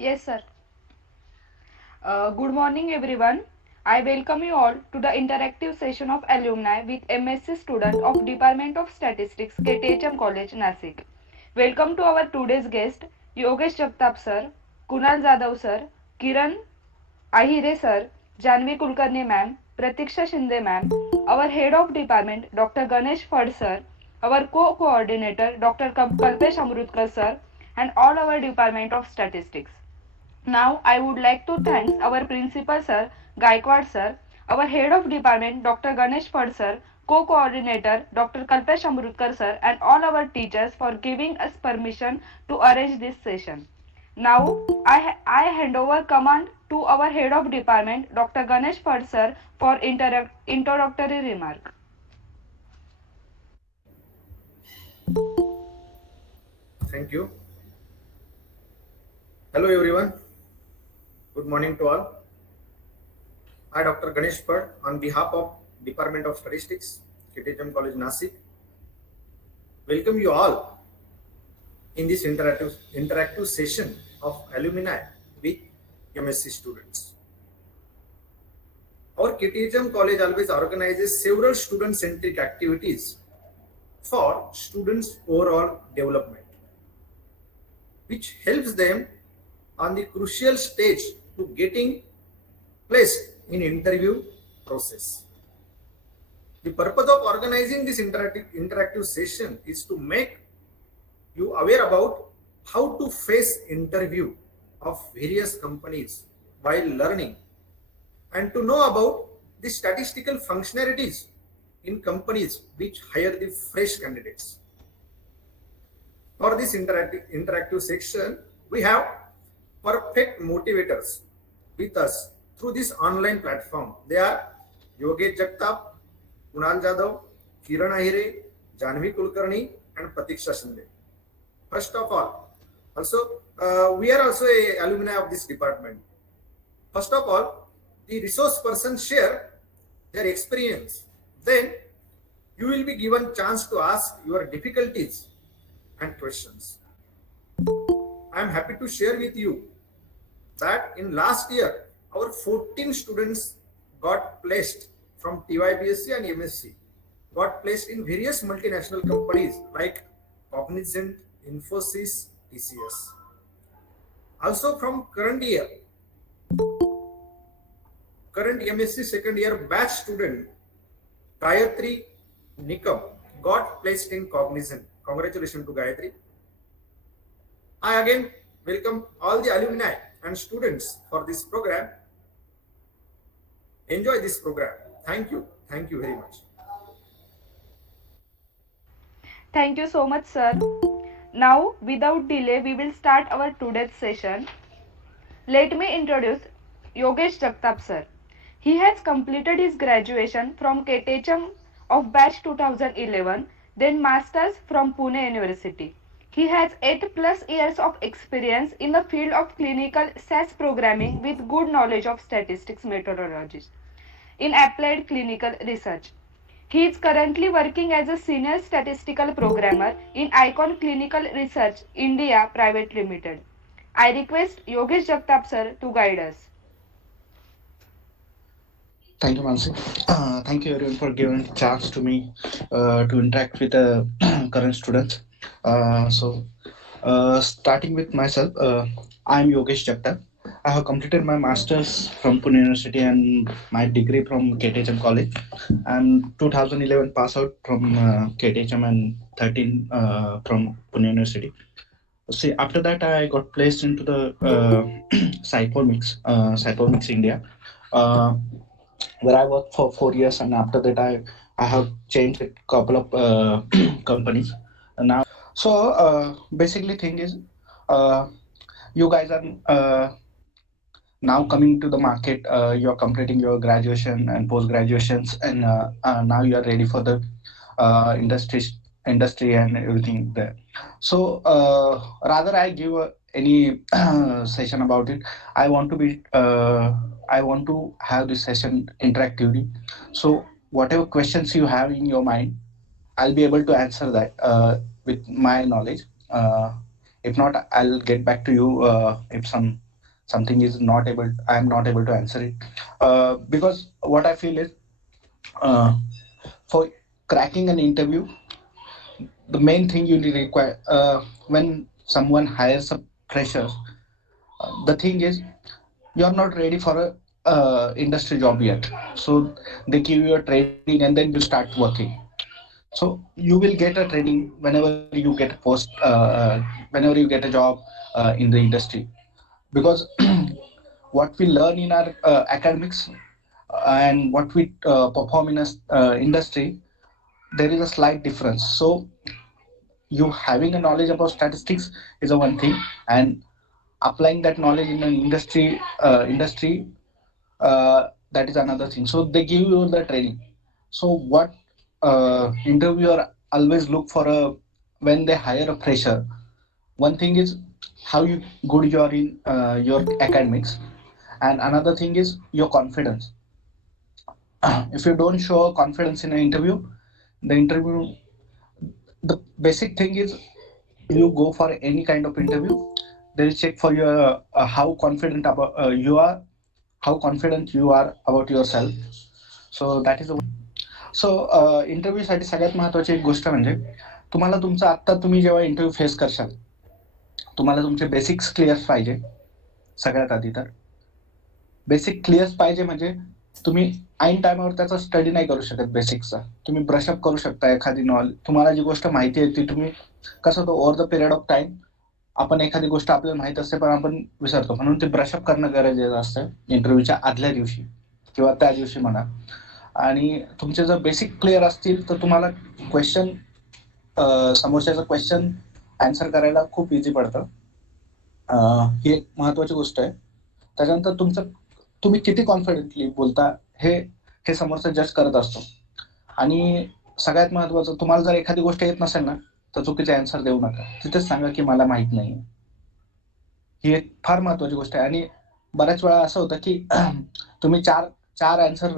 Yes, sir. Good morning, everyone. I welcome you all to the interactive session of Alumni with MSc student of Department of Statistics, KTHM College, Nasik. Welcome to our today's guest, Yogesh Jagtap sir, Kunal Jadhav sir, Kiran Ahire sir, Janvi Kulkarni ma'am, Pratiksha Shinde ma'am, our head of department, Dr. Ganesh Phad sir, our co-coordinator, Dr. Kalpesh Amrutkar sir, and all our department of statistics. Now I would like to thank our principal sir, Gaikwad sir, our head of department, Dr. Ganesh Phad sir, co-coordinator, Dr. Kalpesh Amrutkar sir, and all our teachers for giving us permission to arrange this session. Now I hand over command to our head of department, Dr. Ganesh Phad sir, for introductory remark. Thank you. Hello everyone. Good morning to all. I, Dr. Ganesh Phad, on behalf of Department of Statistics, KTHM College, Nasik, welcome you all in this interactive session of alumni with MSc students. Our KTHM College always organizes several student-centric activities for students' overall development, which helps them on the crucial stage to getting placed in interview process. The purpose of organizing this interactive session is to make you aware about how to face interview of various companies while learning, and to know about the statistical functionalities in companies which hire the fresh candidates. For this interactive section, we have perfect motivators with us through this online platform. They are Yogesh Jagtap, Kunal Jadhav, Kiran Ahire, Janvi Kulkarni, and Pratiksha Shinde. First of all, we are also a alumni of this department. First of all, the resource persons share their experience. Then you will be given chance to ask your difficulties and questions. I am happy to share with you that in last year, our 14 students got placed from TYBSc and MSc, got placed in various multinational companies like Cognizant, Infosys, TCS. Also from current MSc second year batch student, Gayatri Nikam, got placed in Cognizant. Congratulations to Gayatri. I again welcome all the alumni and students for this program. Enjoy this program. Thank you. Thank you very much. Thank you so much, sir. Now, without delay, we will start our today's session. Let me introduce Yogesh Jagtap sir. He has completed his graduation from KTHM of batch 2011, then masters from Pune University. He has 8 plus years of experience in the field of clinical SAS programming with good knowledge of statistics methodologies in applied clinical research. He is currently working as a senior statistical programmer in Icon Clinical Research India Private Limited. I request Yogesh Jagtap sir to guide us. Thank you, Mansi. Thank you everyone for giving the chance to me to interact with the current students. Starting with myself, I am Yogesh Jagtap. I have completed my master's from Pune University and my degree from KTHM College. I'm 2011 pass out from KTHM and 13 from Pune University. See, after that, I got placed into the Cytomix India. Uh, where I worked for 4 years, and after that I have changed a couple of companies. And now, basically, thing is, uh, you guys are now coming to the market. You're completing your graduation and post graduations, and now you are ready for the industry and everything there. So rather I give any session about it. I want to be I want to have this session interactively. So whatever questions you have in your mind, I'll be able to answer that with my knowledge. If not, I'll get back to you if some something is not able, I am not able to answer it, because what I feel is, uh, for cracking an interview, the main thing you need require, when someone hires a fresher, the thing is, you're not ready for a industry job yet, so they give you a training and then you start working. So you will get a training whenever you get a post, whenever you get a job in the industry, because what we learn in our academics and what we perform in a industry, there is a slight difference. So you having a knowledge about statistics is a one thing, and applying that knowledge in an industry, that is another thing. So they give you the training. So what interviewer always look for a, when they hire a fresher, one thing is how you good you are in your academics, and another thing is your confidence. If you don't show confidence in an interview, the interview, the basic thing is, you go for any kind of interview, they'll check for your how confident about you are, how confident you are about yourself. So that is the. So इंटरव्ह्यूसाठी सगळ्यात महत्वाची एक गोष्ट म्हणजे, तुम्हाला तुमचा आत्ता तुम्ही जेव्हा इंटरव्ह्यू फेस करशाल, तुम्हाला तुमचे बेसिक्स क्लिअर पाहिजे. सगळ्यात आधी तर बेसिक क्लिअर पाहिजे, म्हणजे तुम्ही ऐन टायमावर त्याचा स्टडी नाही करू शकत. बेसिक्सचा तुम्ही ब्रशअप करू शकता. एखादी नॉलेज, तुम्हाला जी गोष्ट माहिती आहे ती तुम्ही, कसं होतं over the period of time आपण एखादी गोष्ट आपल्याला माहित असते पण आपण विसरतो, म्हणून ते ब्रशअप करणं गरजेचं असतं इंटरव्ह्यूच्या आदल्या दिवशी किंवा त्या दिवशी म्हणा. आणि तुमचे जर बेसिक क्लिअर असतील तर तुम्हाला क्वेश्चन, समोरच्याचं क्वेश्चन आन्सर करायला खूप इझी पडतं. ही एक महत्वाची गोष्ट आहे. त्याच्यानंतर तुम्ही किती कॉन्फिडेंटली बोलता हे हे समोरचा जज करत असतो. आणि सगळ्यात महत्वाचं, तुम्हाला जर एखादी गोष्ट येत नसेल ना, तर चुकीचे आन्सर देऊ नका. तिथेच सांगा की मला माहित नाही. ही एक फार महत्वाची गोष्ट आहे. आणि बऱ्याच वेळा असं होतं की तुम्ही चार आन्सर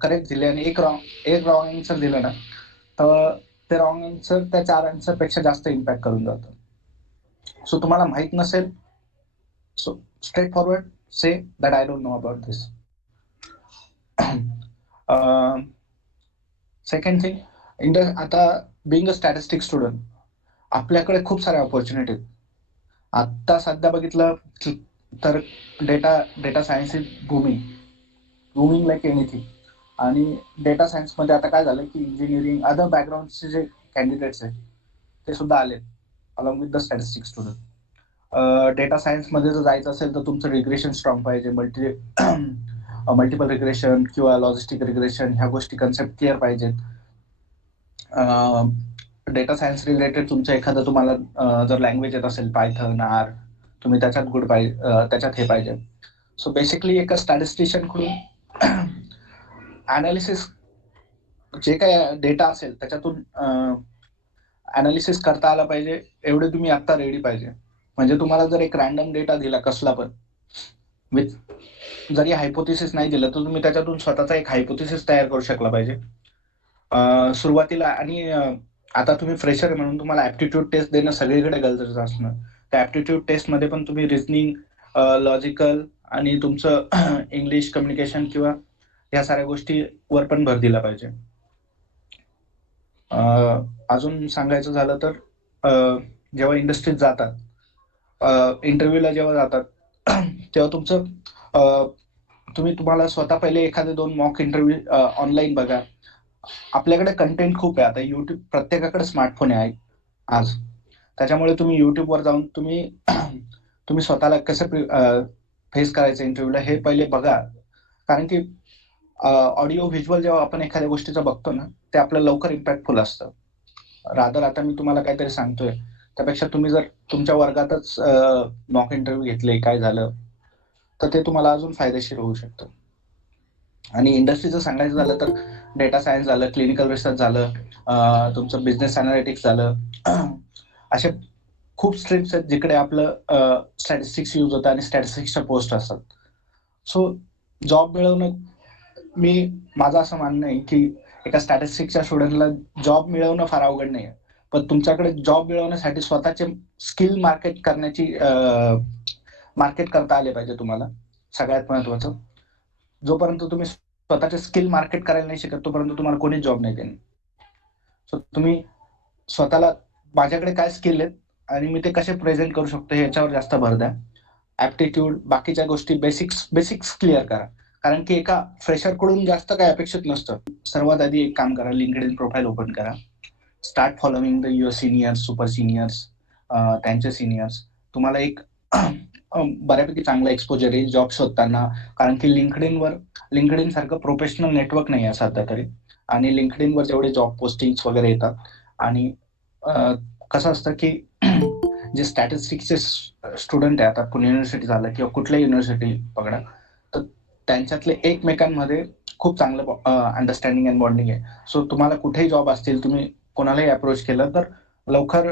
करेक्ट दिले आणि एक रॉंग आन्सर दिलं ना, तर ते रॉंग आन्सर त्या 4 आन्सर पेक्षा जास्त इम्पॅक्ट करून जातं. सो तुम्हाला माहित नसेल, so straight forward say that I don't know about this. Second thing, आता बिंग अ स्टॅटिस्टिक स्टुडंट, आपल्याकडे खूप साऱ्या ऑपॉर्च्युनिटी आहेत. आता सध्या बघितलं तर data science is booming like anything. आणि डेटा सायन्समध्ये आता काय झालं की इंजिनिअरिंग, अदर बॅकग्राऊंडचे जे कॅन्डिडेट्स आहेत ते सुद्धा आले along with the statistics student. Data सायन्समध्ये जर जायचं असेल तर तुमचं रिग्रेशन स्ट्रॉंग पाहिजे, मल्टिपल रिग्रेशन किंवा लॉजिस्टिक रिग्रेशन, ह्या गोष्टी कन्सेप्ट क्लिअर पाहिजेत. डेटा सायन्स रिलेटेड तुमचं एखादं, तुम्हाला जर लँग्वेज येत असेल पायथन, आर, तुम्ही त्याच्यात गुड पाहिजे, त्याच्यात हे पाहिजे. सो बेसिकली एका स्टॅटिस्टिशियन कडून अनालिसिस, जे काय डेटा असेल त्याच्यातून अनालिसिस करता आला पाहिजे, एवढे तुम्ही आता रेडी पाहिजे. म्हणजे तुम्हाला जर एक रॅन्डम डेटा दिला कसला पण, जरी हायपोथेसिस नाही दिलं तर तुम्ही त्याच्यातून स्वतःचा एक हायपोथेसिस तयार करू शकला पाहिजे सुरुवातीला. आणि आता तुम्ही फ्रेशर आहे म्हणून तुम्हाला ऍप्टिट्यूड टेस्ट देणं सगळीकडे गरजेचं असणं. त्या ऍप्टिट्यूड टेस्टमध्ये पण तुम्ही रिझनिंग, लॉजिकल आणि तुमचं इंग्लिश कम्युनिकेशन किंवा या साऱ्या गोष्टीवर पण भर दिला पाहिजे. अजून सांगायचं झालं तर, जेव्हा इंडस्ट्रीत जातात, इंटरव्ह्यूला जेव्हा जातात, तेव्हा तुम्हाला स्वतः पहिले एखादे 2 मॉक इंटरव्ह्यू ऑनलाईन बघा. आपल्याकडे कंटेंट खूप आहे. आता युट्यूब, प्रत्येकाकडे स्मार्टफोन आहे आज, त्याच्यामुळे तुम्ही युट्यूबवर जाऊन तुम्ही स्वतःला कसं फेस करायचं इंटरव्ह्यूला हे पहिले बघा. कारण की ऑडिओ व्हिज्युअल जेव्हा आपण एखाद्या गोष्टीचं बघतो ना, ते आपल्याला लवकर इम्पॅक्टफुल असतं. रादर आता मी तुम्हाला काहीतरी सांगतोय त्यापेक्षा तुम्ही जर तुमच्या वर्गातच मॉक इंटरव्ह्यू घेतले, काय झालं, तर ते तुम्हाला अजून फायदेशीर होऊ शकतं. आणि इंडस्ट्रीचं सांगायचं झालं तर डेटा सायन्स झालं, क्लिनिकल रिसर्च झालं, तुमचं बिझनेस अनालिटिक्स झालं, असे खूप स्ट्रीम्स आहेत जिकडे आपलं स्टॅटिस्टिक्स यूज होतं आणि स्टॅटिस्टिक्सच्या पोस्ट असतात. सो जॉब मिळवणं, माझं असं म्हणणं आहे की एका स्टॅटिस्टिक्सच्या स्टुडंटला जॉब मिळवणं फार अवघड नाही आहे, पण तुमच्याकडे जॉब मिळवण्यासाठी स्वतःचे स्किल मार्केट करण्याची मार्केट करता आले पाहिजे तुम्हाला. सगळ्यात महत्वाचं, जोपर्यंत तुम्ही स्वतःचे स्किल मार्केट करायला नाही शिकत तोपर्यंत तुम्हाला कोणीच जॉब नाही देणार. सो तुम्ही स्वतःला माझ्याकडे काय स्किल आहेत आणि मी ते कसे प्रेझेंट करू शकतो याच्यावर जास्त भर द्या. ऍप्टिट्यूड, बाकीच्या गोष्टी बेसिक्स क्लिअर करा, कारण की एका फ्रेशर कडून जास्त काय अपेक्षित नसतं. सर्वात आधी एक काम करा, लिंक्डइन प्रोफाईल ओपन करा, start following the your seniors, super seniors, त्यांचे सिनियर्स. तुम्हाला एक बऱ्यापैकी चांगला एक्सपोजर येईल जॉब शोधताना, कारण की लिंक्डइन सारखं प्रोफेशनल नेटवर्क नाही आहे सध्या तरी. आणि लिंक्डइनवर जेवढे जॉब पोस्टिंग्स वगैरे येतात, आणि कसं असतं की जे स्टॅटिस्टिक्सचे स्टुडंट आहे, आता पुणे युनिव्हर्सिटी झालं किंवा कुठल्याही युनिव्हर्सिटी पकडा, तर त्यांच्यातले एकमेकांमध्ये खूप चांगलं अंडरस्टँडिंग अँड बॉन्डिंग आहे. सो तुम्हाला कुठेही जॉब असतील, तुम्ही कोणालाही अप्रोच केलं तर लवकर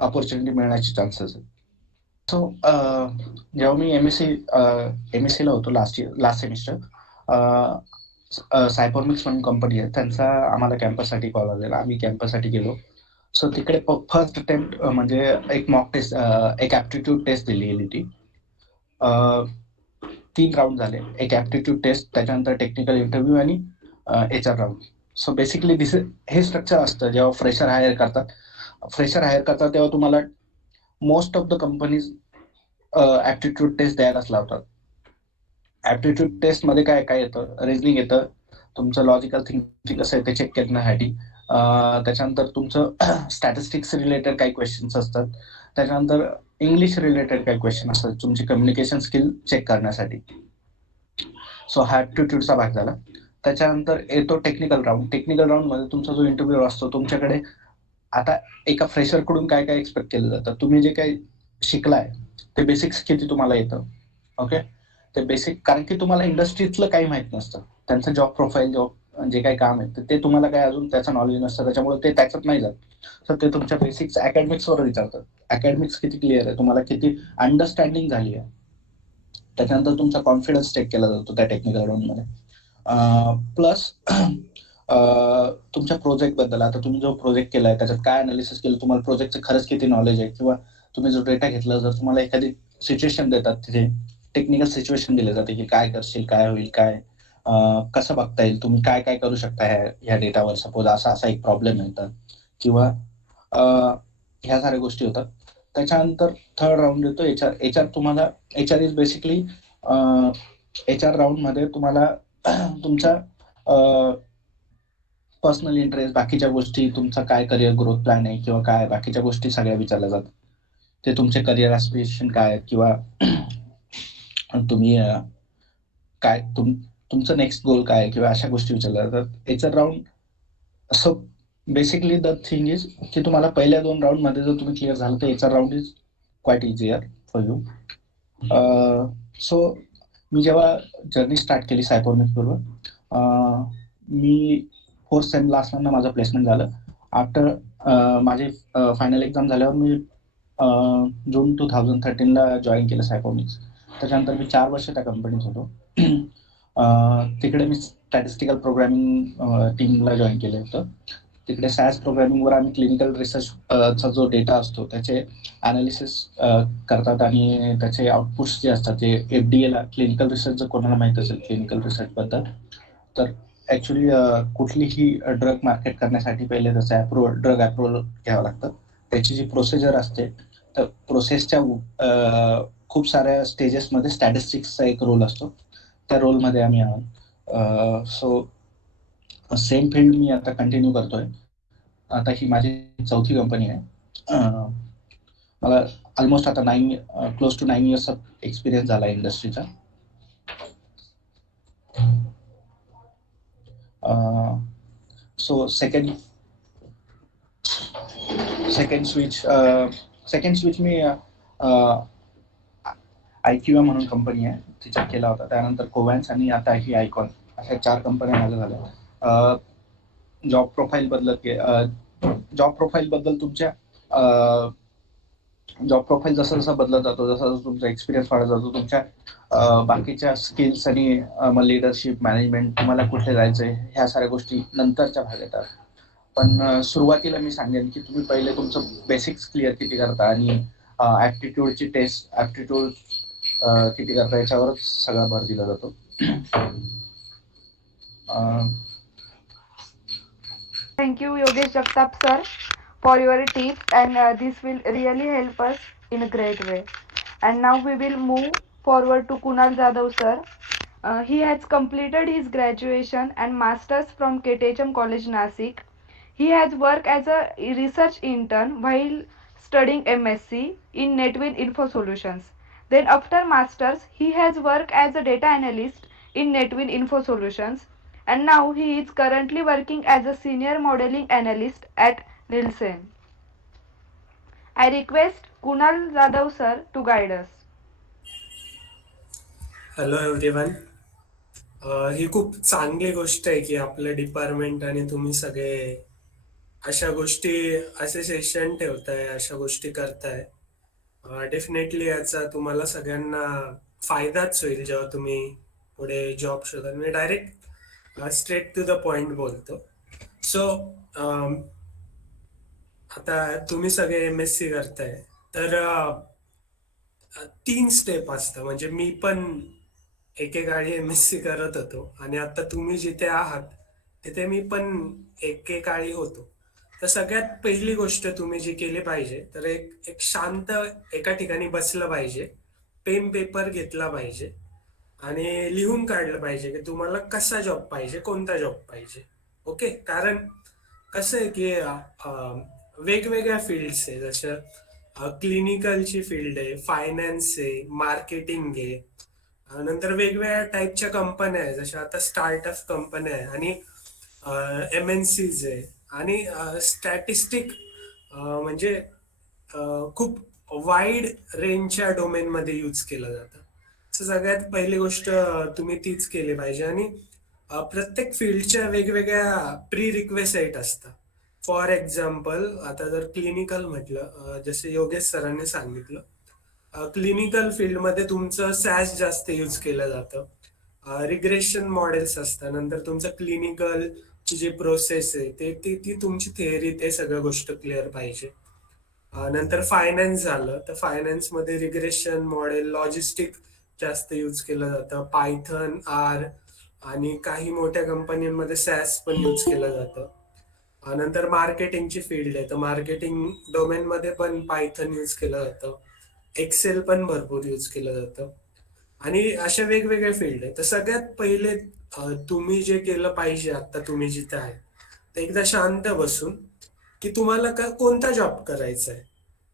ऑपॉर्च्युनिटी मिळण्याचे चान्सेस आहेत. सो जेव्हा मी एमएससी ला होतो लास्ट सेमिस्टर, सायफॉर्मिक्स म्हणून कंपनी आहे, त्यांचा आम्हाला कॅम्पससाठी कॉल आलेला. आम्ही कॅम्पससाठी गेलो. सो तिकडे फर्स्ट अटेम्प्ट म्हणजे एक मॉक टेस्ट, एक ऍप्टिट्यूड टेस्ट दिली गेली ती. 3 राऊंड झाले, एक ऍप्टिट्यूड टेस्ट, त्याच्यानंतर टेक्निकल इंटरव्ह्यू आणि HR राऊंड. सो बेसिकली हे स्ट्रक्चर असतं जेव्हा फ्रेशर हायर करतात तेव्हा तुम्हाला most of the companies aptitude test द्यायलाच लावतात. ऍप्टिट्यूड टेस्ट मध्ये काय काय येतं, रिझनिंग येतं, तुमचं लॉजिकल थिंकिंग कसं आहे ते चेक करण्यासाठी, त्याच्यानंतर तुमचं स्टॅटिस्टिक्स रिलेटेड काही क्वेश्चन्स असतात, त्याच्यानंतर इंग्लिश रिलेटेड काही क्वेश्चन असतात, तुमची कम्युनिकेशन स्किल चेक करण्यासाठी. सो हा ऍप्टिट्यूडचा भाग झाला. त्याच्यानंतर येतो टेक्निकल राऊंड मध्ये तुमचा जो इंटरव्ह्यू असतो, तुमच्याकडे आता एका फ्रेशर कडून काय काय एक्सपेक्ट केलं जातं, तुम्ही जे काही शिकलाय ते बेसिक्स किती तुम्हाला येतं. ओके, ते बेसिक, कारण की तुम्हाला इंडस्ट्रीतलं काही माहित नसतं, त्यांचं जॉब प्रोफाईल, जे काही काम आहे ते तुम्हाला काय अजून त्याचं नॉलेज नसतं, त्याच्यामुळे ते त्याच्यात नाही जात. तर ते तुमच्या बेसिक्स अकॅडमिक्स वर विचारतात. अकॅडमिक्स किती क्लिअर आहे, तुम्हाला किती अंडरस्टँडिंग झाली आहे. त्याच्यानंतर तुमचा कॉन्फिडन्स चेक केला जातो त्या टेक्निकल राऊंड मध्ये. प्लस तुमच्या प्रोजेक्ट बद्दल, आता तुम्ही जो प्रोजेक्ट केलाय त्याच्यात काय अनालिसिस केलं, तुम्हाला प्रोजेक्टचं खरंच किती नॉलेज आहे, किंवा तुम्ही जो डेटा घेतला, जर तुम्हाला एखादी सिच्युएशन देतात, तिथे टेक्निकल सिच्युएशन दिले जाते की काय करशील, काय होईल, काय कसं बघता येईल, तुम्ही काय काय करू शकता ह्या डेटावर, सपोज असा एक प्रॉब्लेम येतात, किंवा ह्या साऱ्या गोष्टी होतात. त्याच्यानंतर थर्ड राऊंड येतो एचआर. तुम्हाला HR is basically, HR round मध्ये तुम्हाला तुमचा पर्सनल इंटरेस्ट, बाकीच्या गोष्टी, तुमचा काय करिअर ग्रोथ प्लॅन आहे किंवा काय बाकीच्या गोष्टी सगळ्या विचारल्या जातात. ते तुमचे करिअर ऍस्पिरेशन काय, किंवा तुम्ही काय तुमचं नेक्स्ट गोल काय, किंवा अशा गोष्टी विचारल्या जातात HR round. So basically the thing is की तुम्हाला पहिल्या 2 राऊंड मध्ये जर तुम्ही क्लिअर झालं तर HR round is quite easier for you. So मी जेव्हा जर्नी स्टार्ट केली सायफॉर्मिक्स बरोबर, मी 4th सेमला असताना माझं प्लेसमेंट झालं. आफ्टर माझे फायनल एक्झाम झाल्यावर मी जून 2013ला जॉईन केलं सायफॉर्मिक्स. त्याच्यानंतर मी 4 वर्ष त्या कंपनीत होतो. तिकडे मी स्टॅटिस्टिकल प्रोग्रामिंग टीमला जॉईन केलं होतं. तिकडे सॅस प्रोग्रामिंगवर आम्ही क्लिनिकल रिसर्चचा जो डेटा असतो त्याचे अनालिसिस करतात, आणि त्याचे आउटपुट्स जे असतात ते FDA ला, क्लिनिकल रिसर्च जर कोणाला माहित असेल क्लिनिकल रिसर्च बद्दल, तर ऍक्च्युली कुठलीही ड्रग मार्केट करण्यासाठी पहिले त्याचं ड्रग अप्रुव्हल घ्यावं लागतं. त्याची जी प्रोसिजर असते, तर प्रोसेसच्या खूप साऱ्या स्टेजेसमध्ये स्टॅटिस्टिक्सचा एक रोल असतो, त्या रोलमध्ये आम्ही आहोत. सो सेम फील्ड मी आता कंटिन्यू करतोय. आता ही माझी 4थी कंपनी आहे. मला ऑलमोस्ट आता क्लोज टू 9 इयर्स एक्सपिरियन्स झाला इंडस्ट्रीचा. सो सेकंड स्विच मी IQM म्हणून कंपनी आहे तिच्यात केला होता. त्यानंतर कोवॅन्स आणि आता ही आयकॉन, अशा 4 कंपन्या माझ्या झाल्या. जॉब प्रोफाईल बद्दल तुमच्या जॉब प्रोफाईल जसं बदलत जातो, जसं तुमचा एक्सपिरियन्स वाढत जातो, तुमच्या बाकीच्या स्किल्स आणि लिडरशिप, मॅनेजमेंट, तुम्हाला कुठे जायचंय, ह्या साऱ्या गोष्टी नंतरच्या भाग येतात. पण सुरुवातीला मी सांगेन की तुम्ही पहिले तुमचं बेसिक्स क्लिअर किती करता, आणि ऍप्टिट्यूडची टेस्ट, ऍप्टिट्यूड किती करता याच्यावरच सगळा भर दिला जातो. Thank you, Yogesh Jagtap sir, for your tips, and this will really help us in a great way. And now we will move forward to Kunal Jadhav sir. He has completed his graduation and masters from KTHM College Nasik. He has worked as a research intern while studying MSc in Netwin Info Solutions. Then after masters, he has worked as a data analyst in Netwin Info Solutions, and now he is currently working as a senior modeling analyst at Nielsen. I request Kunal Jadhav sir to guide us. Hello everyone. ही खूप चांगली गोष्ट आहे की आपलं department आणि तुम्ही सगळे अशा गोष्टी, असे सेशन ठेवताय, अशा गोष्टी करताय. डेफिनेटली याचा तुम्हाला सगळ्यांना फायदाच होईल जेव्हा तुम्ही पुढे जॉब शोधाल. मी direct straight to the point बोलतो. सो आता तुम्ही सगळे MSc करताय, तर 3 स्टेप असतं. म्हणजे मी पण एकेकाळी MSc करत होतो आणि आता तुम्ही जिथे आहात तिथे मी पण एकेकाळी होतो. तर सगळ्यात पहिली गोष्ट तुम्ही जी केली पाहिजे, तर एक एक शांत एका ठिकाणी बसलं पाहिजे, पेन पेपर घेतला पाहिजे आणि लिहून काढलं पाहिजे की तुम्हाला कसा जॉब पाहिजे, कोणता जॉब पाहिजे. ओके. कारण कसं आहे की वेगवेगळ्या फील्ड्स आहे. जसं क्लिनिकलची फील्ड आहे, फायनान्स आहे, मार्केटिंग आहे. नंतर वेगवेगळ्या टाईपच्या कंपन्या आहे, जशा आता स्टार्टअप कंपन्या आहे आणि MNCs आहे आणि स्टॅटिस्टिक, म्हणजे खूप वाईड रेंजच्या डोमेनमध्ये यूज केलं जातं. तर सगळ्यात पहिली गोष्ट तुम्ही तीच केली पाहिजे. आणि प्रत्येक फील्डच्या वेगवेगळ्या प्री रिक्वेसाइट असतात. फॉर एक्झाम्पल, आता जर क्लिनिकल म्हटलं, जसे योगेश सरांनी सांगितलं, क्लिनिकल फील्डमध्ये तुमचं सॅस जास्त यूज केलं जातं. रिग्रेशन मॉडेल्स असतात. नंतर तुमचं क्लिनिकल ची जी प्रोसेस आहे ती तुमची थेअरी, ते सगळं गोष्ट क्लिअर पाहिजे. नंतर फायनान्स झालं, तर फायनान्समध्ये रिग्रेशन मॉडेल, लॉजिस्टिक जास्त यूज केलं जातं. पायथन, आर आणि काही मोठ्या कंपन्यांमध्ये सॅस पण यूज केलं जातं. नंतर मार्केटिंगची फील्ड आहे, तर मार्केटिंग डोमेनमध्ये पण पायथन यूज केलं जातं. एक्सेल पण भरपूर यूज केलं जातं. आणि अशा वेगवेगळ्या फील्ड आहे. तर सगळ्यात पहिले तुम्ही जे केलं पाहिजे, आता तुम्ही जिथे आहे, तर एकदा शांत बसून की तुम्हाला कोणता जॉब करायचा आहे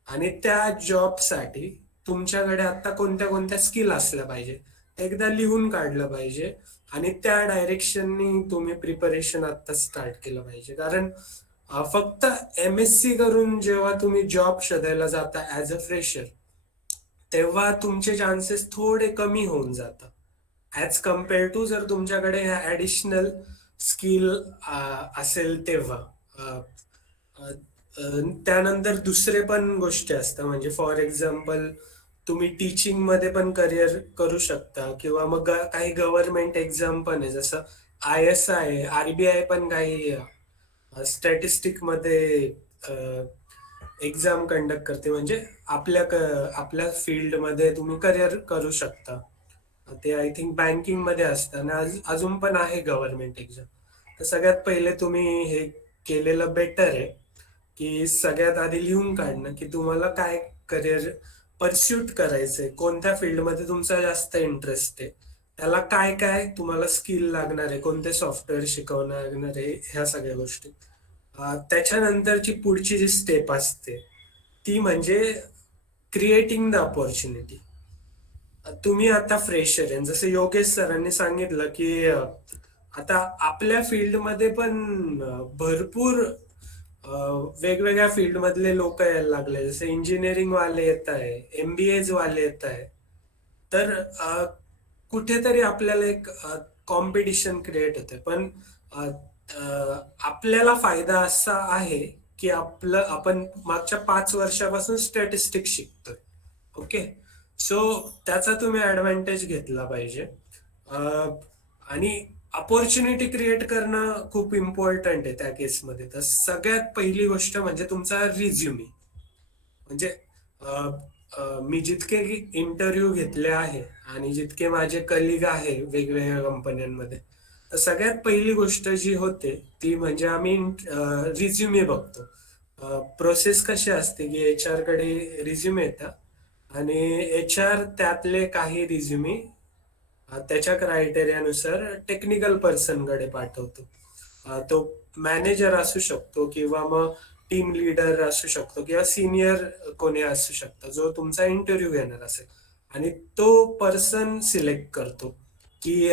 आणि त्या जॉबसाठी तुमच्याकडे आता कोणत्या कोणत्या स्किल असल्या पाहिजे, एकदा लिहून काढलं पाहिजे आणि त्या डायरेक्शननी तुम्ही प्रिपरेशन आता स्टार्ट केलं पाहिजे. कारण फक्त MSc करून जेव्हा तुम्ही जॉब शोधायला जाता ऍज अ फ्रेशर, तेव्हा तुमचे चान्सेस थोडे कमी होऊन जातात ऍज कम्पेअर टू जर तुमच्याकडे ह्या ऍडिशनल स्किल असेल तेव्हा. अ, अ, त्यानंतर दुसरे पण गोष्टी असतात. म्हणजे फॉर एक्झाम्पल, तुम्ही टीचिंग मध्ये पण करिअर करू शकता किंवा मग काही गव्हर्नमेंट एक्झाम पण आहे, जसं ISI, RBI पण काही स्टॅटिस्टिक मध्ये एक्झाम कंडक्ट करते. म्हणजे आपल्या फील्डमध्ये तुम्ही करिअर करू शकता. ते आय थिंक बँकिंग मध्ये असतं आणि अजून पण आहे गव्हर्नमेंट एक्झाम. तर सगळ्यात पहिले तुम्ही हे केलेलं बेटर आहे की सगळ्यात आधी लिहून काढणं की तुम्हाला काय करिअर परस्यूट करायचंय, कोणत्या फील्डमध्ये तुमचा जास्त इंटरेस्ट आहे, त्याला काय काय तुम्हाला स्किल लागणार आहे, कोणते सॉफ्टवेअर शिकवणार लागणार आहे, ह्या सगळ्या गोष्टी. त्याच्यानंतरची पुढची जी स्टेप असते ती म्हणजे क्रिएटिंग द अपॉर्च्युनिटी. तुम्ही आता फ्रेशर आहे, जसं योगेश सरांनी सांगितलं की आता आपल्या फील्डमध्ये पण भरपूर वेगवेगळ्या फील्ड मधले लोक यायला लागले. जसे इंजिनिअरिंग वाले येत आहे, MBA वाले येत आहे. तर कुठेतरी आपल्याला एक कॉम्पिटिशन क्रिएट होते. पण आपल्याला फायदा असा आहे की आपण मागच्या 5 वर्षापासून स्टॅटिस्टिक्स शिकतोय. ओके. सो त्याचा तुम्ही ऍडव्हान्टेज घेतला पाहिजे. आणि अपॉर्च्युनिटी क्रिएट करणं खूप इम्पॉर्टंट आहे त्या केसमध्ये. तर सगळ्यात पहिली गोष्ट म्हणजे तुमचा रिझ्युमे. म्हणजे मी जितके इंटरव्ह्यू घेतले आहे आणि जितके माझे कलिग आहे वेगवेगळ्या कंपन्यांमध्ये, तर सगळ्यात पहिली गोष्ट जी होते ती म्हणजे आम्ही रिझ्युमे बघतो. प्रोसेस कशी असते की एच आर कडे रिझ्युमे येतात आणि एच आर त्यातले काही रिझ्युमे त्याच्या क्रायटेरियानुसार टेक्निकल पर्सनकडे पाठवतो. तो मॅनेजर असू शकतो किंवा मग टीम लीडर असू शकतो किंवा सिनियर कोणी असू शकतो जो तुमचा इंटरव्ह्यू घेणार असेल, आणि तो पर्सन सिलेक्ट करतो की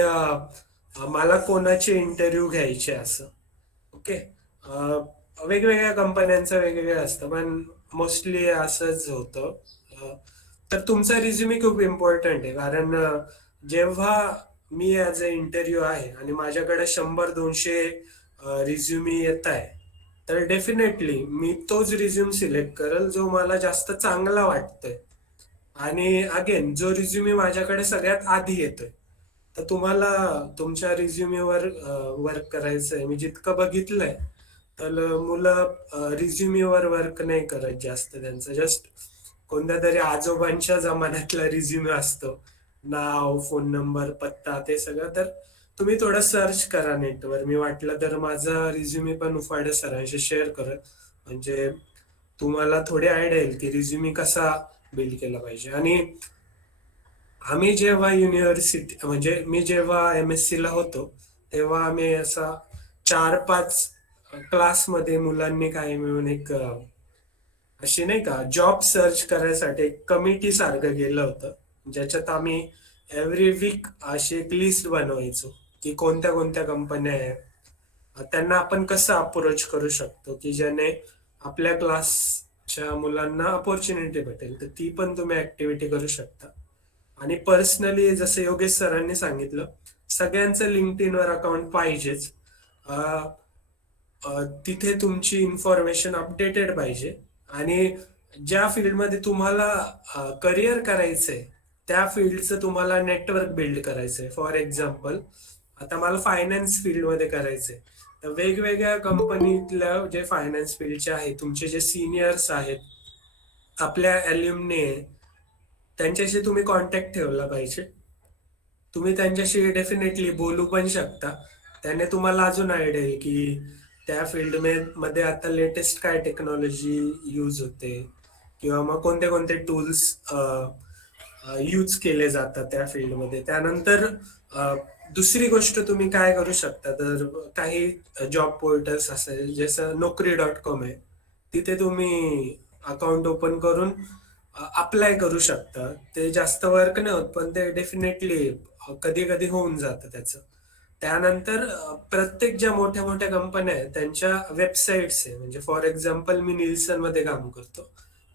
मला कोणाचे इंटरव्ह्यू घ्यायचे असं. ओके. वेगवेगळ्या कंपन्यांचं वेगवेगळं असतं पण मोस्टली असंच होतं. तर तुमचा रिझ्युमे खूप इम्पॉर्टंट आहे, कारण जेव्हा मी ऍज अ इंटरव्ह्यू आहे आणि माझ्याकडे 100-200 रिझ्युमी येत आहे, तर डेफिनेटली मी तोच रिझ्यूम सिलेक्ट करेल जो मला जास्त चांगला वाटतोय. आणि अगेन जो रिझ्युमी माझ्याकडे सगळ्यात आधी येतोय, तर तुम्हाला तुमच्या रिझ्युमीवर वर्क करायचंय. मी जितकं बघितलंय तर मुलं रिझ्युमीवर वर्क नाही करत जास्त. त्यांचं जस्ट कोणत्या तरी आजोबांच्या जमान्यातला रिझ्युमे असतो, नाव, फोन नंबर, पत्ता, ते सगळं. तर तुम्ही थोडं सर्च करा नेटवर. मी वाटलं तर माझा रिझ्युमे पण उफाडे सरांशी शेअर करत, म्हणजे तुम्हाला थोडी आयडिया येईल की रिझ्युमे कसा बिल्ड केला पाहिजे. आणि आम्ही जेव्हा युनिव्हर्सिटी म्हणजे मी जेव्हा MSc ला होतो, तेव्हा आम्ही असा 4-5 क्लासमध्ये मुलांनी काही मिळून एक अशी नाही का जॉब सर्च करायसाठी एक कमिटी सारखं केलं होतं, ज्याच्यात आम्ही एव्हरी वीक अशी एक लिस्ट बनवायचो की कोणत्या कोणत्या कंपन्या आहेत, त्यांना आपण कसं अप्रोच करू शकतो की ज्याने आपल्या क्लासच्या मुलांना अपॉर्च्युनिटी भेटेल. तर ती पण तुम्ही ऍक्टिव्हिटी करू शकता. आणि पर्सनली जसं योगेश सरांनी सांगितलं, सगळ्यांचं लिंक्डइनवर अकाउंट पाहिजेच. अं, तिथे तुमची इन्फॉर्मेशन अपडेटेड पाहिजे. आणि ज्या फील्डमध्ये तुम्हाला करिअर करायचंय त्या फील्डचं तुम्हाला नेटवर्क बिल्ड करायचंय. फॉर एक्झाम्पल, आता मला फायनान्स फील्डमध्ये करायचंय, तर वेगवेगळ्या कंपनीतल्या जे फायनान्स फील्डचे आहेत, तुमचे जे सिनियर्स आहेत, आपल्या अल्युमनी आहे, त्यांच्याशी तुम्ही कॉन्टॅक्ट ठेवला पाहिजे. तुम्ही त्यांच्याशी डेफिनेटली बोलू पण शकता. त्याने तुम्हाला अजून आयडिया येईल की त्या फील्ड मध्ये आता लेटेस्ट काय टेक्नॉलॉजी यूज होते किंवा मग कोणते कोणते टूल्स यूज केले जातात त्या फील्डमध्ये. त्यानंतर दुसरी गोष्ट तुम्ही काय करू शकता, तर काही जॉब पोर्टल्स असेल जसं Naukri.com आहे, तिथे तुम्ही अकाउंट ओपन करून अप्लाय करू शकता. ते जास्त वर्क नाही होत पण ते डेफिनेटली कधी कधी होऊन जातं त्याचं. त्यानंतर प्रत्येक ज्या मोठ्या मोठ्या कंपन्या आहेत त्यांच्या वेबसाईट्स आहे. म्हणजे फॉर एक्झाम्पल मी निल्सन मध्ये काम करतो,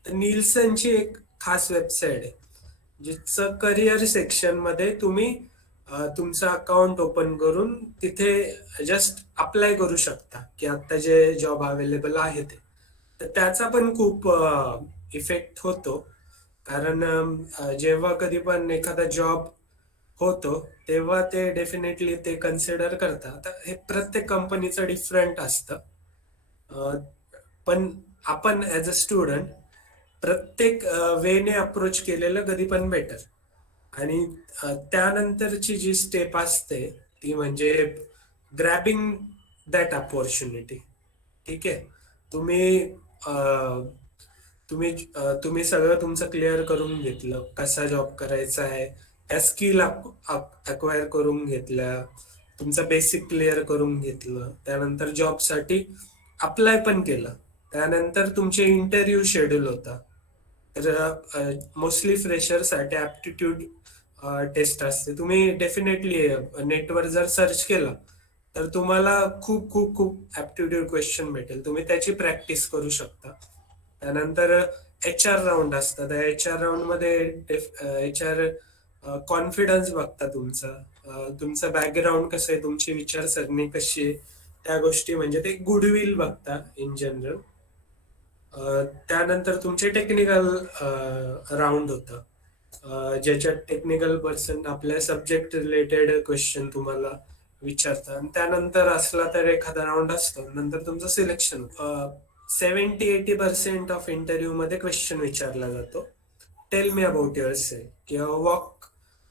तर निल्सनची एक खास वेबसाईट आहे जिचं करिअर सेक्शन मध्ये तुम्ही तुमचं अकाउंट ओपन करून तिथे जस्ट अप्लाय करू शकता की आता जे जॉब अवेलेबल आहे ते. तर त्याचा पण खूप इफेक्ट होतो, कारण जेव्हा कधी पण एखादा जॉब होतो तेव्हा ते डेफिनेटली ते कन्सिडर करतात. आता हे प्रत्येक कंपनीचं डिफरंट असतं. पण आपण ऍज अ स्टुडंट प्रत्येक वेने अप्रोच केलेलं कधी पण बेटर. आणि त्यानंतरची जी स्टेप असते ती म्हणजे ग्रॅबिंग दॅट अपॉर्च्युनिटी. ठीक आहे. तुम्ही अं, तुम्ही तुम्ही सगळं तुमचं क्लिअर करून घेतलं, कसा जॉब करायचा आहे, त्या स्किल अक्वायर करून घेतल्या, तुमचं बेसिक क्लिअर करून घेतलं, त्यानंतर जॉबसाठी अप्लाय पण केलं, त्यानंतर तुमचे इंटरव्ह्यू शेड्यूल होता. तर मोस्टली फ्रेशरसाठी ऍप्टिट्यूड टेस्ट असते. तुम्ही डेफिनेटली नेटवर जर सर्च केलं तर तुम्हाला खूप खूप खूप ऍप्टिट्यूड क्वेश्चन भेटेल, तुम्ही त्याची प्रॅक्टिस करू शकता. त्यानंतर HR राऊंड असतात. HR राऊंड मध्ये HR कॉन्फिडन्स बघता तुमचा, तुमचं बॅकग्राऊंड कसं आहे, तुमची विचारसरणी कशी आहे, त्या गोष्टी म्हणजे ते गुडविल बघता इन जनरल. त्यानंतर तुमचे टेक्निकल राऊंड होतं, ज्याच्यात टेक्निकल पर्सन आपल्या सब्जेक्ट रिलेटेड क्वेश्चन तुम्हाला विचारतात. आणि त्यानंतर असला तर एखादा राऊंड असतो, नंतर तुमचं सिलेक्शन. 70-80% ऑफ इंटरव्ह्यू मध्ये क्वेश्चन विचारला जातो. Tell me about yourself किंवा walk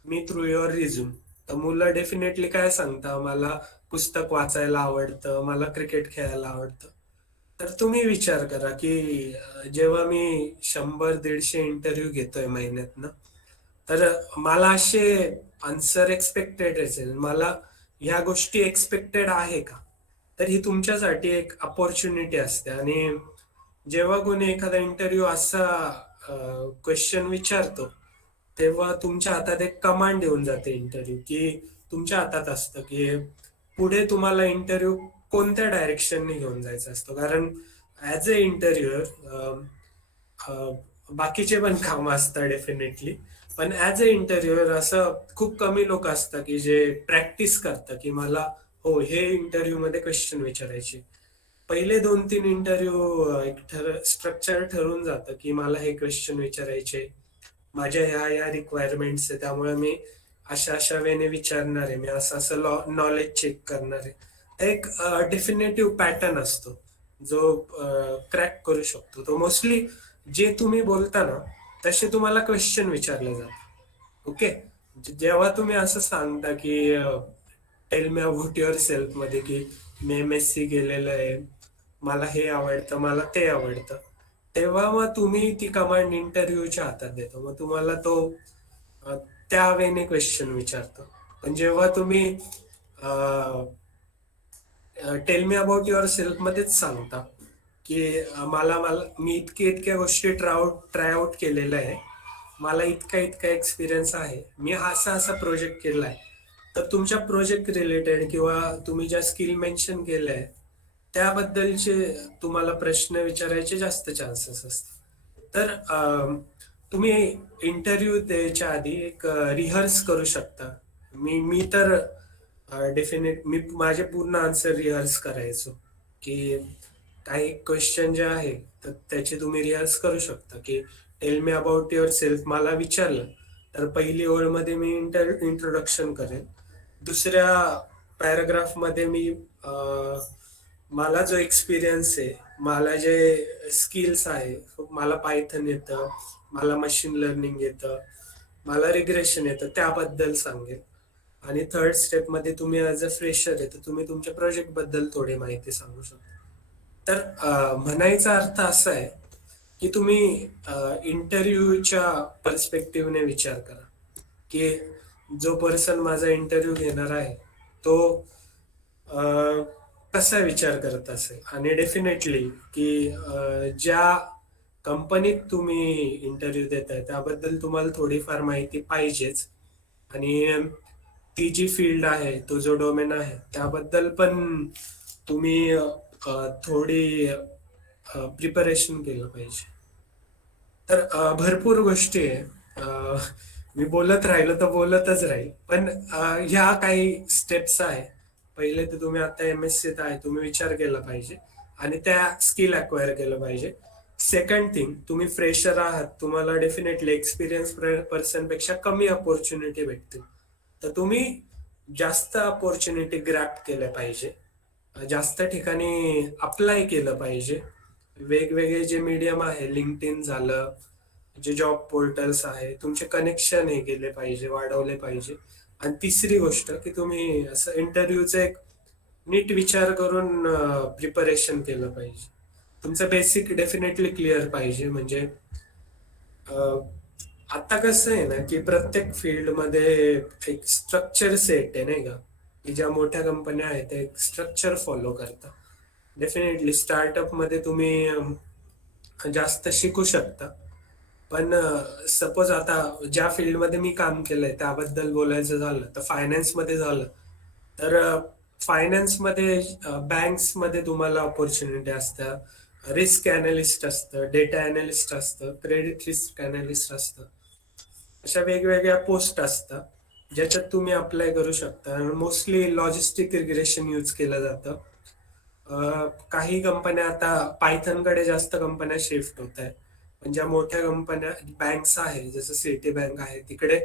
me through your resume. तर मुलं डेफिनेटली काय सांगता, मला पुस्तक वाचायला आवडतं, मला क्रिकेट खेळायला आवडतं. तर तुम्ही विचार करा की जेव्हा मी 100-150 इंटरव्ह्यू घेतोय महिन्यातनं, तर मला असे आन्सर एक्सपेक्टेड असेल, मला ह्या गोष्टी एक्सपेक्टेड आहे का? तर ही तुमच्यासाठी एक अपॉर्च्युनिटी असते. आणि जेव्हा कोणी एखादा इंटरव्ह्यू असा क्वेश्चन विचारतो, तेव्हा तुमच्या हातात एक कमांड येऊन जाते इंटरव्ह्यू, की तुमच्या हातात असतं की पुढे तुम्हाला इंटरव्ह्यू कोणत्या डायरेक्शनने घेऊन जायचा असतो. कारण ऍज अ इंटरव्ह्युअर बाकीचे पण काम असतात डेफिनेटली, पण ऍज अ इंटरव्ह्युअर असं खूप कमी लोक असतात की जे प्रॅक्टिस करतात की मला हो हे इंटरव्ह्यू मध्ये क्वेश्चन विचारायचे. पहिले 2-3 इंटरव्ह्यू एक स्ट्रक्चर ठरवून जातं की मला हे क्वेश्चन विचारायचे, माझ्या ह्या रिक्वायरमेंट्स आहे, त्यामुळे मी अशा अशा वेने विचारणार आहे, मी असं असं नॉलेज चेक करणार आहे. एक डेफिनेटिव्ह पॅटर्न असतो जो क्रॅक करू शकतो. तो मोस्टली जे तुम्ही बोलता ना तसे तुम्हाला क्वेश्चन विचारले जातात. ओके. जेव्हा तुम्ही असं सांगता की tail me about your self मध्ये की मी MSc केलेलं आहे, मला हे आवडतं, मला ते आवडतं, तेव्हा मग तुम्ही ती कमांड इंटरव्ह्यूच्या हातात देतो, मग तुम्हाला तो अ, त्या वेने क्वेश्चन विचारतो. पण जेव्हा तुम्ही tail me about your self मध्येच सांगता की मला मला मी इतक्या गोष्टी ट्राय आउट केलेल्या आहे, मला इतका एक्सपिरियन्स आहे, मी असा असा प्रोजेक्ट केलाय, तर तुमच्या प्रोजेक्ट रिलेटेड किंवा तुम्ही ज्या स्किल मेन्शन केल्या आहे त्याबद्दलचे तुम्हाला प्रश्न विचारायचे जास्त चान्सेस असतात. तर तुम्ही इंटरव्ह्यू द्यायच्या आधी एक रिहर्स करू शकता. मी मी तर डेफिनेट मी माझे पूर्ण आन्सर रिहर्स करायचो की काही क्वेश्चन जे आहे तर त्याचे तुम्ही रिहर्स करू शकता की tail me about your self मला विचारलं तर पहिली ओळमध्ये मी इंट्रोडक्शन करेन, दुसऱ्या पॅराग्राफ मध्ये मी मला जो एक्सपिरियन्स आहे, मला जे स्किल्स आहे, मला पायथन येतं, मला मशीन लर्निंग येतं, मला रिग्रेशन येतं, त्याबद्दल सांगेल. आणि थर्ड स्टेप मध्ये तुम्ही ऍज अ फ्रेशर आहे तर तुम्ही तुमच्या प्रोजेक्ट बद्दल थोडी माहिती सांगू शकता. तर म्हणायचा अर्थ असा आहे की तुम्ही इंटरव्ह्यूच्या पर्स्पेक्टिव्हने विचार करा की जो पर्सन माझा इंटरव्ह्यू घेणार आहे तो कसा विचार करत असेल. आणि डेफिनेटली की ज्या कंपनीत तुम्ही इंटरव्ह्यू देताय त्याबद्दल तुम्हाला थोडीफार माहिती पाहिजेच. आणि ती जी फील्ड आहे, तो जो डोमेन आहे त्याबद्दल पण तुम्ही थोडी प्रिपरेशन केलं पाहिजे. तर भरपूर गोष्टी आहे. मी बोलत राहिलो तर बोलतच राहील, पण ह्या काही स्टेप्स आहे. पहिले तर तुम्ही आता MSc आहे, तुम्ही विचार केला पाहिजे आणि त्या स्किल अक्वायर केलं पाहिजे. सेकंड थिंग, तुम्ही फ्रेशर आहात, तुम्हाला डेफिनेटली एक्सपिरियन्स पर्सन पेक्षा कमी अपॉर्च्युनिटी भेटतील, तर तुम्ही जास्त अपॉर्च्युनिटी ग्रॅप केल्या पाहिजे, जास्त ठिकाणी अप्लाय केलं पाहिजे. वेगवेगळे जे मीडियम आहे, लिंक्डइन झालं, जे जॉब पोर्टल्स आहे, तुमचे कनेक्शन हे केले पाहिजे, वाढवले पाहिजे. आणि तिसरी गोष्ट की तुम्ही असं इंटरव्ह्यूचं एक नीट विचार करून प्रिपरेशन केलं पाहिजे. तुमचं बेसिक डेफिनेटली क्लिअर पाहिजे. म्हणजे आता कसं आहे ना की प्रत्येक फील्डमध्ये एक स्ट्रक्चर सेट आहे नाही का, की ज्या मोठ्या कंपन्या आहेत ते एक स्ट्रक्चर फॉलो करतात. डेफिनेटली स्टार्टअप मध्ये तुम्ही जास्त शिकू शकता. पण सपोज आता ज्या फील्डमध्ये मी काम केलंय त्याबद्दल बोलायचं झालं तर फायनान्समध्ये झालं, तर फायनान्समध्ये बँक्समध्ये तुम्हाला ऑपॉर्च्युनिटी असतं, रिस्क अनालिस्ट असतं, डेटा अनालिस्ट असतं, क्रेडिट रिस्क अनालिस्ट असतं, अशा वेगवेगळ्या पोस्ट असतात ज्याच्यात तुम्ही अप्लाय करू शकता. मोस्टली लॉजिस्टिक रिग्रेशन यूज केलं जातं. काही कंपन्या आता पायथनकडे जास्त कंपन्या शिफ्ट होत आहेत. पण ज्या मोठ्या कंपन्या बँक्स आहे, जसं सिटी बँक आहे, तिकडे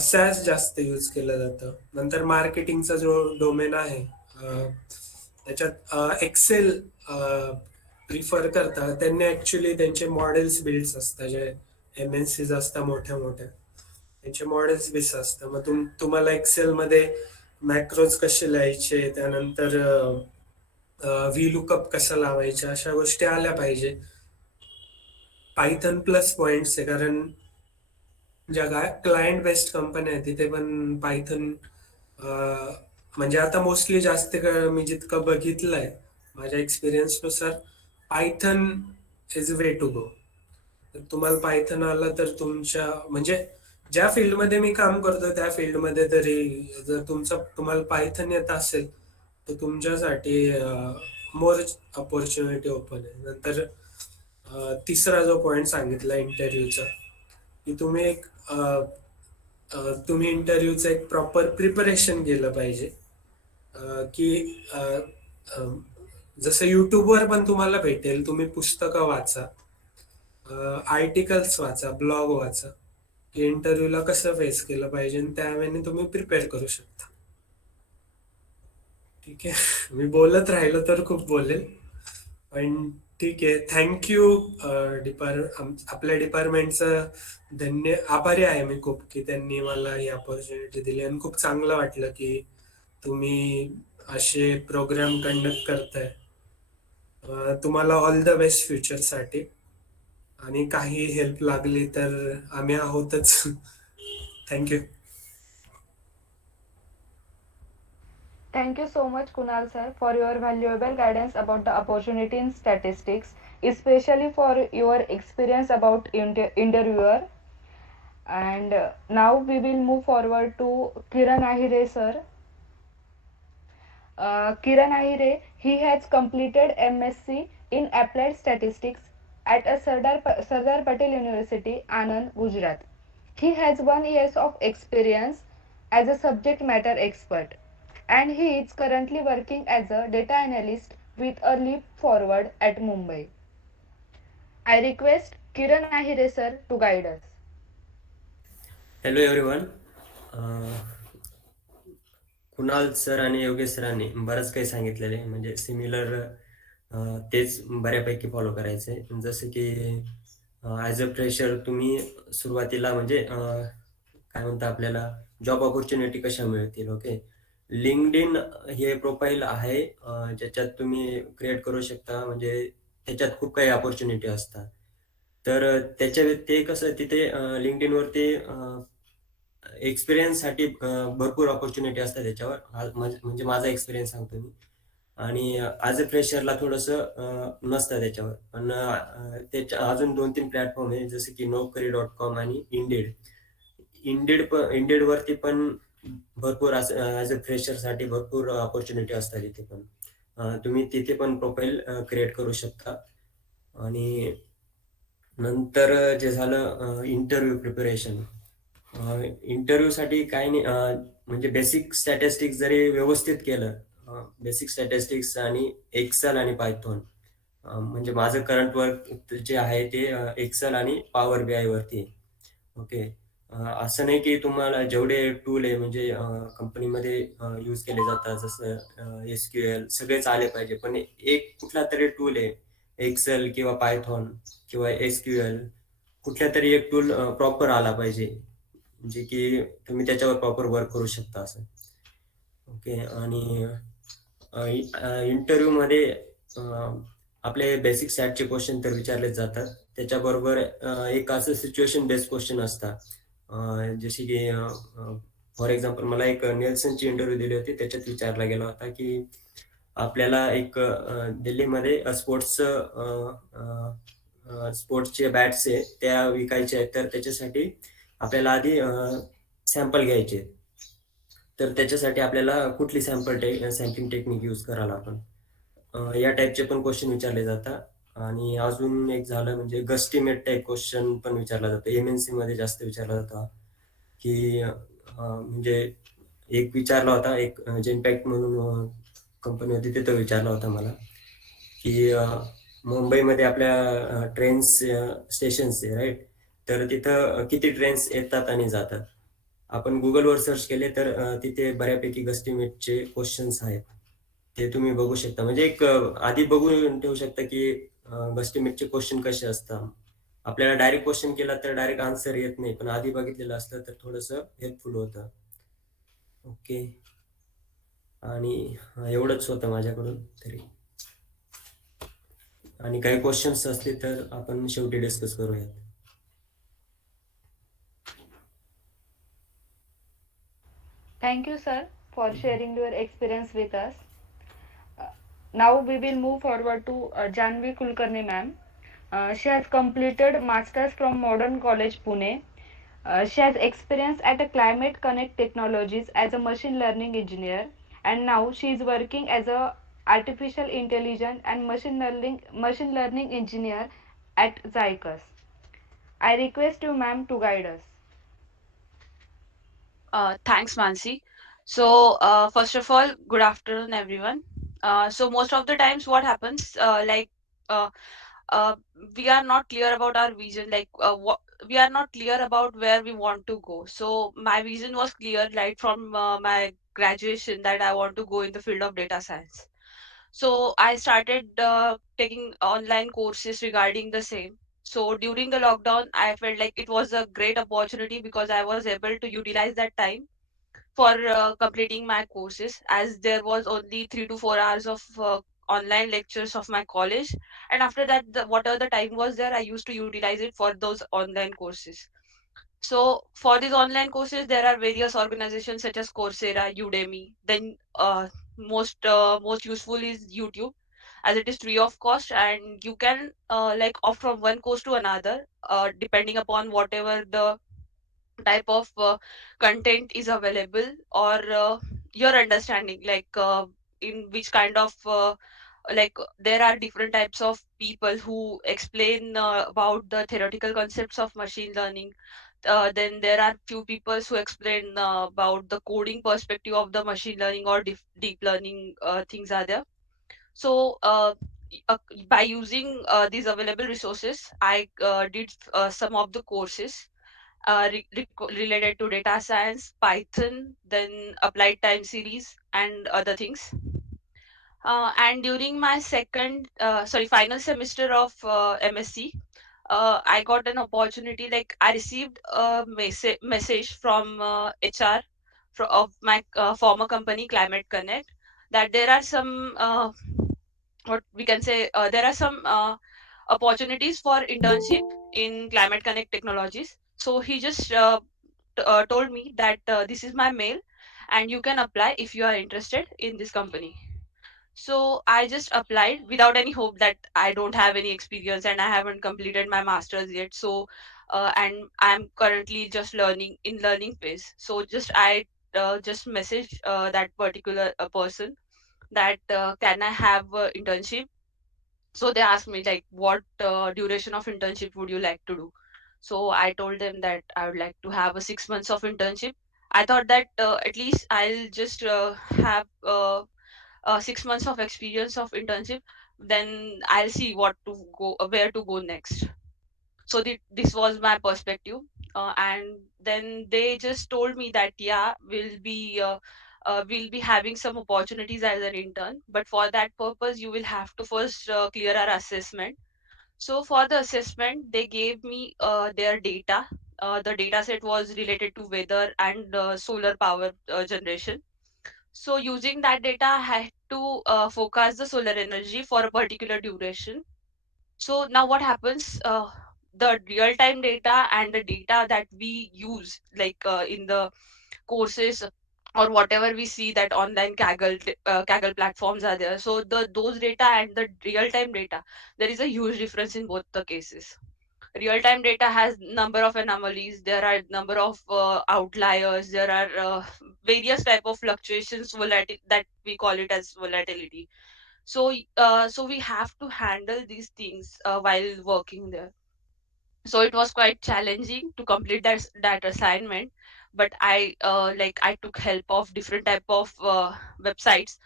सॅस जास्त यूज केलं जातं. नंतर मार्केटिंगचा जो डोमेन आहे त्याच्यात एक्सेल प्रिफर करतात. त्यांनी ऍक्च्युली त्यांचे मॉडेल्स बिल्ड्स असतात जे MNCs असतात मोठ्या मोठ्या, त्यांचे मॉडेल्स बेस असतात. मग तुम्हाला एक्सेलमध्ये मॅक्रोज कसे लिहायचे, त्यानंतर व्ही लुकअप कसा लावायचा, अशा गोष्टी आल्या पाहिजे. पायथन प्लस पॉइंट्स आहे, कारण ज्या क्लायंट बेस्ड कंपन्या आहेत तिथे पण पायथन, म्हणजे आता मोस्टली जास्त मी जितकं बघितलंय माझ्या एक्सपिरियन्स नुसार, Python is way to go. तर तुम्हाला पायथन आला तर तुमच्या म्हणजे ज्या फील्डमध्ये मी काम करतो त्या फील्डमध्ये तरी जर तुम्हाला पायथन येत असेल तर तुमच्यासाठी मोर ऑपॉर्च्युनिटी ओपन आहे. नंतर तिसरा जो पॉइंट सांगितला इंटरव्ह्यूचा, की तुम्ही इंटरव्ह्यूचं एक प्रॉपर प्रिपरेशन केलं पाहिजे. की जसं युट्यूबवर पण तुम्हाला भेटेल, तुम्ही पुस्तकं वाचा, आर्टिकल्स वाचा, ब्लॉग वाचा, की इंटरव्ह्यूला कसं फेस केलं पाहिजे, आणि त्यावेळी तुम्ही प्रिपेअर करू शकता. ठीक आहे, मी बोलत राहिलो तर खूप बोलेल, पण ठीक आहे. थँक्यू. आपल्या डिपार्टमेंटचं आभारी आहे मी खूप, की त्यांनी मला ही ऑपॉर्च्युनिटी दिली, आणि खूप चांगलं वाटलं की तुम्ही असे प्रोग्राम कंडक्ट करताय. तुम्हाला ऑल द बेस्ट फ्युचरसाठी, आणि काही हेल्प लागली तर आम्ही आहोतच. Thank you. Thank you so much, Kunal sir, for your valuable guidance about the opportunity in statistics, especially for your experience about interviewer. And now we will move forward to Kiran Ahire sir. Kiran Ahire, he has completed MSc in Applied Statistics at a Sardar Patel University, Anand, Gujarat. He has 1 year of experience as a subject matter expert, and he is currently working as a data analyst with a leap forward at Mumbai. I request Kiran Ahire sir to guide us. Hello everyone. Kunal sir आणि योगेश सरांनी बरंच काही सांगितलेलं आहे, म्हणजे similar तेच बऱ्यापैकी follow करायचं आहे. जसं की ॲज अ फ्रेशर तुम्ही सुरुवातीला म्हणजे काय म्हणता, आपल्याला जॉब ऑपॉर्च्युनिटी कशा मिळतील. ओके, लिंक्डइन हे प्रोफाईल आहे ज्याच्यात तुम्ही क्रिएट करू शकता, म्हणजे त्याच्यात खूप काही ऑपॉर्च्युनिटी असतात. तर ते कसं तिथे लिंक्डइनवरती एक्सपिरियन्ससाठी भरपूर ऑपॉर्च्युनिटी असतात त्याच्यावर. म्हणजे माझा एक्सपिरियन्स सांगतो मी. आणि ॲज अ फ्रेशरला थोडंसं नसतं त्याच्यावर. पण त्याच्या अजून 2-3 प्लॅटफॉर्म आहे, जसं की Naukri.com आणि इंडेड. इंडेडवरती पण भरपूर असं ॲज अ फ्रेशरसाठी भरपूर ऑपॉर्च्युनिटी असतात तिथे पण. तुम्ही तिथे पण प्रोफाईल क्रिएट करू शकता. आणि नंतर जे झालं इंटरव्ह्यू प्रिपरेशन. इंटरव्ह्यूसाठी काही नाही, म्हणजे बेसिक स्टॅटिस्टिक्स जरी व्यवस्थित केलं, बेसिक स्टॅटिस्टिक्स आणि एक्सेल आणि पायथॉन, म्हणजे माझं करंट वर्क जे आहे ते एक्सेल आणि पॉवर BI वरती आहे. ओके, असं नाही की तुम्हाला जेवढे टूल आहे म्हणजे कंपनीमध्ये यूज केले जातात, जसं SQL सगळेच आले पाहिजे, पण एक कुठला तरी टूल आहे, एक्सेल किंवा पायथॉन किंवा SQL, कुठल्या तरी एक टूल प्रॉपर आला पाहिजे, म्हणजे की तुम्ही त्याच्यावर प्रॉपर वर्क करू शकता असं. ओके, आणि इंटरव्ह्यूमध्ये आपले बेसिक सॅटचे क्वेश्चन तर विचारलेच जातात. त्याच्याबरोबर एक असं सिच्युएशन बेस्ड क्वेश्चन असतात, जसे की फॉर एक्झाम्पल मला एक नेल्सनची इंटरव्ह्यू दिली होती. त्याच्यात विचारला गेला होता की आपल्याला एक दिल्लीमध्ये स्पोर्ट्सचे बॅट्स आहे त्या विकायचे आहेत, तर त्याच्यासाठी आपल्याला आधी सॅम्पल घ्यायचे. तर त्याच्यासाठी आपल्याला कुठली सॅम्पलिंग टेक्निक यूज कराल आपण, या टाईपचे पण क्वेश्चन विचारले जातात. आणि अजून एक झालं म्हणजे गस्टिमेट टाईप क्वेश्चन पण विचारला जातो. MNC मध्ये जास्त विचारला जातो, की म्हणजे एक विचारला होता, एक जेनपॅक्ट म्हणून कंपनी होती, तिथं विचारला होता मला की मुंबईमध्ये आपल्या ट्रेन्स स्टेशन्स आहे राईट, तर तिथं किती ट्रेन्स येतात आणि जातात. आपण गुगलवर सर्च केले तर तिथे बऱ्यापैकी गस्टिमेटचे क्वेश्चन्स आहेत, ते तुम्ही बघू शकता. म्हणजे एक आधी बघून ठेवू शकता की गस्टिमेटचे क्वेश्चन कसे असतात. आपल्याला डायरेक्ट क्वेश्चन केला तर डायरेक्ट आन्सर येत नाही, पण आधी बघितलेलं असलं तर थोडंसं हेल्पफुल होतं. ओके. आणि एवढंच होतं माझ्याकडून तरी. आणि काही क्वेश्चन्स असले तर आपण शेवटी डिस्कस करूयात. Thank you, sir, for sharing your experience with us. Uh, Now we will move forward to Janvi Kulkarni ma'am. She has completed masters from Modern College Pune. She has experience at a Climate Connect Technologies as a machine learning engineer, and now she is working as a artificial intelligence and machine learning engineer at Zycus. I request you, ma'am, to guide us. Thanks, Mansi. So, first of all, good afternoon, everyone. So, most of the times, what happens, uh, uh, we are not clear about our vision, what we are not clear about where we want to go. So, my vision was clear, right from my graduation, that I want to go in the field of data science. So, I started taking online courses regarding the same. So, during the lockdown, I felt like it was a great opportunity because I was able to utilize that time for completing my courses, as there was only 3 to 4 hours of online lectures of my college, and after that, whatever the time was there, I used to utilize it for those online courses. So for these online courses, there are various organizations such as Coursera, Udemy. Then most useful is YouTube, as it is free of cost, and you can like opt from one course to another, depending upon whatever the type of content is available, or your understanding, in which kind of there are different types of people who explain about the theoretical concepts of machine learning. Then there are few people who explain about the coding perspective of the machine learning or deep learning things are there. So uh, by using these available resources, I did some of the courses related to data science, Python, then applied time series, and other things. And during my final semester of MSc, I got an opportunity. Like, I received a message from HR of my former company, Climate Connect, that there are some what we can say there are some opportunities for internship in Climate Connect Technologies. So he just told me that this is my mail, and you can apply if you are interested in this company. So I just applied without any hope, that I don't have any experience and I haven't completed my masters yet. So and I'm currently just learning phase. So just message that particular person, that can I have internship. So they asked me, like, what duration of internship would you like to do. So I told them that I would like to have a 6 months of internship. I thought that at least I'll just have 6 months of experience of internship, then I'll see what to go where to go next. So this was my perspective. And then they just told me that, yeah, we'll be having some opportunities as an intern, but for that purpose you will have to first clear our assessment. So for the assessment, they gave me their data. The data set was related to weather and solar power generation. So using that data, I had to forecast the solar energy for a particular duration. So now what happens? The real-time data and the data that we use, in the courses, or whatever we see that online Kaggle platforms are there. So those data and the real-time data, there is a huge difference in both the cases. Real-time data has number of anomalies. There are number of outliers. There are various type of fluctuations, volatility, that we call it as volatility. So we have to handle these things while working there. So it was quite challenging to complete that assignment, but I took help of different type of websites.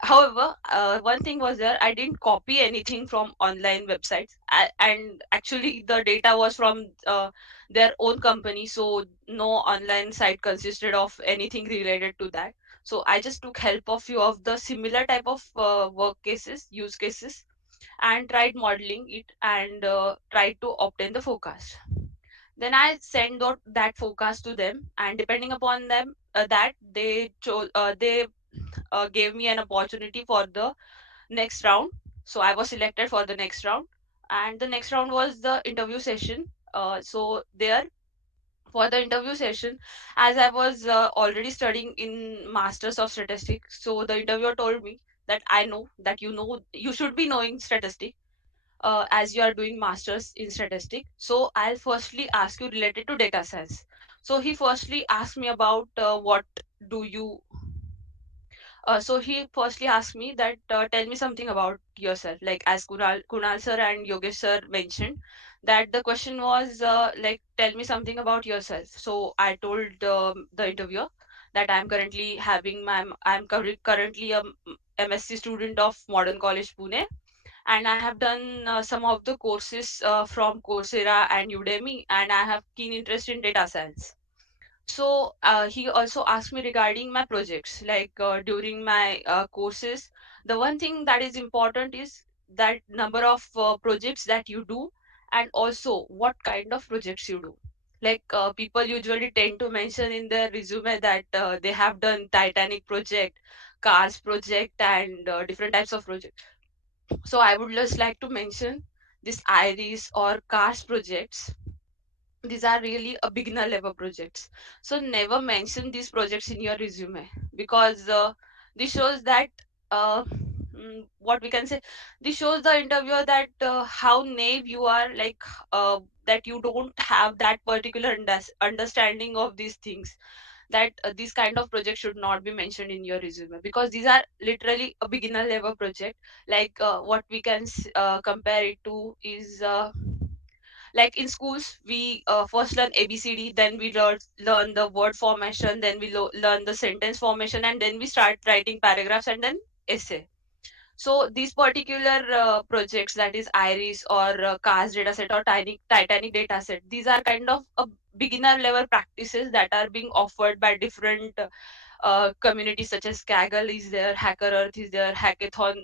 However, one thing was there, I didn't copy anything from online websites, and actually the data was from their own company, so no online site consisted of anything related to that. So I just took help of few of the similar type of work cases, use cases. and tried modeling it and tried to obtain the forecast. Then I sent that forecast to them, and depending upon them, that they chose, they gave me an opportunity for the next round. So I was selected for the next round, and the next round was the interview session. So there, for the interview session, as I was already studying in Masters of Statistics, so the interviewer told me that I know you should be knowing statistics as you are doing masters in statistics. So I'll firstly ask you related to data science. So he firstly asked me about what do you so he firstly asked me that tell me something about yourself. Like as Kunal sir and Yogesh sir mentioned, that the question was like tell me something about yourself. So I told the interviewer that I'm currently a MSc student of Modern College Pune, and I have done some of the courses from Coursera and Udemy, and I have keen interest in data science. So he also asked me regarding my projects, like during my courses. The one thing that is important is that number of projects that you do, and also what kind of projects you do. Like people usually tend to mention in their resume that they have done Titanic project, Cars project, and different types of projects. So I would just like to mention this Iris or Cars projects. These are really a beginner level projects, so never mention these projects in your resume, because this shows that what we can say, this shows the interviewer that how naive you are, like that you don't have that particular understanding of these things, that these kind of projects should not be mentioned in your resume, because these are literally a beginner level project. Like what we can compare it to is like in schools we first learn abcd, then we learn the word formation, then we learn the sentence formation, and then we start writing paragraphs and then essay. So these particular projects, that is iris or cars dataset or titanic dataset, these are kind of a beginner level practices that are being offered by different communities, such as kaggle is there, hacker earth is there, hackathon.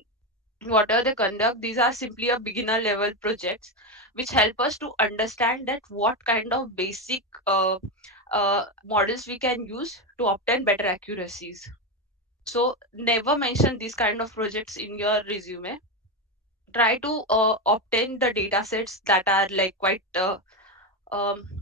Whatever they conduct, these are simply a beginner level projects which help us to understand that what kind of basic models we can use to obtain better accuracies. So never mention these kind of projects in your resume. Try to obtain the data sets that are like quite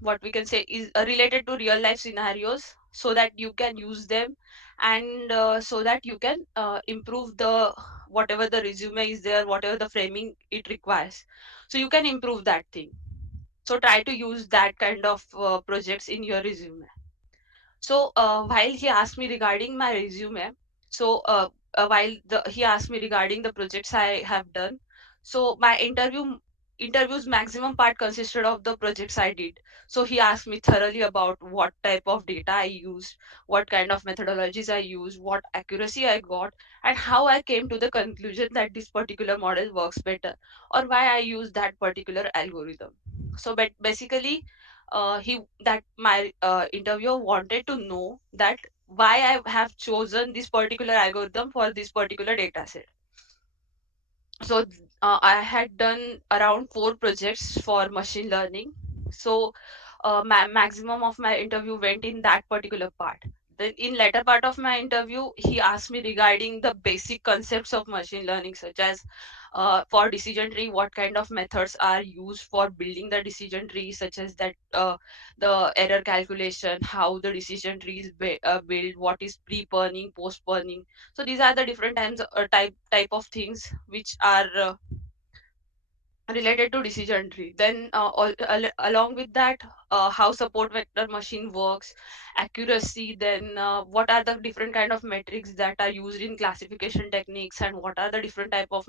what we can say is related to real life scenarios, so that you can use them, and so that you can improve the whatever the resume is there, whatever the framing it requires, so you can improve that thing. So try to use that kind of projects in your resume. So while he asked me regarding my resume, so he asked me regarding the projects I have done. So my interview's maximum part consisted of the projects I did. So he asked me thoroughly about what type of data I used, what kind of methodologies I used, what accuracy I got, and how I came to the conclusion that this particular model works better, or why I use that particular algorithm. So but basically he that my interviewer wanted to know that why I have chosen this particular algorithm for this particular data set. So I had done around 4 projects for machine learning. So maximum of my interview went in that particular part. Then in later part of my interview, he asked me regarding the basic concepts of machine learning, such as for decision tree, what kind of methods are used for building the decision tree, such as that the error calculation, how the decision tree is built, what is pre-burning, post-burning. So these are the different type of things which are related to decision tree. Then along with that, how support vector machine works, accuracy, then what are the different kind of metrics that are used in classification techniques, and what are the different type of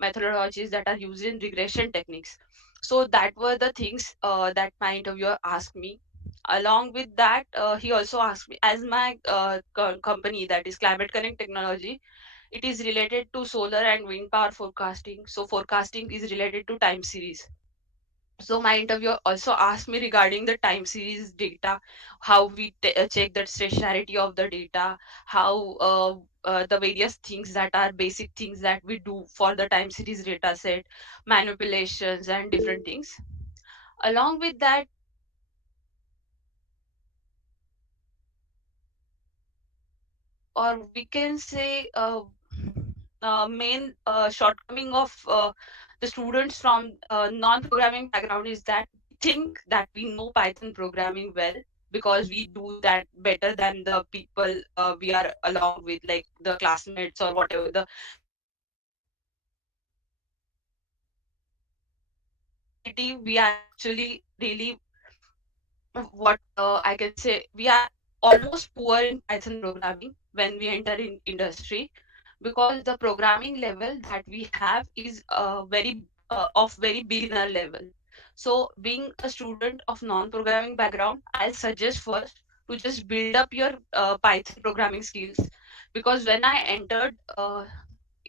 methodologies that are used in regression techniques. So that were the things that my interviewer asked me. Along with that, he also asked me, as my company, that is Climate Connect Technology, it is related to solar and wind power forecasting. So forecasting is related to time series. So my interviewer also asked me regarding the time series data, how we check the stationarity of the data, how the various things that are basic things that we do for the time series data set, manipulations and different things. Along with that, or we can say main shortcoming of the students from non-programming background is that we think that we know Python programming well because we do that better than the people we are along with, like the classmates or whatever the reality. We are actually really what I can say, we are almost poor in Python programming when we enter in industry, because the programming level that we have is very of very beginner level. So being a student of non-programming background, I'll suggest first to just build up your Python programming skills, because when I entered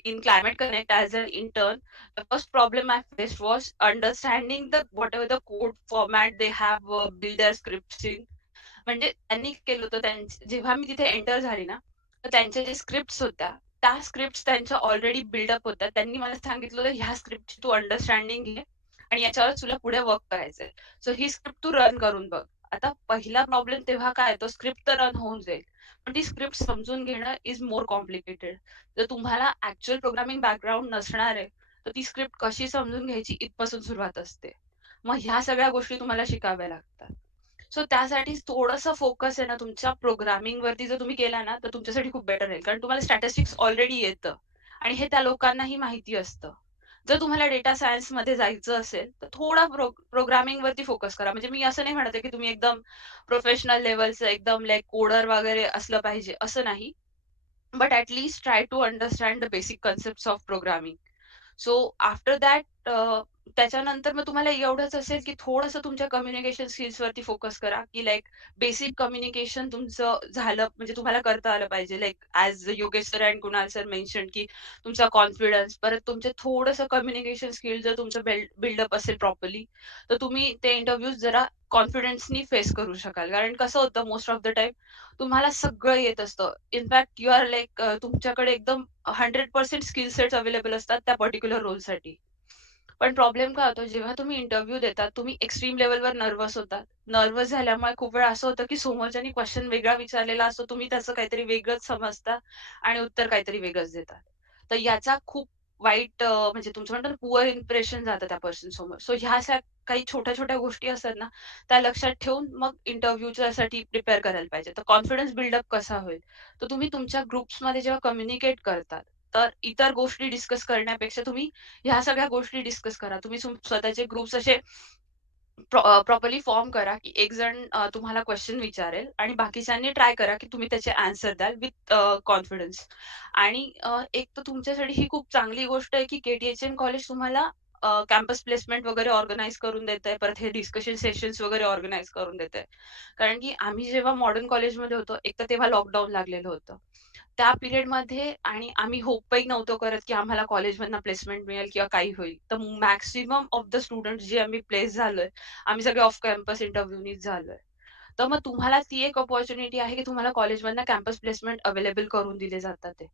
in Climate Connect as an intern, the first problem I faced was understanding the whatever the code format they have built their scripts in. म्हणजे त्यांनी काय केलं होतं, जेव्हा मी तिथे enter झाली ना, तर त्यांच्या जे स्क्रिप्ट्स होत्या, त्या स्क्रिप्ट्स त्यांच्या ऑलरेडी बिल्डअप होत्या. त्यांनी मला सांगितलं होतं, ह्या स्क्रिप्टची तू अंडरस्टँडिंग घे आणि याच्यावर तुला पुढे वर्क करायचंय. सो ही स्क्रिप्ट तू रन करून बघ. आता पहिला प्रॉब्लेम तेव्हा काय येतो, स्क्रिप्ट तर रन होऊन जाईल, पण ती स्क्रिप्ट समजून घेणं इज मोर कॉम्प्लिकेटेड. जर तुम्हाला ऍक्च्युअल प्रोग्रामिंग बॅकग्राऊंड नसणार आहे, तर ती स्क्रिप्ट कशी समजून घ्यायची इथपासून सुरुवात असते. मग ह्या सगळ्या गोष्टी तुम्हाला शिकाव्या लागतात. सो त्यासाठी थोडंसं फोकस आहे ना तुमच्या प्रोग्रामिंग वरती जर तुम्ही केला ना, तर तुमच्यासाठी खूप बेटर राहील, कारण तुम्हाला स्टॅटिस्टिक्स ऑलरेडी येतं आणि हे त्या लोकांनाही माहिती असतं. जर तुम्हाला डेटा सायन्स मध्ये जायचं असेल, तर थोडा प्रोग्रामिंग वरती फोकस करा. म्हणजे मी असं नाही म्हणत आहे की तुम्ही एकदम प्रोफेशनल लेवलचं एकदम लाईक कोडर वगैरे असलं पाहिजे, असं नाही. But at least try to understand the basic concept of programming. So after that त्याच्यानंतर मग तुम्हाला एवढंच असेल की थोडंसं तुमच्या कम्युनिकेशन स्किल्स वरती फोकस करा, की लाईक बेसिक कम्युनिकेशन तुमचं झालं म्हणजे तुम्हाला करता आलं पाहिजे. Like as Yogesh sir and Kunal sir mention, की तुमचा कॉन्फिडन्स, परत तुमचे थोडंसं कम्युनिकेशन स्किल जर तुमचं बिल्डअप असेल प्रॉपरली, तर तुम्ही ते इंटरव्ह्यूज जरा कॉन्फिडन्सनी फेस करू शकाल. कारण कसं होतं, मोस्ट ऑफ द टाइम तुम्हाला सगळं येत असतं. इनफॅक्ट यू आर लाईक तुमच्याकडे एकदम 100% स्किल सेट्स अवेलेबल असतात त्या पर्टिक्युलर रोलसाठी. पण प्रॉब्लेम काय होतो, जेव्हा तुम्ही इंटरव्ह्यू देता, तुम्ही एक्स्ट्रीम लेव्हलवर नर्व्हस होतात. नर्व्हस झाल्यामुळे खूप वेळा असं होतं, की समोरच्यानी क्वेश्चन वेगळा विचारलेला असतो, तुम्ही त्याचं काहीतरी वेगळंच समजता आणि उत्तर काहीतरी वेगळंच देतात. तर याचा खूप वाईट म्हणजे तुमचं म्हणतात पुअर इम्प्रेशन जातं त्या पर्सन समोर. सो ह्या अशा काही छोट्या-छोट्या गोष्टी असतात ना, त्या लक्षात ठेवून मग इंटरव्ह्यूच्यासाठी प्रिपेअर करायला पाहिजे. तर कॉन्फिडन्स बिल्डअप कसा होईल? तर तुम्ही तुमच्या ग्रुप्समध्ये जेव्हा कम्युनिकेट करतात, तर इतर गोष्टी डिस्कस करण्यापेक्षा तुम्ही ह्या सगळ्या गोष्टी डिस्कस करा. तुम्ही स्वतःचे ग्रुप्स असे प्रॉपरली फॉर्म करा, की एक जण तुम्हाला क्वेश्चन विचारेल आणि बाकीच्यांनी ट्राय करा, की तुम्ही त्याचे आन्सर द्याल विथ कॉन्फिडन्स. आणि एक तर तुमच्यासाठी ही खूप चांगली गोष्ट आहे, की KTHM कॉलेज तुम्हाला कॅम्पस प्लेसमेंट वगैरे ऑर्गनाइज करून देतंय. परत हे डिस्कशन सेशन्स वगैरे ऑर्गनाइज करून देतंय. कारण की आम्ही जेव्हा मॉडर्न कॉलेजमध्ये होतो, एक तर तेव्हा लॉकडाऊन लागलेलं होतं. त्या पिरियडमध्ये आणि आम्ही होपही नव्हतो करत, की आम्हाला कॉलेजमधनं प्लेसमेंट मिळेल किंवा काही होईल. तर मॅक्सिमम ऑफ द स्टुडंट्स जे आम्ही प्लेस झालोय, आम्ही सगळे ऑफ कॅम्पस इंटरव्ह्यूनीच झालोय. तर मग तुम्हाला ती एक अपॉर्च्युनिटी आहे, की तुम्हाला कॉलेजमधनं कॅम्पस प्लेसमेंट अवेलेबल करून दिले जातात ते.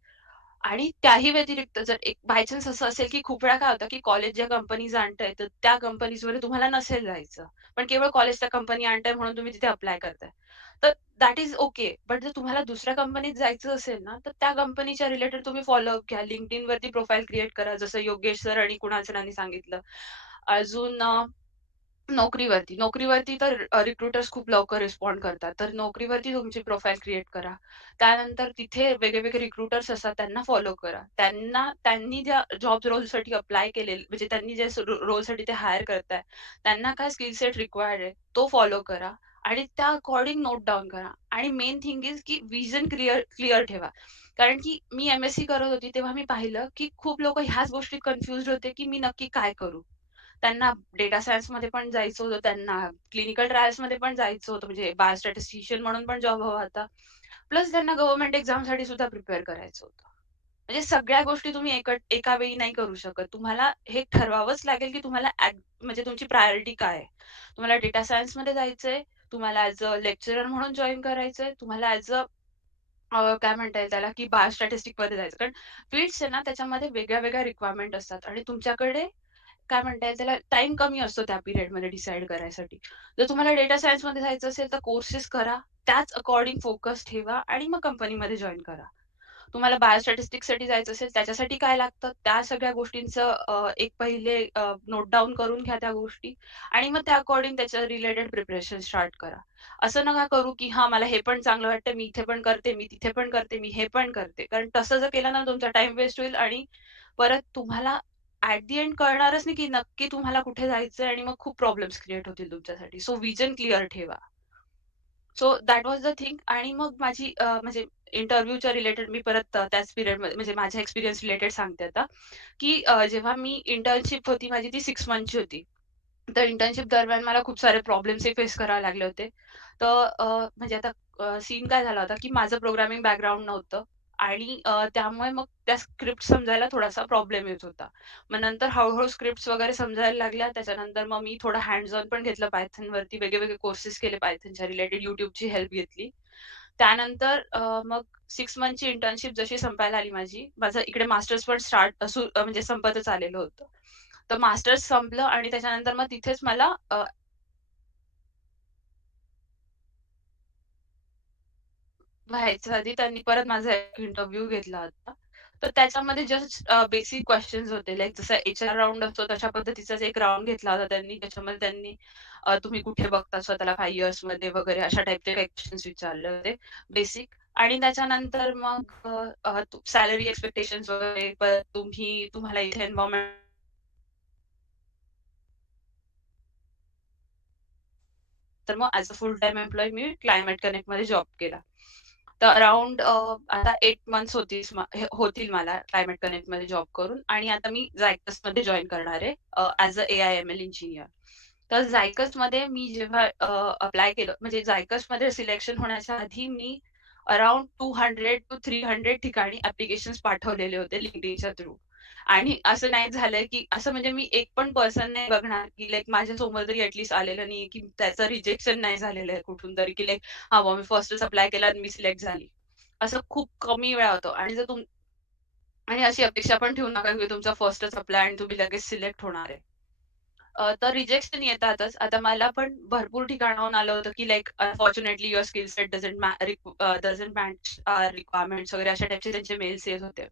आणि त्याही व्यतिरिक्त जर एक बाय चान्स असं असेल, की खूप वेळा काय होतं, की कॉलेज ज्या कंपनीज आणतंय, तर त्या कंपनीजमध्ये तुम्हाला नसेल जायचं. पण केवळ कॉलेज त्या कंपनी आणतंय म्हणून तुम्ही तिथे अप्लाय करताय. तर दॅट इज ओके. बट जर तुम्हाला दुसऱ्या कंपनीत जायचं असेल ना, तर त्या कंपनीच्या रिलेटेड तुम्ही फॉलोअप घ्या. LinkedInवरती प्रोफाईल क्रिएट करा, जसं योगेश सर आणि कुणाल सरांनी सांगितलं. अजून नोकरीवरती तर रिक्रुटर्स खूप लवकर रिस्पॉन्ड करतात. तर नोकरीवरती तुमची प्रोफाईल क्रिएट करा. त्यानंतर तिथे वेगळे-वेगळे रिक्रुटर्स असतात, त्यांना फॉलो करा. त्यांनी ज्या जॉब रोलसाठी अप्लाय केलेले म्हणजे त्यांनी ज्या रोलसाठी ते हायर करताय, त्यांना काय स्किल सेट रिक्वायर्ड आहे, तो फॉलो करा आणि त्या अकॉर्डिंग नोट डाउन करा. आणि मेन थिंग इज की व्हिजन क्लिअर क्लिअर ठेवा. कारण की मी MSc करत होती, तेव्हा मी पाहिलं की खूप लोकं ह्याच गोष्टीत कन्फ्युज्ड होते, की मी नक्की काय करू? त्यांना डेटा सायन्समध्ये पण जायचं होतं, त्यांना क्लिनिकल ट्रायल्समध्ये पण जायचं होतं, म्हणजे बायोस्टॅटिस्टिशियन म्हणून पण जॉब हवा होता. प्लस त्यांना गव्हर्नमेंट एक्झामसाठी सुद्धा प्रिपेअर करायचं होतं. म्हणजे सगळ्या गोष्टी तुम्ही एका वेळी नाही करू शकत. तुम्हाला हे ठरवावंच लागेल, की तुम्हाला म्हणजे तुमची प्रायोरिटी काय आहे? तुम्हाला डेटा सायन्समध्ये जायचंय, तुम्हाला ॲज अ लेक्चरर म्हणून जॉइन करायचंय, तुम्हाला ॲज अ काय म्हणता येईल त्याला, की बायोस्टॅटिस्टिक्समध्ये जायचं. कारण फील्ड्स आहे ना, त्याच्यामध्ये वेगळ्या-वेगळ्या रिक्वायरमेंट असतात आणि तुमच्याकडे काय म्हणता येईल त्याला, टाईम कमी असतो त्या पिरियडमध्ये डिसाईड करायसाठी. जर तुम्हाला डेटा सायन्समध्ये जायचं असेल, तर कोर्सेस करा, त्याच अकॉर्डिंग फोकस ठेवा आणि मग कंपनीमध्ये जॉइन करा. तुम्हाला बायोस्टॅटिस्टिक्ससाठी जायचं असेल, त्याच्यासाठी काय लागतं, त्या सगळ्या गोष्टींचं एक पहिले नोट डाउन करून घ्या त्या गोष्टी आणि मग त्या अकॉर्डिंग त्याच्या रिलेटेड प्रिपरेशन स्टार्ट करा. असं नका करू, की हां, मला हे पण चांगलं वाटतं, मी इथे पण करते, मी तिथे पण करते, मी हे पण करते. कारण तसं जर केलं ना, तुमचा टाईम वेस्ट होईल आणि परत तुम्हाला ॲट दी एंड कळणारच नाही, की नक्की तुम्हाला कुठे जायचंय आणि मग खूप प्रॉब्लेम्स क्रिएट होतील तुमच्यासाठी. सो व्हिजन क्लिअर ठेवा. So that was the thing आणि मग माझी म्हणजे इंटरव्ह्यूच्या रिलेटेड मी परत त्याच पिरियडमध्ये म्हणजे माझ्या एक्सपिरियन्स रिलेटेड सांगते आता, की जेव्हा मी इंटर्नशिप होती माझी ती 6 मंथची होती. तर इंटर्नशिप दरम्यान मला खूप सारे प्रॉब्लेम्सही फेस करावे लागले होते. तर म्हणजे आता सीन काय झाला होता, की माझं प्रोग्रामिंग बॅकग्राऊंड नव्हतं आणि त्यामुळे मग त्या स्क्रिप्ट समजायला थोडासा प्रॉब्लेम येत होता. मग नंतर हळू स्क्रिप्ट्स वगैरे समजायला लागल्या. त्याच्यानंतर मग मी थोडं हँड्स ऑन पण घेतलं Pythonवरती. वेगळे कोर्सेस केले Pythonच्या रिलेटेड YouTubeची हेल्प घेतली. त्यानंतर मग 6 मंथची इंटर्नशिप जशी संपायला आली माझी, माझं इकडे मास्टर्स पण म्हणजे संपतच आलेलं होतं. तर मास्टर्स संपलं आणि त्याच्यानंतर मग तिथेच मला व्हायच्या आधी त्यांनी परत माझा एक इंटरव्ह्यू घेतला होता. तर त्याच्यामध्ये जस्ट बेसिक क्वेशन्स होते. लाइक जसा एच-आर राउंड असतो तशा पद्धतीचाच एक राउंड घेतला होता त्यांनी. त्याच्यामध्ये त्यांनी तुम्ही कुठे बघता स्वतःला 5 इयर्समध्ये वगैरे अशा टाइपचे काही क्वेशन्स विचारले होते बेसिक. आणि त्याच्यानंतर मग सॅलरी एक्स्पेक्टेशन्स वगैरे परत तुम्हाला इथे एन्व्हायर्नमेंट तर मग as a full time employee मी क्लायमेट कनेक्टमध्ये जॉब केला. तर अराउंड आता 8 मंथ्स होतील मला क्लायमेट कनेक्टमध्ये जॉब करून आणि आता मी Zycusमध्ये जॉइन करणार आहे ॲज अ एआय-एम-एल इंजिनियर. तर Zycusमध्ये मी जेव्हा अप्लाय केलं म्हणजे Zycusमध्ये सिलेक्शन होण्याच्या आधी मी अराउंड 200 टू 300 ठिकाणी ॲप्लिकेशन्स पाठवलेले होते LinkedInच्या थ्रू. आणि असं नाही झालंय, की असं म्हणजे मी एक पण पर्सन नाही बघणार, की लाइक माझ्यासमोर तरी ॲट आलेलं नाहीये, की त्याचं रिजेक्शन नाही झालेलं आहे कुठून तरी, की लाइक हां, बुवा मी फर्स्टच अप्लाय केला आणि मी सिलेक्ट झाली. असं खूप कमी वेळा होतं आणि जर आणि अशी अपेक्षा पण ठेवू नका, की तुमचा फर्स्टच अप्लाय आणि तुम्ही लगेच सिलेक्ट होणार आहे. तर रिजेक्शन येतातच. आता मला पण भरपूर ठिकाणाहून आलं होतं, की like unfortunately your skill set doesn't match requirements वगैरे अशा टाइपचे त्यांचे मेल्स येत होते.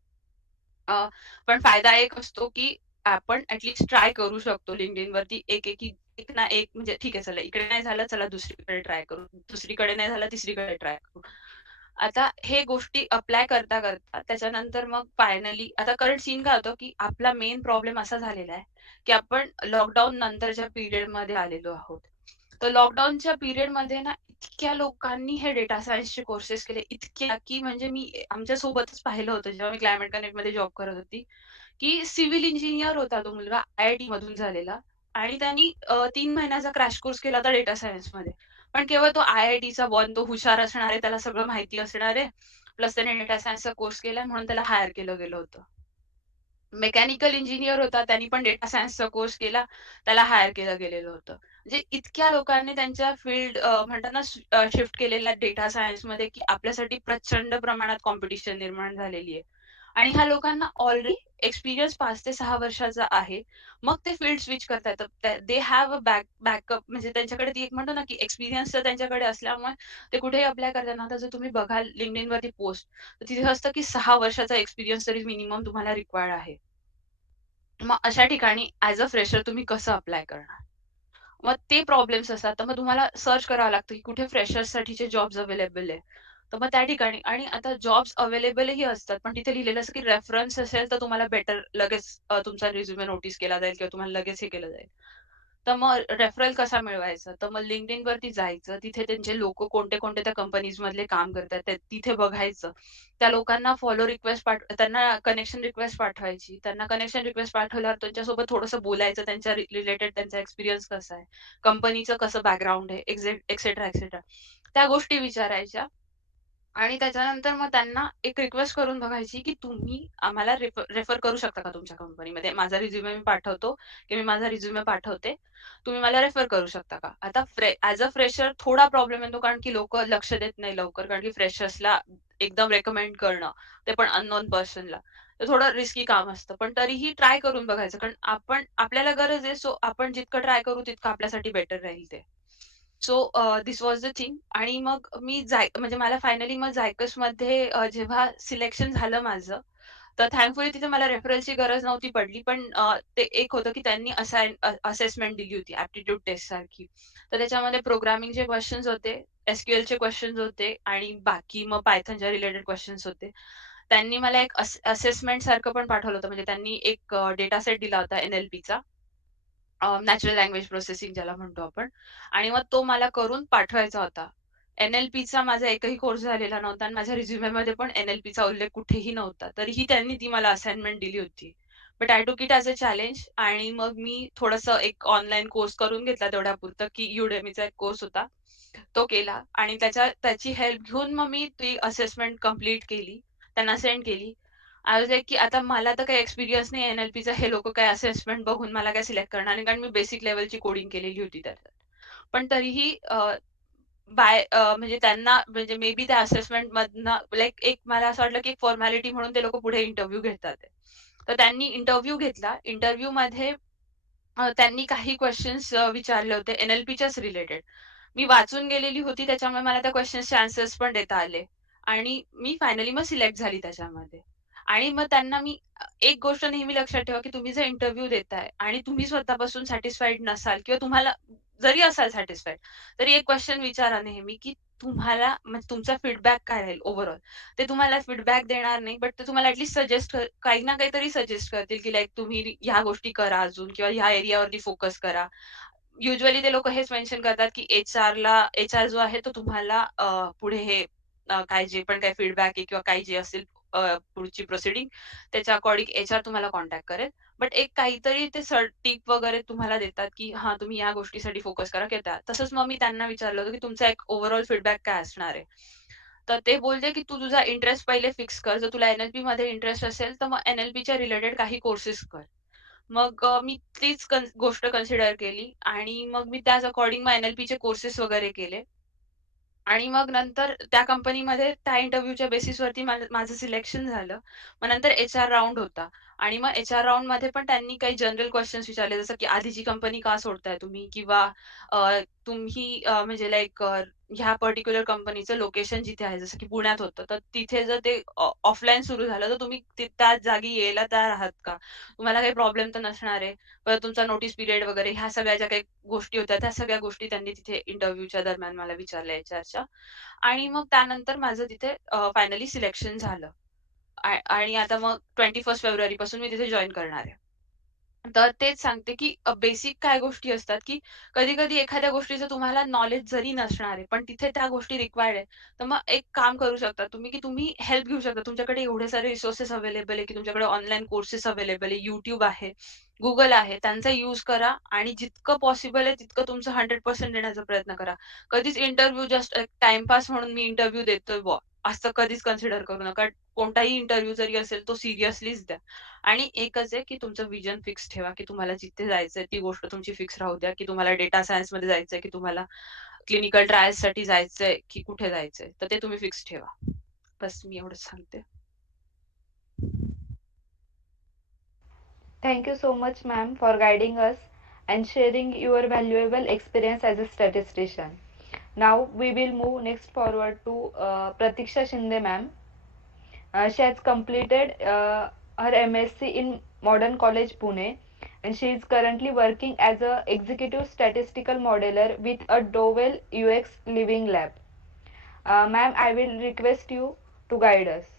अ, पण फायदा एक असतो, की आपण ट्राय करू शकतो LinkedInवरती एक ना एक म्हणजे ठीक आहे चला इकडे नाही झालं, चला दुसरीकडे ट्राय करू. दुसरीकडे नाही झालं, तिसरीकडे ट्राय करू. आता हे गोष्टी अप्लाय करता त्याच्यानंतर मग फायनली आता करंट सीन काय होतं, की आपला मेन प्रॉब्लेम असा झालेला आहे, की आपण लॉकडाऊन नंतरच्या पिरियडमध्ये आलेलो आहोत. तर लॉकडाऊनच्या पिरियडमध्ये ना इतक्या लोकांनी हे डेटा सायन्सचे कोर्सेस केले, इतक्या की म्हणजे मी आमच्या सोबतच पाहिलं होतं जेव्हा मी क्लायमेट कनेक्टमध्ये जॉब करत होती. की सिव्हिल इंजिनियर होता तो मुलगा आय-आय-टी मधून झालेला आणि त्यांनी 3 महिन्याचा क्रॅश कोर्स केला होता डेटा सायन्समध्ये. पण केवळ तो आय-आय-टीचा तो हुशार असणार आहे, त्याला सगळं माहिती असणार आहे. प्लस त्याने डेटा सायन्सचा कोर्स केलाय म्हणून त्याला हायर केलं गेलं होतं. मेकॅनिकल इंजिनियर होता, त्यांनी पण डेटा सायन्सचा कोर्स केला, त्याला हायर केलं गेलेलं होतं. म्हणजे इतक्या लोकांनी त्यांच्या फील्ड म्हणतात ना शिफ्ट केलेल्या डेटा सायन्समध्ये की आपल्यासाठी प्रचंड प्रमाणात कॉम्पिटिशन निर्माण झालेली आहे. आणि ह्या लोकांना ऑलरेडी एक्सपिरियन्स 5 ते 6 वर्षाचा आहे. मग ते फील्ड स्विच करतायत. दे हॅव अ बॅकअप म्हणजे त्यांच्याकडे ती एक म्हणतो ना, की एक्सपिरियन्स तर त्यांच्याकडे असल्यामुळे ते कुठेही अप्लाय करताना आता जर तुम्ही बघाल LinkedInवरती पोस्ट, तर तिथे असतं की 6 वर्षाचा एक्सपिरियन्स तरी मिनिमम तुम्हाला रिक्वायर्ड आहे. मग अशा ठिकाणी ॲज अ फ्रेशर तुम्ही कसं अप्लाय करणार? मग ते प्रॉब्लेम्स असतात. तर मग तुम्हाला सर्च करावं लागतं, की कुठे फ्रेशर्ससाठीचे जॉब्स अवेलेबल आहे. तर मग त्या ठिकाणी आणि आता जॉब्स अवेलेबलही असतात. पण तिथे लिहिलेलं असतं, की रेफरन्स असेल तर तुम्हाला बेटर लगेच तुमचा रिझ्यूमे नोटीस केला जाईल किंवा तुम्हाला लगेच हे केलं जाईल. तर मग रेफरल कसा मिळवायचा? तर मग LinkedInवरती जायचं. तिथे त्यांचे लोकं कोणते-कोणते त्या कंपनीजमधले काम करतात ते तिथे बघायचं. त्या लोकांना फॉलो रिक्वेस्ट त्यांना कनेक्शन रिक्वेस्ट पाठवायची. त्यांना कनेक्शन रिक्वेस्ट पाठवल्यावर त्यांच्यासोबत थोडंसं बोलायचं. त्यांच्या रिलेटेड त्यांचा एक्सपिरियन्स कसा आहे? कंपनीचं कसं बॅकग्राऊंड आहे? Etcetera, etcetera. त्या गोष्टी विचारायच्या आणि त्याच्यानंतर मग त्यांना एक रिक्वेस्ट करून बघायची, की तुम्ही आम्हाला रेफर करू शकता का तुमच्या कंपनीमध्ये? माझा रिझ्युमे मी पाठवतो, की मी माझा रिझ्युमे पाठवते. तुम्ही मला रेफर करू शकता का? आता ॲज अ फ्रेशर थोडा प्रॉब्लेम येतो, कारण की लोकं लक्ष देत नाही लवकर, कारण की फ्रेशर्सला एकदम रेकमेंड करणं, ते पण अननोन पर्सनला. तर थोडं रिस्की काम असतं. पण तरीही ट्राय करून बघायचं, कारण आपल्याला गरज आहे, सो आपण जितकं ट्राय करू तितकं आपल्यासाठी बेटर राहील ते. So this was the thing. आणि मग मी म्हणजे मला फायनली मग झायकसमध्ये जेव्हा सिलेक्शन झालं माझं, तर थँकफुली तिथे मला रेफरलची गरज नव्हती पडली. पण ते एक होतं की त्यांनी असेसमेंट दिली होती ॲप्टिट्यूड टेस्ट सारखी. तर त्याच्यामध्ये प्रोग्रामिंगचे क्वेशन्स होते, एसक्यूएलचे क्वेशन्स होते आणि बाकी मग पायथनच्या रिलेटेड क्वेशन्स होते. त्यांनी मला एक असेसमेंट सारखं पण पाठवलं होतं. म्हणजे त्यांनी एक डेटा सेट दिला होता एनएलपीचा, नॅचरल लँग्वेज प्रोसेसिंग ज्याला म्हणतो आपण. आणि मग तो मला करून पाठवायचा होता. एन-एल-पीचा माझा एकही कोर्स झालेला नव्हता आणि माझ्या रिझ्युमेमध्ये पण एन-एल-पीचा उल्लेख कुठेही नव्हता. तरीही त्यांनी ती मला असाइनमेंट दिली होती. बट आय टूक इट ॲज अ चॅलेंज. आणि मग मी थोडंसं एक ऑनलाईन कोर्स करून घेतला तेवढ्यापुरतं, की Udemyचा एक कोर्स होता. तो केला आणि त्याची हेल्प घेऊन मग मी ती असेसमेंट कंप्लीट केली. त्यांना सेंड केली. आय वाज लाइक की आता मला तर काही एक्सपिरियन्स नाही एन-एल-पीचा. हे लोकं काय असेसमेंट बघून मला काय सिलेक्ट करणार नाही, कारण मी बेसिक लेव्हलची कोडिंग केलेली होती त्यात. पण तरीही म्हणजे त्यांना म्हणजे मे बी त्या असेसमेंटमधनं लाइक एक मला असं वाटलं की एक फॉर्मॅलिटी म्हणून ते लोकं पुढे इंटरव्ह्यू घेतात आहे. तर त्यांनी इंटरव्ह्यू घेतला. इंटरव्ह्यूमध्ये त्यांनी काही क्वेशन्स विचारले होते एन-एल-पीच्याच रिलेटेड. मी वाचून गेलेली होती, त्याच्यामुळे मला त्या क्वेशन्सचे आन्सर्स पण देता आले आणि मी फायनली मग सिलेक्ट झाली त्याच्यामध्ये. आणि मग त्यांना मी एक गोष्ट नेहमी लक्षात ठेवा, की तुम्ही जर इंटरव्ह्यू देताय आणि तुम्ही स्वतःपासून सॅटिस्फाईड नसाल किंवा तुम्हाला जरी असाल सॅटिस्फाईड, तरी एक क्वेशन विचारा नेहमी, की तुम्हाला म्हणजे तुमचा फीडबॅक काय राहील ओव्हरऑल. ते तुम्हाला फीडबॅक देणार नाही, बट ते तुम्हाला सजेस्ट काही ना काहीतरी सजेस्ट करतील, की लाइक तुम्ही ह्या गोष्टी करा अजून किंवा ह्या एरियावरती फोकस करा. युजुअली ते लोकं हेच मेन्शन करतात, की एचआर जो आहे तो तुम्हाला पुढे हे काय जे पण काही फीडबॅक आहे किंवा काही जे असेल पुढची प्रोसिडिंग त्याच्या अकॉर्डिंग एचआर तुम्हाला कॉन्टॅक्ट करेल. बट एक काहीतरी ते टिप वगैरे तुम्हाला देतात, की हां, तुम्ही या गोष्टीसाठी फोकस करा किंवा त्या. तसंच मग मी त्यांना विचारलं होतं, की तुमचा एक ओव्हरऑल फीडबॅक काय असणार आहे? तर ते बोलले, की "तू तुझा इंटरेस्ट पहिले फिक्स कर. जर तुला एन-एल-पीमध्ये इंटरेस्ट असेल, तर मग एन-एल-पीच्या रिलेटेड काही कोर्सेस कर." मग मी तीच गोष्ट कन्सिडर केली आणि मग मी त्याच अकॉर्डिंग मग एन-एल-पीचे कोर्सेस वगैरे केले. आणि मग नंतर त्या कंपनीमध्ये त्या इंटरव्ह्यूच्या बेसिसवरती माझं सिलेक्शन झालं. मग नंतर एचआर राउंड होता आणि मग एचआर राउंडमध्ये पण त्यांनी काही जनरल क्वेशन्स विचारले, जसं की आधीची कंपनी का सोडताय तुम्ही? किंवा तुम्ही म्हणजे लाइक ह्या पर्टिक्युलर कंपनीचं लोकेशन जिथे आहे, जसं की पुण्यात होतं, तर तिथे जर ते ऑफलाईन सुरू झालं, तर तुम्ही त्याच जागी यायला तयार आहात का? तुम्हाला काही प्रॉब्लेम तर नसणार आहे. परत तुमचा नोटीस पिरियड वगैरे ह्या सगळ्या ज्या काही गोष्टी होत्या, त्या सगळ्या गोष्टी त्यांनी तिथे इंटरव्ह्यूच्या दरम्यान मला विचारल्या एचआरच्या. आणि मग त्यानंतर माझं तिथे फायनली सिलेक्शन झालं. आणि आता मग 21 फेब्रुवारीपासून मी तिथे जॉइन करणार आहे. तर तेच सांगते, की बेसिक काय गोष्टी असतात, की कधी-कधी एखाद्या गोष्टीचं तुम्हाला नॉलेज जरी नसणार आहे, पण तिथे त्या गोष्टी रिक्वायर्ड आहे. तर मग एक काम करू शकता तुम्ही, की तुम्ही हेल्प घेऊ शकता. तुमच्याकडे एवढे सारे रिसोर्सेस अवेलेबल आहे, की तुमच्याकडे ऑनलाईन कोर्सेस अवेलेबल आहे. YouTube आहे, Google आहे. त्यांचा यूज करा आणि जितकं पॉसिबल आहे तितकं तुमचं 100% देण्याचा प्रयत्न करा. कधीच इंटरव्ह्यू जस्ट एक टाईमपास म्हणून मी इंटरव्ह्यू देतोय बुवा, असं कधीच कन्सिडर करू नका. कोणताही इंटरव्ह्यू जरी असेल, तो सिरियसलीच द्या. आणि एकच आहे, की तुमचं व्हिजन फिक्स ठेवा, की तुम्हाला जिथे जायचंय ती गोष्ट तुमची फिक्स राहू द्या, की तुम्हाला डेटा सायन्समध्ये जायचंय, की तुम्हाला क्लिनिकल ट्रायल्ससाठी जायचंय, की कुठे जायचंय. तर ते तुम्ही फिक्स ठेवा. बस मी एवढंच सांगते. Thank you so much, ma'am, for guiding us and sharing your valuable experience as a statistician. Now we will move next forward to Pratiksha Shinde, ma'am. She has completed her MSc in Modern College Pune, and she is currently working as a executive statistical modeler with a Dowell UX Living Lab. Ma'am, I will request you to guide us.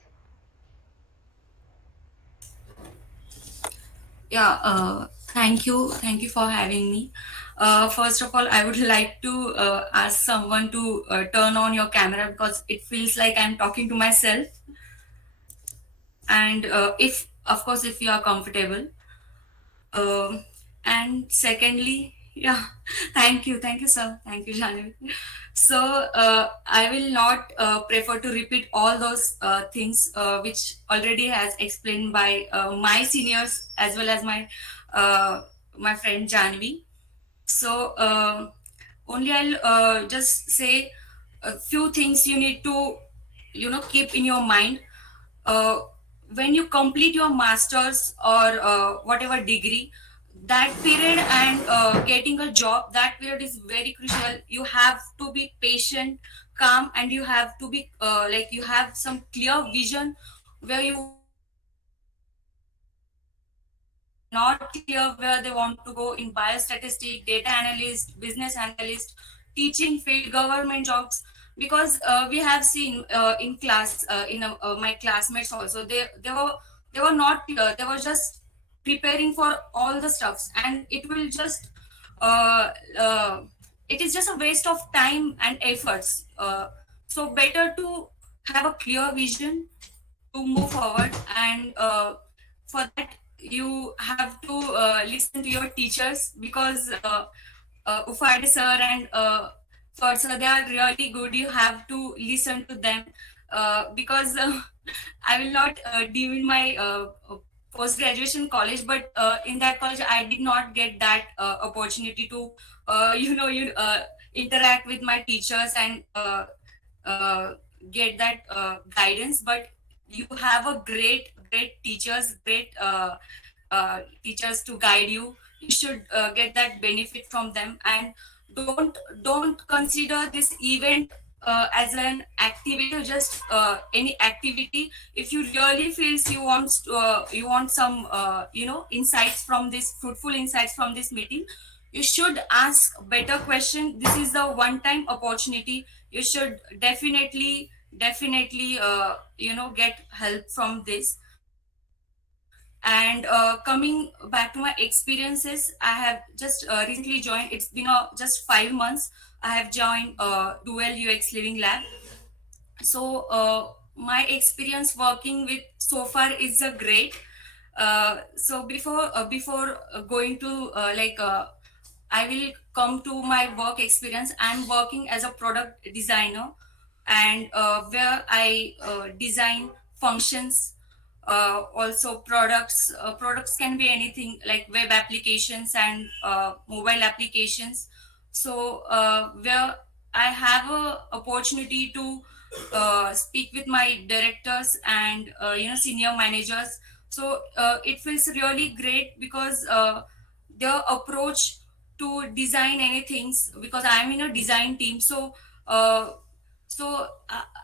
Yeah, thank you for having me. First of all, I would like to ask someone to turn on your camera because it feels like I'm talking to myself. And if, of course, if you are comfortable. Um and secondly, Yeah, thank you, sir. Thank you, Janvi. So I will not prefer to repeat all those things which already has explained by my seniors as well as uh, my friend Janvi. So only I'll just say a few things you need to keep in your mind uh, when you complete your masters or whatever degree. That period and getting a job, that period is very crucial. You have to be patient, calm, and you have to be like you have some clear vision where you want to go. Many students are not clear where they want to go in biostatistic, data analyst, business analyst, teaching field, government jobs. Because we have seen in class, my classmates also, they were not clear. They were just preparing for all the stuffs, and it will just uh, uh, it is just a waste of time and efforts. So better to have a clear vision to move forward, and for that you have to listen to your teachers, because Ufade sir and Ferd sir, they are really good. You have to listen to them, because I will not deem my post graduation college, but in that college I did not get that opportunity to interact with my teachers and uh, get that guidance. But you have a great teachers to guide you. You should get that benefit from them, and don't consider this event as an activity, or just any activity. If you really feels you want some insights from this, fruitful insights from this meeting, you should ask better question. This is the one time opportunity. You should definitely get help from this. And coming back to my experiences, I have just recently joined. It's been just 5 months. I have joined Dual UX Living Lab. So my experience working with so far is a great. So before going to I will come to my work experience. I'm working as a product designer, and where I design functions, also products. Products can be anything like web applications and mobile applications. So where I have a opportunity to speak with my directors and senior managers. So it feels really great, because their approach to design anything, because I am in a design team. So uh,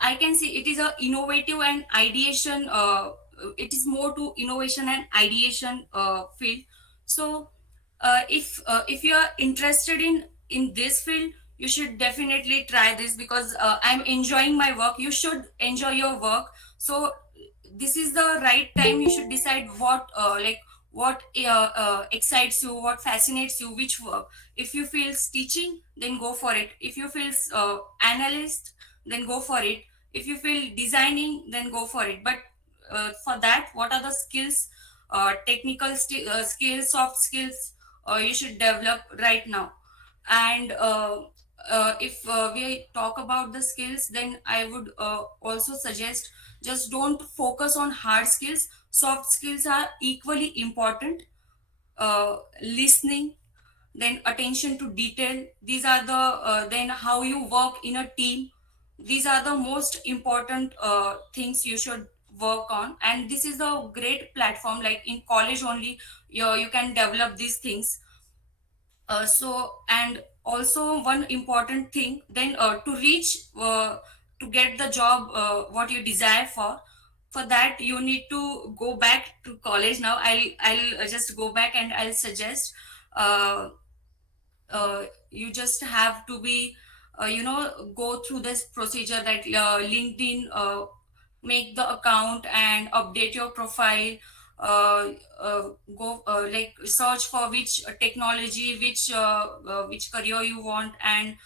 I can see it is a innovative and ideation. It is more to innovation and ideation field. So if you are interested in this field, you should definitely try this, because I'm enjoying my work. You should enjoy your work. So this is the right time. You should decide what excites you, what fascinates you, which work. If you feel teaching, then go for it. If you feel analyst, then go for it. If you feel designing, then go for it. But for that, what are the skills, skills, soft skills you should develop right now? And if we talk about the skills, then I would also suggest, just don't focus on hard skills. Soft skills are equally important. Listening, then attention to detail. These are the then how you work in a team. These are the most important things you should work on, and this is a great platform. Like in college only, you can develop these things. And also one important thing, then to get the job what you desire for that, you need to go back to college. Now I'll just go back, and I'll suggest uh, you just have to be go through this procedure, that LinkedIn, make the account and update your profile. uh, Go like search for which technology, which career you want, and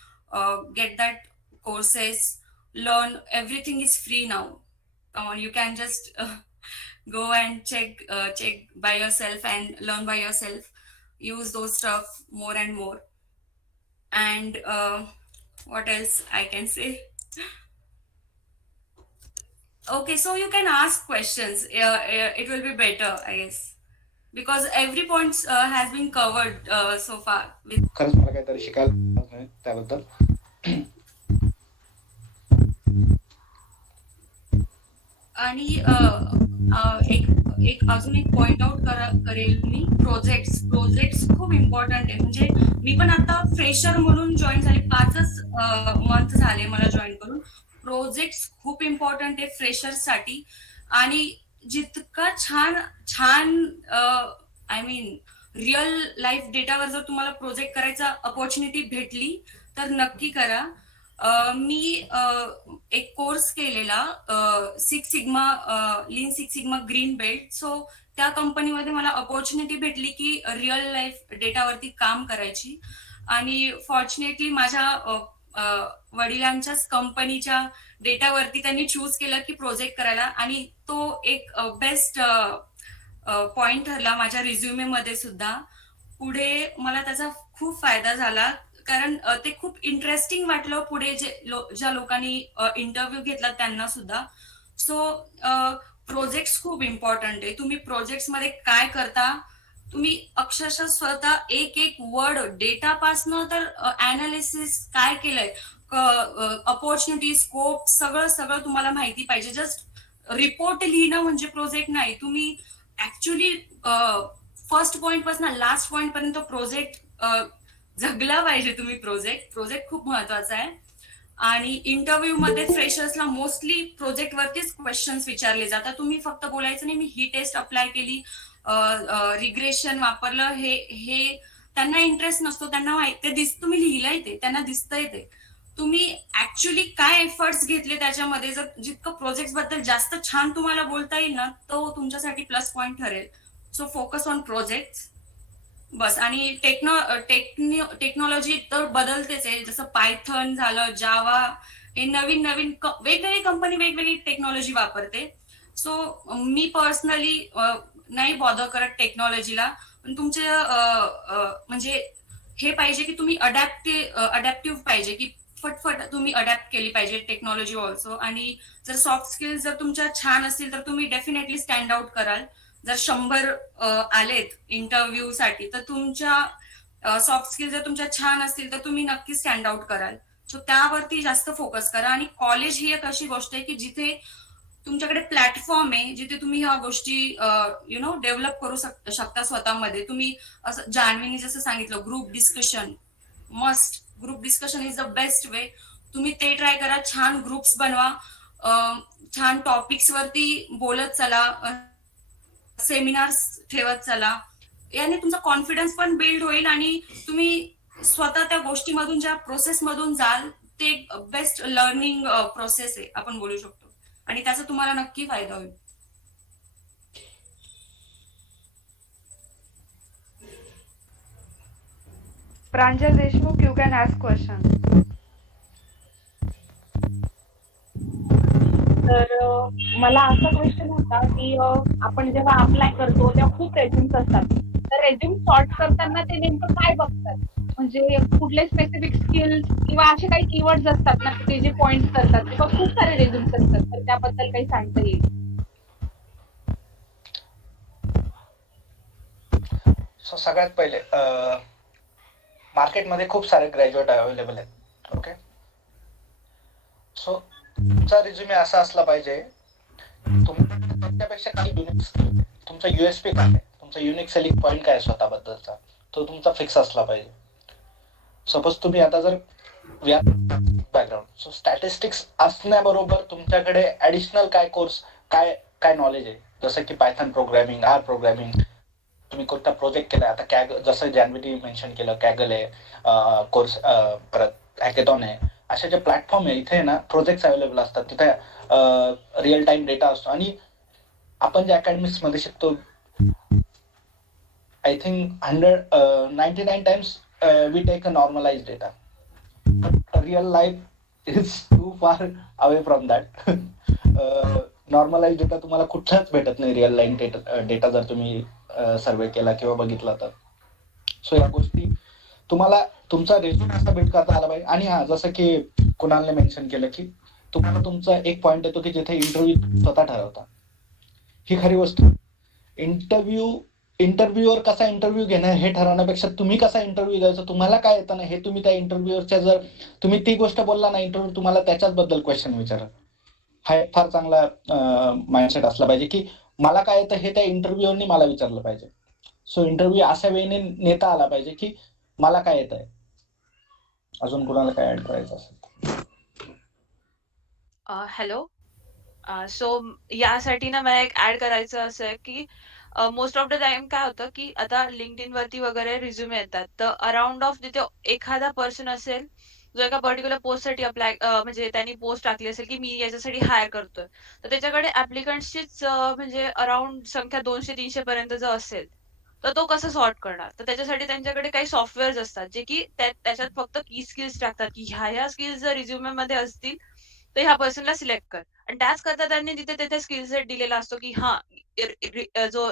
get that courses. Learn, everything is free now. Come on, you can just go and check by yourself and learn by yourself. Use those stuff more and more. and what else I can say. Okay, so you can ask questions. It will be better, I guess, because every point has been covered so far. खरंच मला काहीतरी शिकायला मिळालं त्याबद्दल. आणि एक एक अजून एक पॉइंट आउट करेल मी. प्रोजेक्ट्स खूप इम्पॉर्टंट आहे. म्हणजे मी पण आता फ्रेशर म्हणून जॉईन झाले, 5च मंथ झाले मला जॉईन करून. प्रोजेक्ट्स खूप इम्पॉर्टंट आहे फ्रेशर्ससाठी. आणि जितका छान छान आय मीन रिअल लाईफ डेटावर जर तुम्हाला प्रोजेक्ट करायचा अपॉर्च्युनिटी भेटली तर नक्की करा. मी एक कोर्स केलेला six sigma lean six sigma green belt. So त्या कंपनीमध्ये मला अपॉर्च्युनिटी भेटली की रिअल लाईफ डेटावरती काम करायची. आणि फॉर्च्युनेटली माझ्या वडिलांच्याच कंपनीच्या डेटावरती त्यांनी चूज केलं की प्रोजेक्ट करायला. आणि तो एक बेस्ट पॉइंट ठरला माझ्या रिझ्युमे मध्ये सुद्धा. पुढे मला त्याचा खूप फायदा झाला, कारण ते खूप इंटरेस्टिंग वाटलं पुढे ज्या लोकांनी इंटरव्ह्यू घेतला त्यांना सुद्धा. सो प्रोजेक्ट्स खूप इम्पॉर्टंट आहे. तुम्ही प्रोजेक्ट्स मध्ये काय करता, तुम्ही अक्षरशः स्वतः एक एक वर्ड डेटापासनं तर अनालिसिस काय केलंय, अपॉर्च्युनिटी स्कोप सगळं सगळं तुम्हाला माहिती पाहिजे. जस्ट रिपोर्ट लिहिणं म्हणजे प्रोजेक्ट नाही. तुम्ही ऍक्च्युली फर्स्ट पॉइंट पासून लास्ट पॉइंट पर्यंत प्रोजेक्ट जगला पाहिजे तुम्ही. प्रोजेक्ट खूप महत्वाचा आहे. आणि इंटरव्ह्यू मध्ये फ्रेशर्सला मोस्टली प्रोजेक्ट वरतीच क्वेश्चन्स विचारले जातात. तुम्ही फक्त बोलायचं नाही मी ही टेस्ट अप्लाय केली, रिग्रेशन वापरलं, हे त्यांना इंटरेस्ट नसतो. त्यांना ते तुम्ही लिहिलंय ते त्यांना दिसतंय ते. तुम्ही ऍक्च्युली काय एफर्ट्स घेतले त्याच्यामध्ये, जर जितकं प्रोजेक्ट बद्दल जास्त छान तुम्हाला बोलता येईल ना, तो तुमच्यासाठी प्लस पॉइंट ठरेल. सो फोकस ऑन प्रोजेक्ट बस. आणि टेक्नॉलॉजी तर बदलतेच आहे. जसं पायथन झालं, जावा, हे नवीन नवीन वेगवेगळी कंपनी वेगवेगळी टेक्नॉलॉजी वापरते. सो मी पर्सनली नाही बॉदर करत टेक्नॉलॉजीला. पण तुमचे म्हणजे हे पाहिजे की तुम्ही अडॅप्टिव्ह पाहिजे, की फटफट तुम्ही अडॅप्ट केली पाहिजे टेक्नॉलॉजी ऑल्सो. आणि जर सॉफ्ट स्किल्स जर तुमच्या छान असतील तर तुम्ही डेफिनेटली स्टँड आउट कराल. जर 100 आलेत इंटरव्ह्यू साठी तर तुमच्या सॉफ्ट स्किल जर तुमच्या छान असतील तर तुम्ही नक्की स्टँड आउट कराल. सो त्यावरती जास्त फोकस करा. आणि कॉलेज ही एक अशी गोष्ट आहे की जिथे तुमच्याकडे प्लॅटफॉर्म आहे, जिथे तुम्ही ह्या गोष्टी डेव्हलप करू शकता स्वतःमध्ये. तुम्ही असं जान्हवीने जसं सांगितलं, group discussion must. Group discussion is the best way. तुम्ही ते ट्राय करा. छान ग्रुप्स बनवा, छान टॉपिक्स वरती बोलत चला, सेमिनार्स ठेवत चला. याने तुमचा कॉन्फिडन्स पण बिल्ड होईल आणि तुम्ही स्वतः त्या गोष्टीमधून ज्या प्रोसेसमधून जाल ते बेस्ट लर्निंग प्रोसेस आहे आपण बोलू शकतो. आणि त्याचा तुम्हाला नक्की फायदा होईल. Pranjal Deshmukh, you can ask question. तर मला असा क्वेश्चन होता की आपण जेव्हा अप्लाय करतो तेव्हा खूप रेझ्युम्स असतात. तर रेझ्युम सॉर्ट करताना ते नेमकं काय बघतात, म्हणजे कुठले स्पेसिफिक स्किल्स किंवा असे काही कीवर्ड्स असतात ना ते जे पॉइंट करतात, तेव्हा खूप सारे रेझ्युम्स असतात. तर त्याबद्दल काही सांगता येईल? सो सगळ्यात पहिले मार्केटमध्ये खूप सारे ग्रॅज्युएट अवेलेबल आहेत. ओके, सो तुमचा रिझ्युमे असा असला पाहिजे, तुमच्यापेक्षा काही युनिक, तुमचा युएसपी काय आहे, तुमचा युनिक सेलिंग पॉईंट काय आहे स्वतःबद्दलचा, तो तुमचा फिक्स असला पाहिजे. सपोज तुम्ही आता जर बॅकग्राऊंड, सो स्टॅटिस्टिक्स असण्याबरोबर तुमच्याकडे ऍडिशनल काय कोर्स, काय काय नॉलेज आहे, जसं की पायथन प्रोग्रामिंग, आर प्रोग्रामिंग, तुम्ही कोणता प्रोजेक्ट केलाय. आता कॅग, जसं जान्हवीने मेन्शन केलं, कॅगल आहे कोर्स, परत हॅकेथॉन आहे. अशा जे प्लॅटफॉर्म आहे इथे ना प्रोजेक्ट अवेलेबल असतात. तिथे रिअल टाइम डेटा असतो. आणि आपण जे अकॅडमिक्स मध्ये शिकतो, I think 99 times we take a normalise data. Real life is too far away from that. Normalise data तुम्हाला कुठलाच भेटत नाही रिअल लाईफ डेटा जर तुम्ही सर्वे केला किंवा बघितला तर. सो या गोष्टी तुम्हाला तुमचा रेझ्युमे असा बिल्ड करता आला पाहिजे. आणि हा, जसं की कुणालने मेन्शन केलं की तुम्हाला तुमचा एक पॉइंट येतो की जिथे इंटरव्ह्यू स्वतः ठरवता. ही खरी वस्तू. इंटरव्ह्यूवर कसा इंटरव्ह्यू घेणं हे ठरवण्यापेक्षा तुम्ही कसा इंटरव्ह्यू द्यायचा, तुम्हाला काय येतं ना हे तुम्ही त्या इंटरव्ह्यूवरच्या, जर तुम्ही ती गोष्ट बोलला ना इंटरव्ह्यू, तुम्हाला त्याच्याचबद्दल क्वेश्चन विचारा. हा एक फार चांगला माइंडसेट असला पाहिजे की मला काय येतं हे त्या इंटरव्ह्यूवरनी मला विचारलं पाहिजे. सो इंटरव्ह्यू अशा वेळेने नेता आला पाहिजे की मला काय येत आहे. अजून कुणाला काय ऍड करायचं असेल? हॅलो. सो यासाठी ना मला एक ऍड करायचं असं आहे की मोस्ट ऑफ द टाइम काय होतं की आता लिंक्डइन वरती वगैरे रिझ्युमे येतात, तर अराउंड ऑफ तिथे एखादा पर्सन असेल जो एका पर्टिक्युलर पोस्टसाठी अप्लाय, म्हणजे त्यांनी पोस्ट टाकली असेल की मी याच्यासाठी हायर करतोय, तर त्याच्याकडे ऍप्लिकंट्सचीच म्हणजे अराउंड संख्या 200-300 पर्यंत जर असेल, तर तो कसं सॉर्ट करणार? तर त्याच्यासाठी त्यांच्याकडे काही सॉफ्टवेअर्स असतात जे की त्याच्यात फक्त की स्किल्स टाकतात की ह्या स्किल्स जर रिझ्युमे मध्ये असतील तर ह्या पर्सनला सिलेक्ट कर. आणि त्याच करता त्यांनी तिथे स्किल सेट दिलेला असतो की हा, जो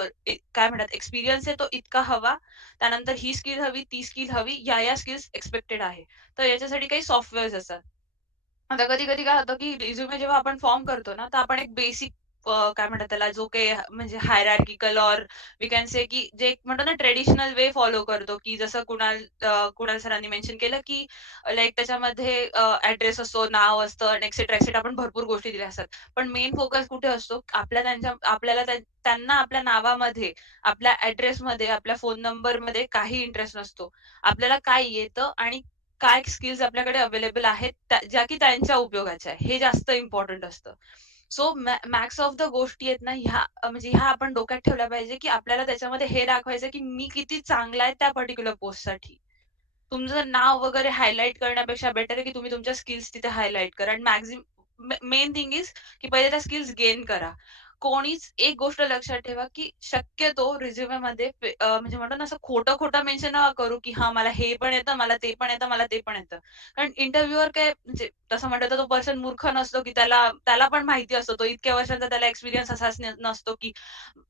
काय म्हणतात एक्सपिरियन्स आहे तो इतका हवा, त्यानंतर ही स्किल हवी, ती स्किल हवी, या स्किल्स एक्सपेक्टेड आहे. तर याच्यासाठी काही सॉफ्टवेअर्स असतात. आता कधी कधी काय होतं की रिझ्युमे जेव्हा आपण फॉर्म करतो ना, तर आपण एक बेसिक काय म्हणतात त्याला, जो काही म्हणजे हायरार्किकल और वी कॅन से की जे एक म्हणतो ना ट्रेडिशनल वे फॉलो करतो, की जसं कुणाल सरांनी मेन्शन केलं की लाईक त्याच्यामध्ये ऍड्रेस असतो, नाव असतं, एक्सेट्रा एक्सेट्रा, आपण भरपूर गोष्टी दिल्या असतात. पण मेन फोकस कुठे असतो? त्यांना आपल्या नावामध्ये, आपल्या ऍड्रेसमध्ये, आपल्या फोन नंबरमध्ये काही इंटरेस्ट नसतो. आपल्याला काय येतं आणि काय स्किल्स आपल्याकडे अवेलेबल आहेत ज्या की त्यांच्या उपयोगाच्या आहे, हे जास्त इम्पॉर्टंट असतं. सो मॅक्स ऑफ द गोष्टी आहेत ना ह्या, म्हणजे ह्या आपण डोक्यात ठेवल्या पाहिजे की आपल्याला त्याच्यामध्ये हे दाखवायचं की मी किती चांगला आहे त्या पर्टिक्युलर पोस्टसाठी. तुमचं नाव वगैरे हायलाइट करण्यापेक्षा बेटर आहे की तुम्ही तुमच्या स्किल्स तिथे हायलाइट करा. आणि मेन थिंग इज की पहिले त्या स्किल्स गेन करा. कोणीच एक गोष्ट लक्षात ठेवा की शक्यतो रिझ्युमे मध्ये म्हणजे म्हणतो ना असं खोटं खोटं मेन्शन नका करू की हा मला हे पण येतं, मला ते पण येतं, मला ते पण येतं. कारण इंटरव्ह्यूअर काय म्हणजे तसं म्हटलं तर तो पर्सन मूर्ख नसतो की त्याला त्याला पण माहिती असतो, तो इतक्या वर्षांचा त्याला एक्सपिरियन्स असाच नसतो की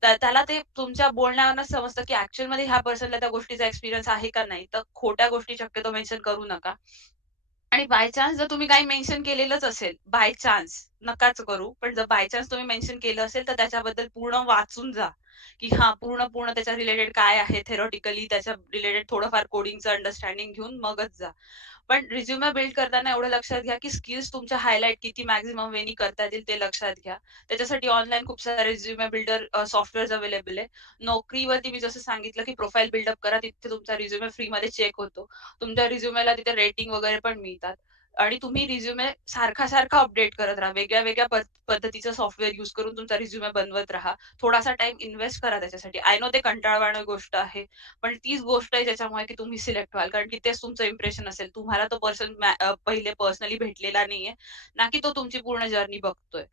त्याला ते तुमच्या बोलण्यावरच समजतं की ऍक्च्युअल मध्ये ह्या पर्सनला त्या गोष्टीचा एक्सपिरियन्स आहे का नाही. तर खोट्या गोष्टी शक्यतो मेन्शन करू नका. आणि बाय चान्स जर तुम्ही काही मेन्शन केलेलंच असेल, बाय चान्स नकाच करू, पण जर बाय चान्स तुम्ही मेन्शन केलं असेल तर त्याच्याबद्दल पूर्ण वाचून जा की हा पूर्ण त्याच्या रिलेटेड काय आहे, थेरॉटिकली त्याच्या रिलेटेड थोडंफार कोडिंगचं अंडरस्टँडिंग घेऊन मगच जा. पण रिझ्युमे बिल्ड करताना एवढं लक्षात घ्या की स्किल्स तुमच्या हायलाइट किती मॅक्झिमम वेनी करता येतील ते लक्षात घ्या. त्याच्यासाठी ऑनलाईन खूप सारे रिझ्युमे बिल्डर सॉफ्टवेअर अवेलेबल आहे. नोकरीवरती मी जसं सांगितलं की प्रोफाईल बिल्डअप करा, तिथे तुमचा रिझ्युमे फ्री मध्ये चेक होतो. तुमच्या रिझ्युमेला तिथे रेटिंग वगैरे पण मिळतात. आणि तुम्ही रिझ्युमे सारखा अपडेट करत राहा. वेगळ्या वेगळ्या पद्धतीचं सॉफ्टवेअर युज करून तुमचा रिझ्युमे बनवत राहा. थोडासा टाइम इन्व्हेस्ट करा त्याच्यासाठी. आय नो ते कंटाळवाणं गोष्ट आहे, पण तीच गोष्ट आहे ज्याच्यामुळे की तुम्ही सिलेक्ट व्हाल, कारण की तेच तुमचं इम्प्रेशन असेल. तुम्हाला तो पर्सन पहिले पर्सनली भेटलेला नाहीये, ना की तो तुमची पूर्ण जर्नी बघतोय.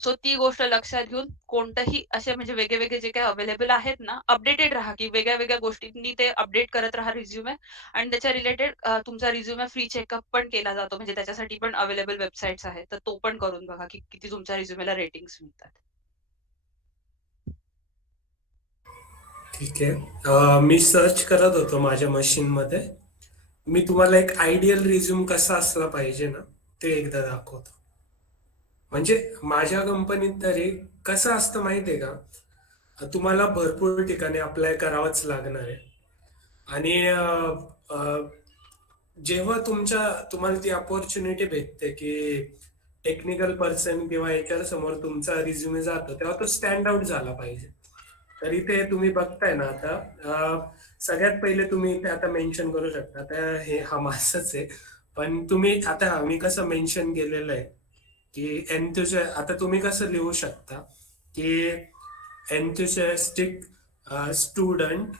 सो ती गोष्ट लक्षात घेऊन कोणतंही असे म्हणजे वेगळे जे काही अवेलेबल आहेत ना, अपडेटेड राहा की वेगळ्या वेगळ्या गोष्टींनी ते अपडेट करत राहा रिझ्युमे. आणि त्याच्या रिलेटेड तुमचा रिझ्युमे फ्री चेकअप पण केला जातो, म्हणजे त्याच्यासाठी पण अवेलेबल वेबसाईट्स आहेत, तर तो पण करून बघा की किती तुमच्या रिझ्युमेला रेटिंग्स मिळतात. ठीक आहे. मी सर्च करत होतो माझ्या मशीनमध्ये. मी तुम्हाला एक आयडियल रिझ्यूम कसा असला पाहिजे ना, ते एकदा दाखवतो. म्हणजे माझ्या कंपनीत तरी कसं असतं माहितीये का, तुम्हाला भरपूर ठिकाणी अप्लाय करावंच लागणार आहे. आणि जेव्हा तुम्हाला ती अपॉर्च्युनिटी भेटते की टेक्निकल पर्सन किंवा एचआर समोर तुमचा रिझ्युमे जातो, तेव्हा तो स्टँड आउट झाला पाहिजे. तर इथे तुम्ही बघताय ना आता, सगळ्यात पहिले तुम्ही इथे आता मेन्शन करू शकता. आता हा मासच आहे, पण तुम्ही आता मी कसं मेन्शन केलेलं आहे की आता तुम्ही कसं लिहू शकता की enthusiastic student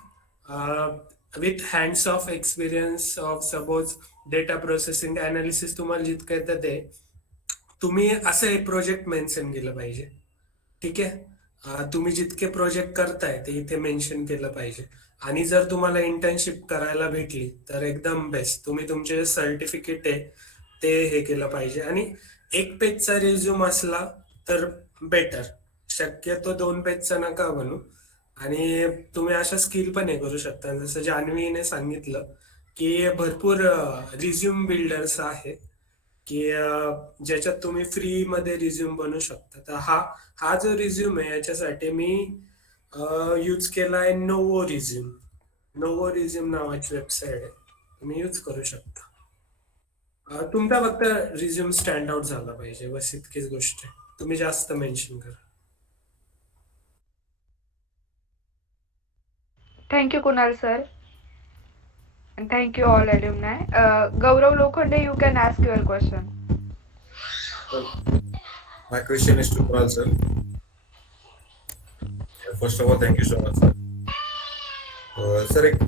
with hands of experience of suppose data processing analysis, तुम्हाला जितकं येतं ते तुम्ही असं एक प्रोजेक्ट मेन्शन केलं पाहिजे. ठीक आहे. तुम्ही जितके प्रोजेक्ट करताय ते इथे मेन्शन केलं पाहिजे. आणि जर तुम्हाला इंटर्नशिप करायला भेटली तर एकदम बेस्ट. तुम्ही तुमचे जे सर्टिफिकेट आहे ते हे केलं पाहिजे. आणि एक पेजचा रिझ्यूम असला तर बेटर. शक्यतो 2 पेजचा नका बनू. आणि तुम्ही अशा स्किल पण हे करू शकता, जसं जान्हवीने सांगितलं की भरपूर रिझ्यूम बिल्डर्स आहेत की ज्याच्यात तुम्ही फ्री मध्ये रिझ्यूम बनवू शकता. तर हा जो रिझ्यूम आहे याच्यासाठी मी यूज केला आहे नोवो रिझ्यूम नावाची वेबसाईट आहे, तुम्ही यूज करू शकता. तुमचा फक्त रिझ्यूम स्टँड आउट झाला पाहिजे, बस इतकीच गोष्ट आहे. तुम्ही जास्त मेन्शन करा. Thank you, Kunal sir, and thank you all alumni. Gaurav Lokhande, you can ask your question. Well, my question is to Kunal sir. First of all, thank you so much, sir. Sir एक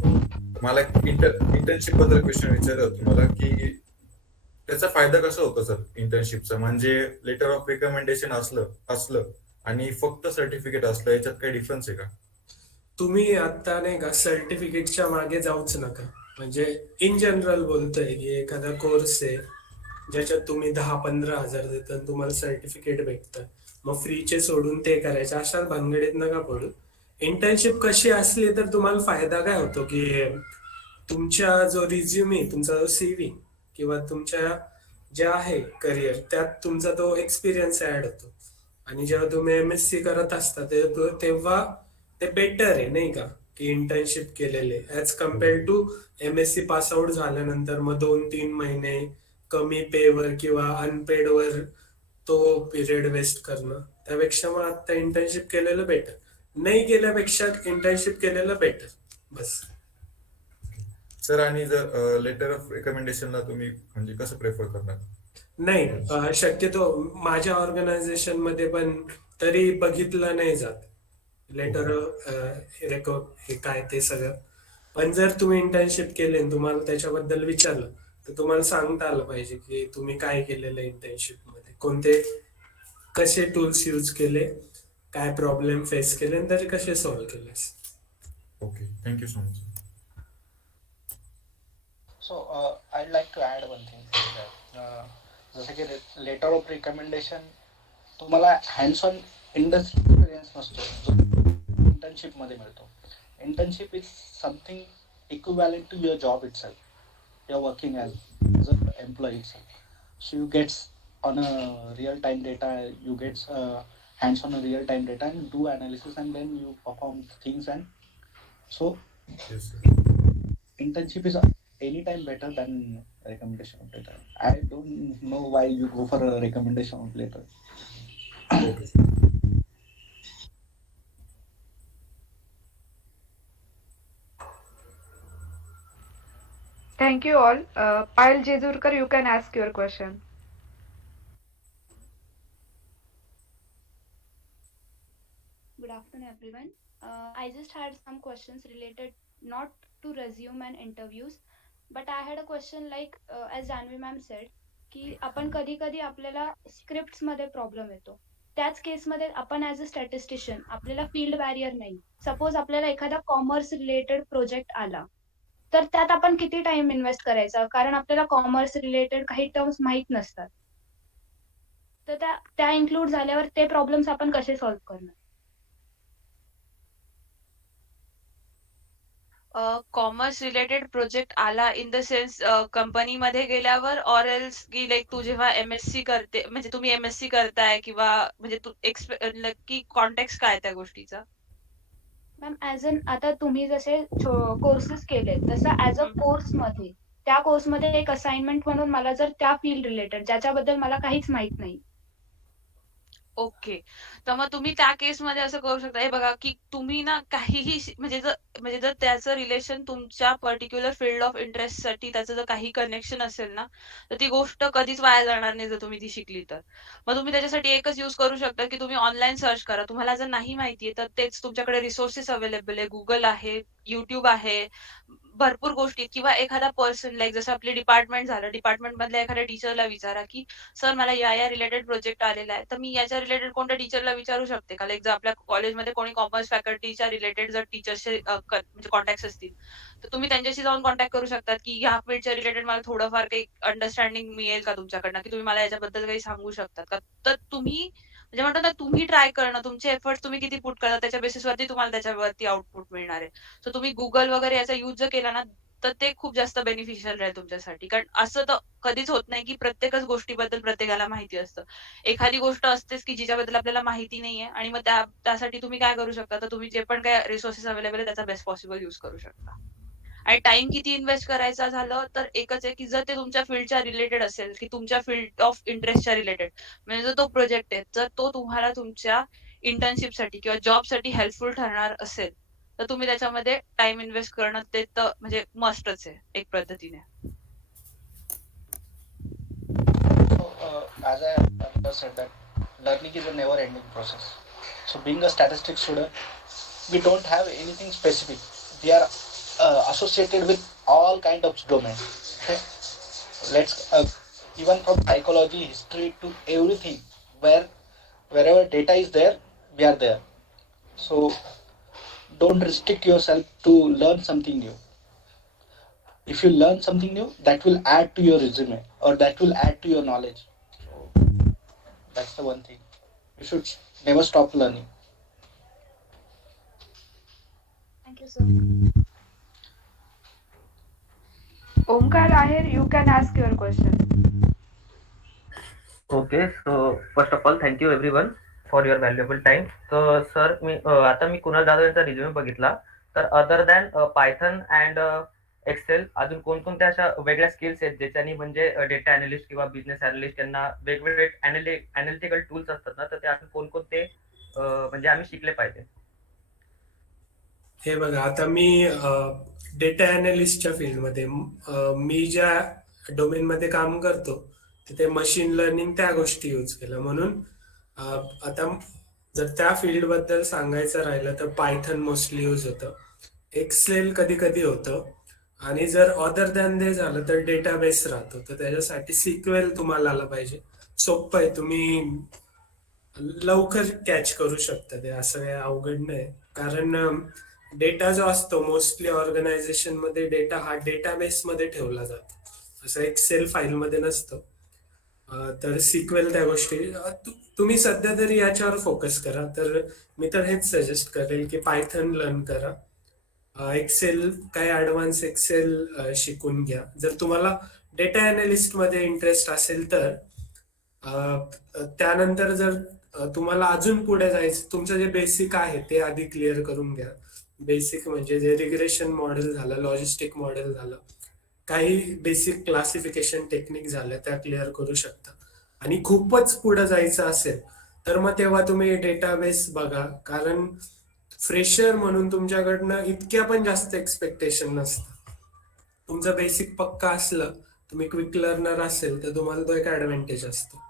मला internship बद्दल question विचारत होतं तुम्हाला की त्याचा फायदा कसा होतो सर इंटर्नशिपचा, म्हणजे लेटर ऑफ रिकमेंडेशन असलं असलं आणि फक्त सर्टिफिकेट असलं, याच्यात काही डिफरन्स आहे का? तुम्ही आता नाही का सर्टिफिकेटच्या मागे जाऊच नका. म्हणजे इन जनरल बोलतोय की एखादा कोर्स आहे ज्याच्यात तुम्ही 10-15 हजार देता आणि तुम्हाला सर्टिफिकेट भेटतं, मग फ्रीचे सोडून ते करायचे, अशा भानगडीत नका पडू. इंटर्नशिप कशी असली तर तुम्हाला फायदा काय होतो की तुमच्या जो रिझ्युमे, तुमचा जो सीव्ही किंवा तुमच्या जे आहे करिअर, त्यात तुमचा तो एक्सपिरियन्स ऍड होतो. आणि जेव्हा तुम्ही MSc करत असता तेव्हा ते बेटर आहे नाही का, की इंटर्नशिप केलेले as compared to MSc pass out झाल्यानंतर मग 2-3 महिने कमी पेवर किंवा अनपेड वर तो पिरियड वेस्ट करणं. त्यापेक्षा मग आता इंटर्नशिप केलेलं बेटर, नाही केल्यापेक्षा इंटर्नशिप केलेलं बेटर, बस. सर आणि जर लेटर ऑफ रिकमेंडेशनला तुम्ही म्हणजे कसं प्रेफर करणार? नाही, शक्यतो माझ्या ऑर्गनायझेशन मध्ये पण तरी बघितलं नाही जात लेटर रेकॉर्ड हे काय ते सगळं. पण जर तुम्ही इंटर्नशिप केले आणि तुम्हाला त्याच्याबद्दल विचारलं तर तुम्हाला सांगता आलं पाहिजे की तुम्ही काय केलेलं इंटर्नशिप मध्ये, कोणते कसे टूल्स यूज केले, काय प्रॉब्लेम फेस केले आणि त्याचे कसे सॉल्व्ह केले. Okay, thank you so much. So I'd like to add one thing that जसं की लेटर ऑफ रिकमेंडेशन तुम्हाला हँड्स ऑन इंडस्ट्री एक्सपिरियन्स नसतो जो इंटर्नशिपमध्ये मिळतो. Internship is something equivalent to your job itself. You are working as a employee itself. So you gets on a real time data, you gets hands on a real time data and do analysis and then you perform things. And so Yes, sir. internship is anytime better than recommendation of letter. I don't know why you go for a recommendation of letter. Okay, sir. Thank you all. Payal Jezurkar, you can ask your question. Good afternoon, everyone. I just had some questions related not to resume and interviews, but I had a question like as Janvi ma'am said, की आपण कधी कधी आपल्याला script मध्ये problem येतो. त्याच केसमध्ये आपण ऍज अ स्टॅटिस्टिशियन आपल्याला फील्ड बॅरियर नाही. सपोज आपल्याला एखादा कॉमर्स रिलेटेड प्रोजेक्ट आला, तर त्यात आपण किती टाइम इन्व्हेस्ट करायचा, कारण आपल्याला कॉमर्स रिलेटेड काही टर्म्स माहीत नसतात. तर त्या इन्क्लूड झाल्यावर ते प्रॉब्लेम्स आपण कसे सॉल्व्ह करणार? कॉमर्स रिलेटेड प्रोजेक्ट आला इन द सेन्स कंपनीमध्ये गेल्यावर, ऑर एल्स की लाईक तू जेव्हा MSc करते, म्हणजे तुम्ही MSc करताय किंवा म्हणजे तू नक्की कॉन्टेक्स्ट काय त्या गोष्टीचा? मॅम ऍज अन आता तुम्ही जसे कोर्सेस केले तसं ऍज अ कोर्स मध्ये त्या कोर्समध्ये एक असाइनमेंट म्हणून मला जर त्या फील्ड रिलेटेड ज्याच्याबद्दल मला काहीच माहित नाही. ओके, तर मग तुम्ही त्या केसमध्ये असं करू शकता. हे बघा की तुम्ही ना काहीही म्हणजे जर त्याचं रिलेशन तुमच्या पर्टिक्युलर फील्ड ऑफ इंटरेस्टसाठी त्याचं जर काही कनेक्शन असेल ना, तर ती गोष्ट कधीच वाया जाणार नाही जर तुम्ही ती शिकली तर. मग तुम्ही त्याच्यासाठी एकच यूज करू शकता की तुम्ही ऑनलाईन सर्च करा. तुम्हाला जर नाही माहितीये तर तेच तुमच्याकडे रिसोर्सेस अवेलेबल आहे. गुगल आहे, युट्यूब आहे, भरपूर गोष्टी. किंवा एखादा पर्सन लाईक जसं आपले डिपार्टमेंट झालं, डिपार्टमेंट मधल्या एखाद्या टीचरला विचारा की सर मला या रिलेटेड प्रोजेक्ट आलेला आहे, तर मी याच्या रिलेटेड कोणत्या टीचरला विचारू शकते का? लाईक जर आपल्या कॉलेजमध्ये कोणी कॉमर्स फॅकल्टीच्या रिलेटेड जर टीचर्सचे म्हणजे कॉन्टॅक्ट असतील तर तुम्ही त्यांच्याशी जाऊन कॉन्टॅक्ट करू शकतात की ह्या फील्डच्या रिलेटेड मला थोडंफार काही अंडरस्टँडिंग मिळेल का तुमच्याकडनं, की तुम्ही मला याच्याबद्दल काही सांगू शकतात का? तर तुम्ही म्हणजे म्हणतो ना, तुम्ही ट्राय करणं, तुमचे एफर्ट्स तुम्ही किती पुट करता त्याच्या बेसिसवरती तुम्हाला त्याच्यावरती आउटपुट मिळणार आहे. सो तुम्ही गुगल वगैरे याचा यूज जर केला ना, तर ते खूप जास्त बेनिफिशियल राहील तुमच्यासाठी. कारण असं तर कधीच होत नाही की प्रत्येकच गोष्टीबद्दल प्रत्येकाला माहिती असतं. एखादी गोष्ट असतेच की जिच्याबद्दल आपल्याला माहिती नाहीये आणि मग त्यासाठी तुम्ही काय करू शकता, तर तुम्ही जे पण काही रिसोर्सेस अवेलेबल आहे त्याचा बेस्ट पॉसिबल यूज करू शकता. आणि टाइम किती इन्व्हेस्ट करायचा झालं तर एकच आहे की जर ते तुमच्या फील्डच्या रिलेटेड असेल, की तुमच्या फील्ड ऑफ इंटरेस्टच्या रिलेटेड, म्हणजे जर तो प्रोजेक्ट आहे, जर तो तुम्हाला तुमच्या इंटर्नशिपसाठी किंवा जॉबसाठी हेल्पफुल ठरणार असेल, तर तुम्ही त्याच्यामध्ये टाइम इन्व्हेस्ट करणं ते तर म्हणजे मस्टच आहे एक पद्धतीने. So, as I earlier said that learning is a never-ending process. So, being a statistics student, we don't have anything specific. We are associated with all kind of domains. Okay? Let's even from psychology, history to everything, wherever data is there, we are there. So, don't restrict yourself to learn something new. If you learn something new, that will add to your resume or that will add to your knowledge. So that's the one thing. You should never stop learning. Thank you, sir. Omkar Ahir, you can ask your question. Okay. So first of all thank you everyone for your valuable time. तर sir आता मी कुणाल जाधव यांचा resume बघितला, तर other than Python and Excel अजून कोणकोणत्या अशा वेगळ्या स्किल्स आहेत ज्याच्यानी म्हणजे डेटा अनालिस्ट किंवा बिझनेस अनालिस्ट यांना वेगवेगळे अनालिटिकल टूल्स असतात ना, तर ते अजून कोणकोणते म्हणजे आम्ही शिकले पाहिजे? हे बघा, आता मी डेटा अनालिस्टच्या फील्डमध्ये मी ज्या डोमेनमध्ये काम करतो तिथे मशीन लर्निंग त्या गोष्टी यूज केल्या. म्हणून आता जर त्या फील्डबद्दल सांगायचं राहिलं तर पायथन मोस्टली यूज होतं, एक्सेल कधी कधी होतं, आणि जर अदर दॅन ते झालं तर डेटाबेस राहतो. तर त्याच्यासाठी सिक्वेल तुम्हाला आलं पाहिजे. सोपं आहे, तुम्ही लवकर कॅच करू शकता ते, असं काही अवघड नाही. कारण डेटा जो असतो मोस्टली ऑर्गनायझेशन मध्ये डेटा हा डेटाबेस मध्ये ठेवला जातो, असं एक्सेल फाईल मध्ये नसतं. तर सिक्वेल त्या गोष्टी तुम्ही सध्या तरी याच्यावर फोकस करा. तर मी तर हेच सजेस्ट करेल की पायथन लर्न करा, एक्सेल काय ऍडव्हान्स एक्सेल शिकून घ्या. जर तुम्हाला डेटा अनालिस्ट मध्ये इंटरेस्ट असेल तर त्यानंतर जर तुम्हाला अजून पुढे जायचं, तुमचं जे बेसिक आहे ते आधी क्लिअर करून घ्या. बेसिक म्हणजे जे रिग्रेशन मॉडेल झालं, लॉजिस्टिक मॉडेल झालं, काही बेसिक क्लासिफिकेशन टेक्निक झाल्या त्या क्लिअर करू शकता. आणि खूपच पुढे जायचं असेल तर मग तेव्हा तुम्ही डेटाबेस बघा, कारण फ्रेशर म्हणून तुमच्याकडनं इतक्या पण जास्त एक्सपेक्टेशन नसतं. तुमचं बेसिक पक्का असलं, तुम्ही क्विक लर्नर असेल तर तुम्हाला तो एक ऍडव्हान्टेज असतो.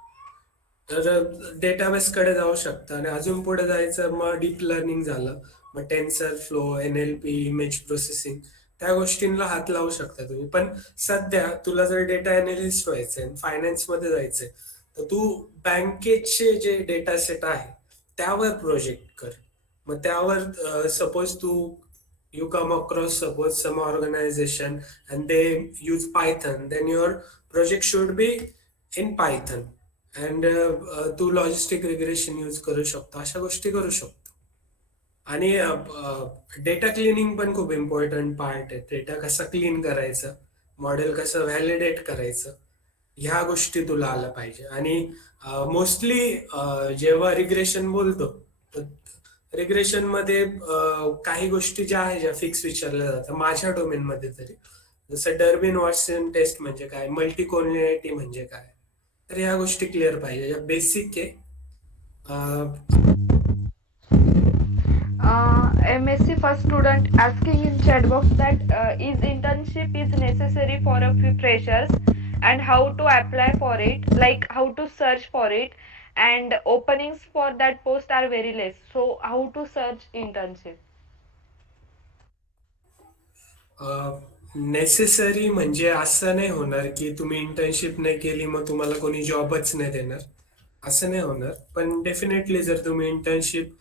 तर डेटाबेस कडे जाऊ शकता. आणि अजून पुढे जायचं मग डीप लर्निंग झालं, मग टेन्सर फ्लो, NLP, इमेज प्रोसेसिंग, त्या गोष्टींना हात लावू शकता तुम्ही. पण सध्या तुला जर डेटा अनालिस्ट व्हायचंय, फायनान्स मध्ये जायचंय, तर तू बँकेचे जे डेटा सेट आहे त्यावर प्रोजेक्ट कर. मग त्यावर suppose you come across suppose some organization and they use Python, then your project should be in Python. And तू लॉजिस्टिक रिग्रेशन यूज करू शकतो, अशा गोष्टी करू शकतो. आणि डेटा क्लिनिंग पण खूप इम्पॉर्टंट पार्ट आहे. डेटा कसा क्लीन करायचा, मॉडेल कसं व्हॅलिडेट करायचं, ह्या गोष्टी तुला आल्या पाहिजे. आणि मोस्टली जेव्हा रिग्रेशन बोलतो तर रिग्रेशन मध्ये काही गोष्टी ज्या आहे ज्या फिक्स विचारल्या जातात माझ्या डोमेन मध्ये तरी, जसं डर्बिन वॉटसन टेस्ट म्हणजे काय, मल्टीकोलिनिटी म्हणजे काय, तर ह्या गोष्टी क्लिअर पाहिजे, या बेसिक आहे. MSc first student asking in chat box that is internship is necessary for a few freshers and how to apply for it, like how to search for it, and openings for that post are very less, so how to search internship? Necessary म्हणजे असं नाही होणार की तुम्ही internship नाही केली मग तुम्हाला कोणी जॉबच नाही देणार, असं नाही होणार. पण डेफिनेटली जर तुम्ही इंटर्नशिप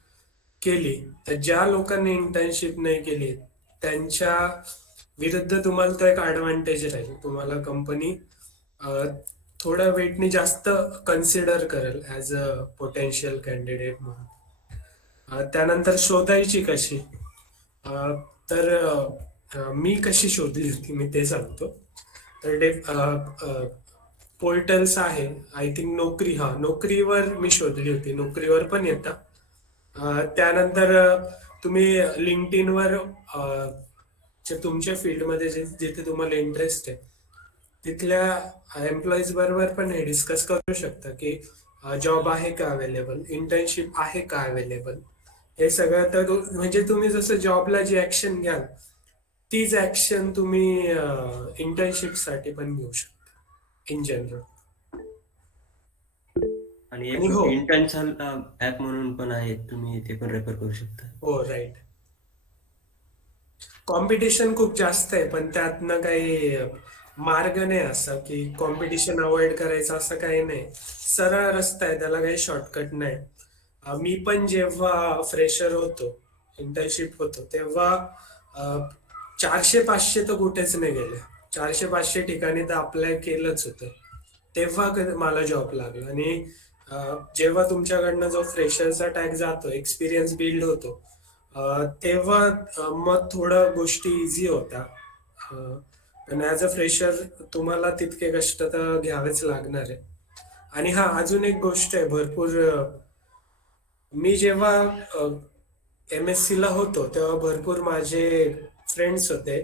केली तर ज्या लोकांनी इंटर्नशिप नाही केली त्यांच्या विरुद्ध तुम्हाला तो एक ऍडव्हान्टेज राहील. तुम्हाला कंपनी थोड्या वेटनी जास्त कन्सिडर करेल ऍज अ पोटेन्शियल कॅन्डिडेट म्हणून. त्यानंतर शोधायची कशी, तर मी कशी शोधली होती मी ते सांगतो. तर डे पोर्टल्स आहे, आय थिंक नोकरीवर मी शोधली होती, नोकरीवर पण येतं. त्यानंतर तुम्ही लिंक्डइनवर जे तुमच्या फील्डमध्ये जिथे तुम्हाला इंटरेस्ट आहे तिथल्या एम्प्लॉईज बरोबर पण हे डिस्कस करू शकता की जॉब आहे का अवेलेबल, इंटर्नशिप आहे का अवेलेबल. हे सगळं तर म्हणजे तुम्ही जसं जॉबला जी ऍक्शन घ्याल तीच ऍक्शन तुम्ही इंटर्नशिप साठी पण घेऊ शकता इन जनरल. आणि एक आणि हो इंटर्नशल ऍप म्हणून पण आहे, तुम्ही ते पण रेफर करू शकता. हो राईट, कॉम्पिटिशन खूप जास्त आहे पण त्यातनं काही मार्ग नाही असा की कॉम्पिटिशन अवॉइड करायचं असं काही नाही. सरळ रस्ता आहे, त्याला काही शॉर्टकट नाही. मी पण जेव्हा फ्रेशर होतो, इंटर्नशिप होतो, तेव्हा 400-500 तर कुठेच नाही गेले. 400-500 ठिकाणी तर अप्लाय केलंच होतं, तेव्हा मला जॉब लागला. आणि जेव्हा तुमच्याकडनं जो फ्रेशरचा टॅग जातो, एक्सपिरियन्स बिल्ड होतो, तेव्हा मग थोडं गोष्टी इझी होत्या. पण ॲज अ फ्रेशर तुम्हाला तितके कष्ट तर घ्यावेच लागणार आहे. आणि हा अजून एक गोष्ट आहे, भरपूर मी जेव्हा MSc ला होतो तेव्हा भरपूर माझे फ्रेंड्स होते,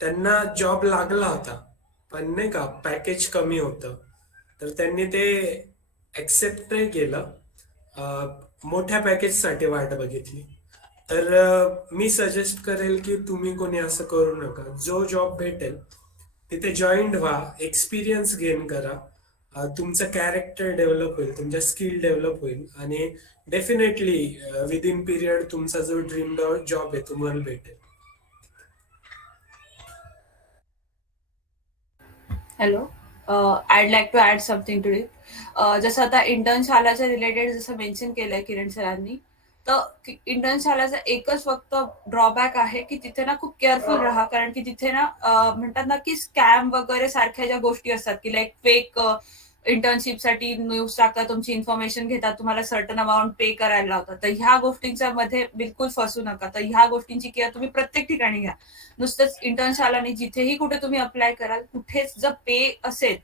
त्यांना जॉब लागला होता पण नाही का पॅकेज कमी होतं, तर त्यांनी ते ऍक्सेप्ट नाही केलं. मोठ्या पॅकेजसाठी वाट बघितली. तर मी सजेस्ट करेल की तुम्ही कोणी असं करू नका. जो जॉब भेटेल तिथे जॉईंट व्हा, एक्सपिरियन्स गेन करा, तुमचं कॅरेक्टर डेव्हलप होईल, तुमच्या स्किल डेव्हलप होईल आणि डेफिनेटली विदिन पीरियड तुमचा जो ड्रीम जॉब आहे तुम्हाला भेटेल. Hello, I'd like to add something to it. जसं आता इंटर्नशालाच्या रिलेटेड जसं मेन्शन केलंय किरण सरांनी, तर इंटर्नशालाचा एकच फक्त ड्रॉबॅक आहे की तिथे ना खूप केअरफुल राहा, कारण की तिथे ना म्हणतात ना की स्कॅम वगैरे सारख्या ज्या गोष्टी असतात की लाईक फेक इंटर्नशिपसाठी न्यूज टाकतात, तुमची इन्फॉर्मेशन घेतात, तुम्हाला सर्टन अमाऊंट पे करायला लावतात. तर ह्या गोष्टींच्या मध्ये बिलकुल फसू नका. तर ह्या गोष्टींची केअर तुम्ही प्रत्येक ठिकाणी घ्या. नुसतंच इंटर्नशालाने जिथेही कुठे तुम्ही अप्लाय कराल कुठेच जर पे असेल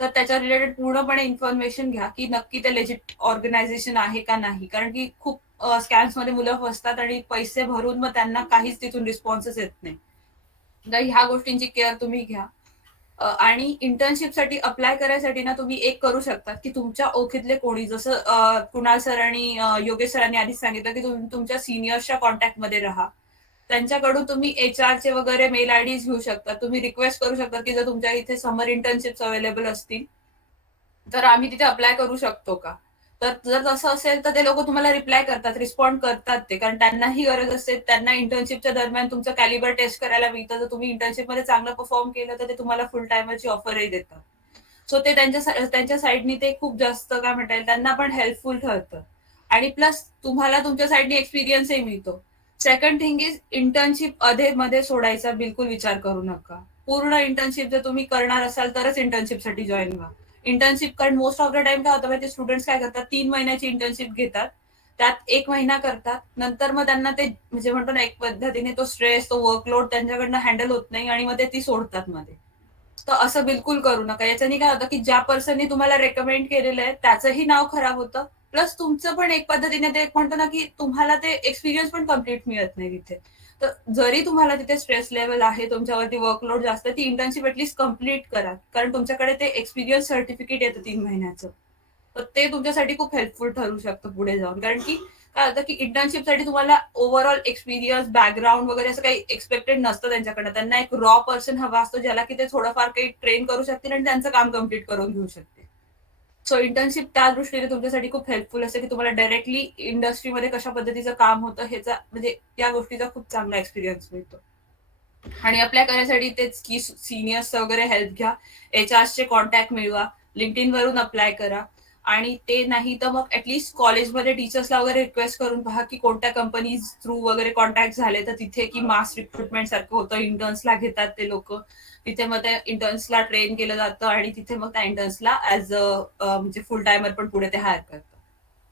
तर त्याच्या रिलेटेड पूर्णपणे इन्फॉर्मेशन घ्या की नक्की ते लेजिट ऑर्गनायझेशन आहे का नाही, कारण की खूप स्कॅम्स मध्ये मुलं फसतात आणि पैसे भरून मग त्यांना काहीच तिथून रिस्पॉन्सच येत नाही. तर ह्या गोष्टींची केअर तुम्ही घ्या. आणि इंटर्नशिपसाठी अप्लाय करायसाठी ना तुम्ही एक करू शकता की तुमच्या ओळखीतले कोणी, जसं कुणाल सर आणि योगेश सरांनी आधीच सांगितलं की तुम्ही तुमच्या सिनियर्सच्या कॉन्टॅक्टमध्ये राहा. त्यांच्याकडून तुम्ही HR चे वगैरे मेल आयडी घेऊ शकता. तुम्ही रिक्वेस्ट करू शकता की जर तुमच्या इथे समर इंटर्नशिप्स अवेलेबल असतील तर आम्ही तिथे अप्लाय करू शकतो का. तर जर तसं असेल तर ते लोक तुम्हाला रिप्लाय करतात, रिस्पॉन्ड करतात ते, कारण त्यांनाही गरज असते. त्यांना इंटर्नशिपच्या दरम्यान तुमचं कॅलिबर टेस्ट करायला मिळतं. जर तुम्ही इंटर्नशिपमध्ये चांगलं परफॉर्म केलं तर ते तुम्हाला फुल टायमरची ऑफरही देतात. सो ते त्यांच्या साईडनी ते खूप जास्त काय म्हणता येईल त्यांना पण हेल्पफुल ठरतं. आणि प्लस तुम्हाला तुमच्या साईडनी एक्सपिरियन्सही मिळतो. सेकंड थिंग इज, इंटर्नशिप मध्ये सोडायचा बिलकुल विचार करू नका. पूर्ण इंटर्नशिप जर तुम्ही करणार असाल तरच इंटर्नशिपसाठी जॉईन व्हा. इंटर्नशिप, कारण मोस्ट ऑफ द टाइम काय होतं माहिती, स्टुडंट्स काय करतात 3 महिन्याची इंटर्नशिप घेतात, त्यात 1 महिना करतात, नंतर मग त्यांना ते म्हणजे म्हणतो ना एक पद्धतीने तो स्ट्रेस, तो वर्कलोड त्यांच्याकडनं हँडल होत नाही आणि मग ते ती सोडतात मध्ये. तर असं बिलकुल करू नका. याच्याने काय होतं की ज्या पर्सननी तुम्हाला रेकमेंड केलेलं आहे त्याचंही नाव खराब होतं, प्लस तुमचं पण एक पद्धतीने ते म्हणतो ना की तुम्हाला ते एक्सपिरियन्स पण कम्प्लीट मिळत नाही तिथे. तर जरी तुम्हाला तिथे स्ट्रेस लेवल आहे, तुमच्यावरती वर्कलोड जास्त, ती इंटर्नशिप ऍटलीस्ट कम्प्लीट करा, कारण तुमच्याकडे ते एक्सपिरियन्स सर्टिफिकेट येतं 3 महिन्याचं. तर ते तुमच्यासाठी खूप हेल्पफुल ठरू शकतं पुढे जाऊन. कारण की काय होतं की इंटर्नशिपसाठी तुम्हाला ओव्हरऑल एक्सपिरियन्स, बॅकग्राऊंड वगैरे असं काही एक्सपेक्टेड नसतं त्यांच्याकडनं. त्यांना एक रॉ पर्सन हवा असतो ज्याला की ते थोडंफार काही ट्रेन करू शकतील आणि त्यांचं काम कम्प्लीट करून घेऊ शकतील. सो इंटर्नशिप त्या दृष्टीने तुमच्यासाठी खूप हेल्पफुल असते की तुम्हाला डायरेक्टली इंडस्ट्रीमध्ये कशा पद्धतीचं काम होतं ह्याचा म्हणजे या गोष्टीचा खूप चांगला एक्सपिरियन्स मिळतो. आणि अप्लाय करण्यासाठी तेच की सिनियर्स वगैरे हेल्प घ्या, HRचे कॉन्टॅक्ट मिळवा, लिंक्डइन वरून अप्लाय करा. आणि ते नाही तर मग ऍटलीस्ट कॉलेजमध्ये टीचर्सला वगैरे रिक्वेस्ट करून पहा की कोणत्या कंपनीज थ्रू वगैरे कॉन्टॅक्ट झाले तर तिथे की मास रिक्रुटमेंट सारखं होतं, इंटर्न्सला घेतात ते लोक, तिथे मग त्या इंटर्न्सला ट्रेन केलं जातं आणि तिथे मग त्या इंटर्न्सला ऍज अ म्हणजे फुल टायमर पण पुढे ते हायर करतात.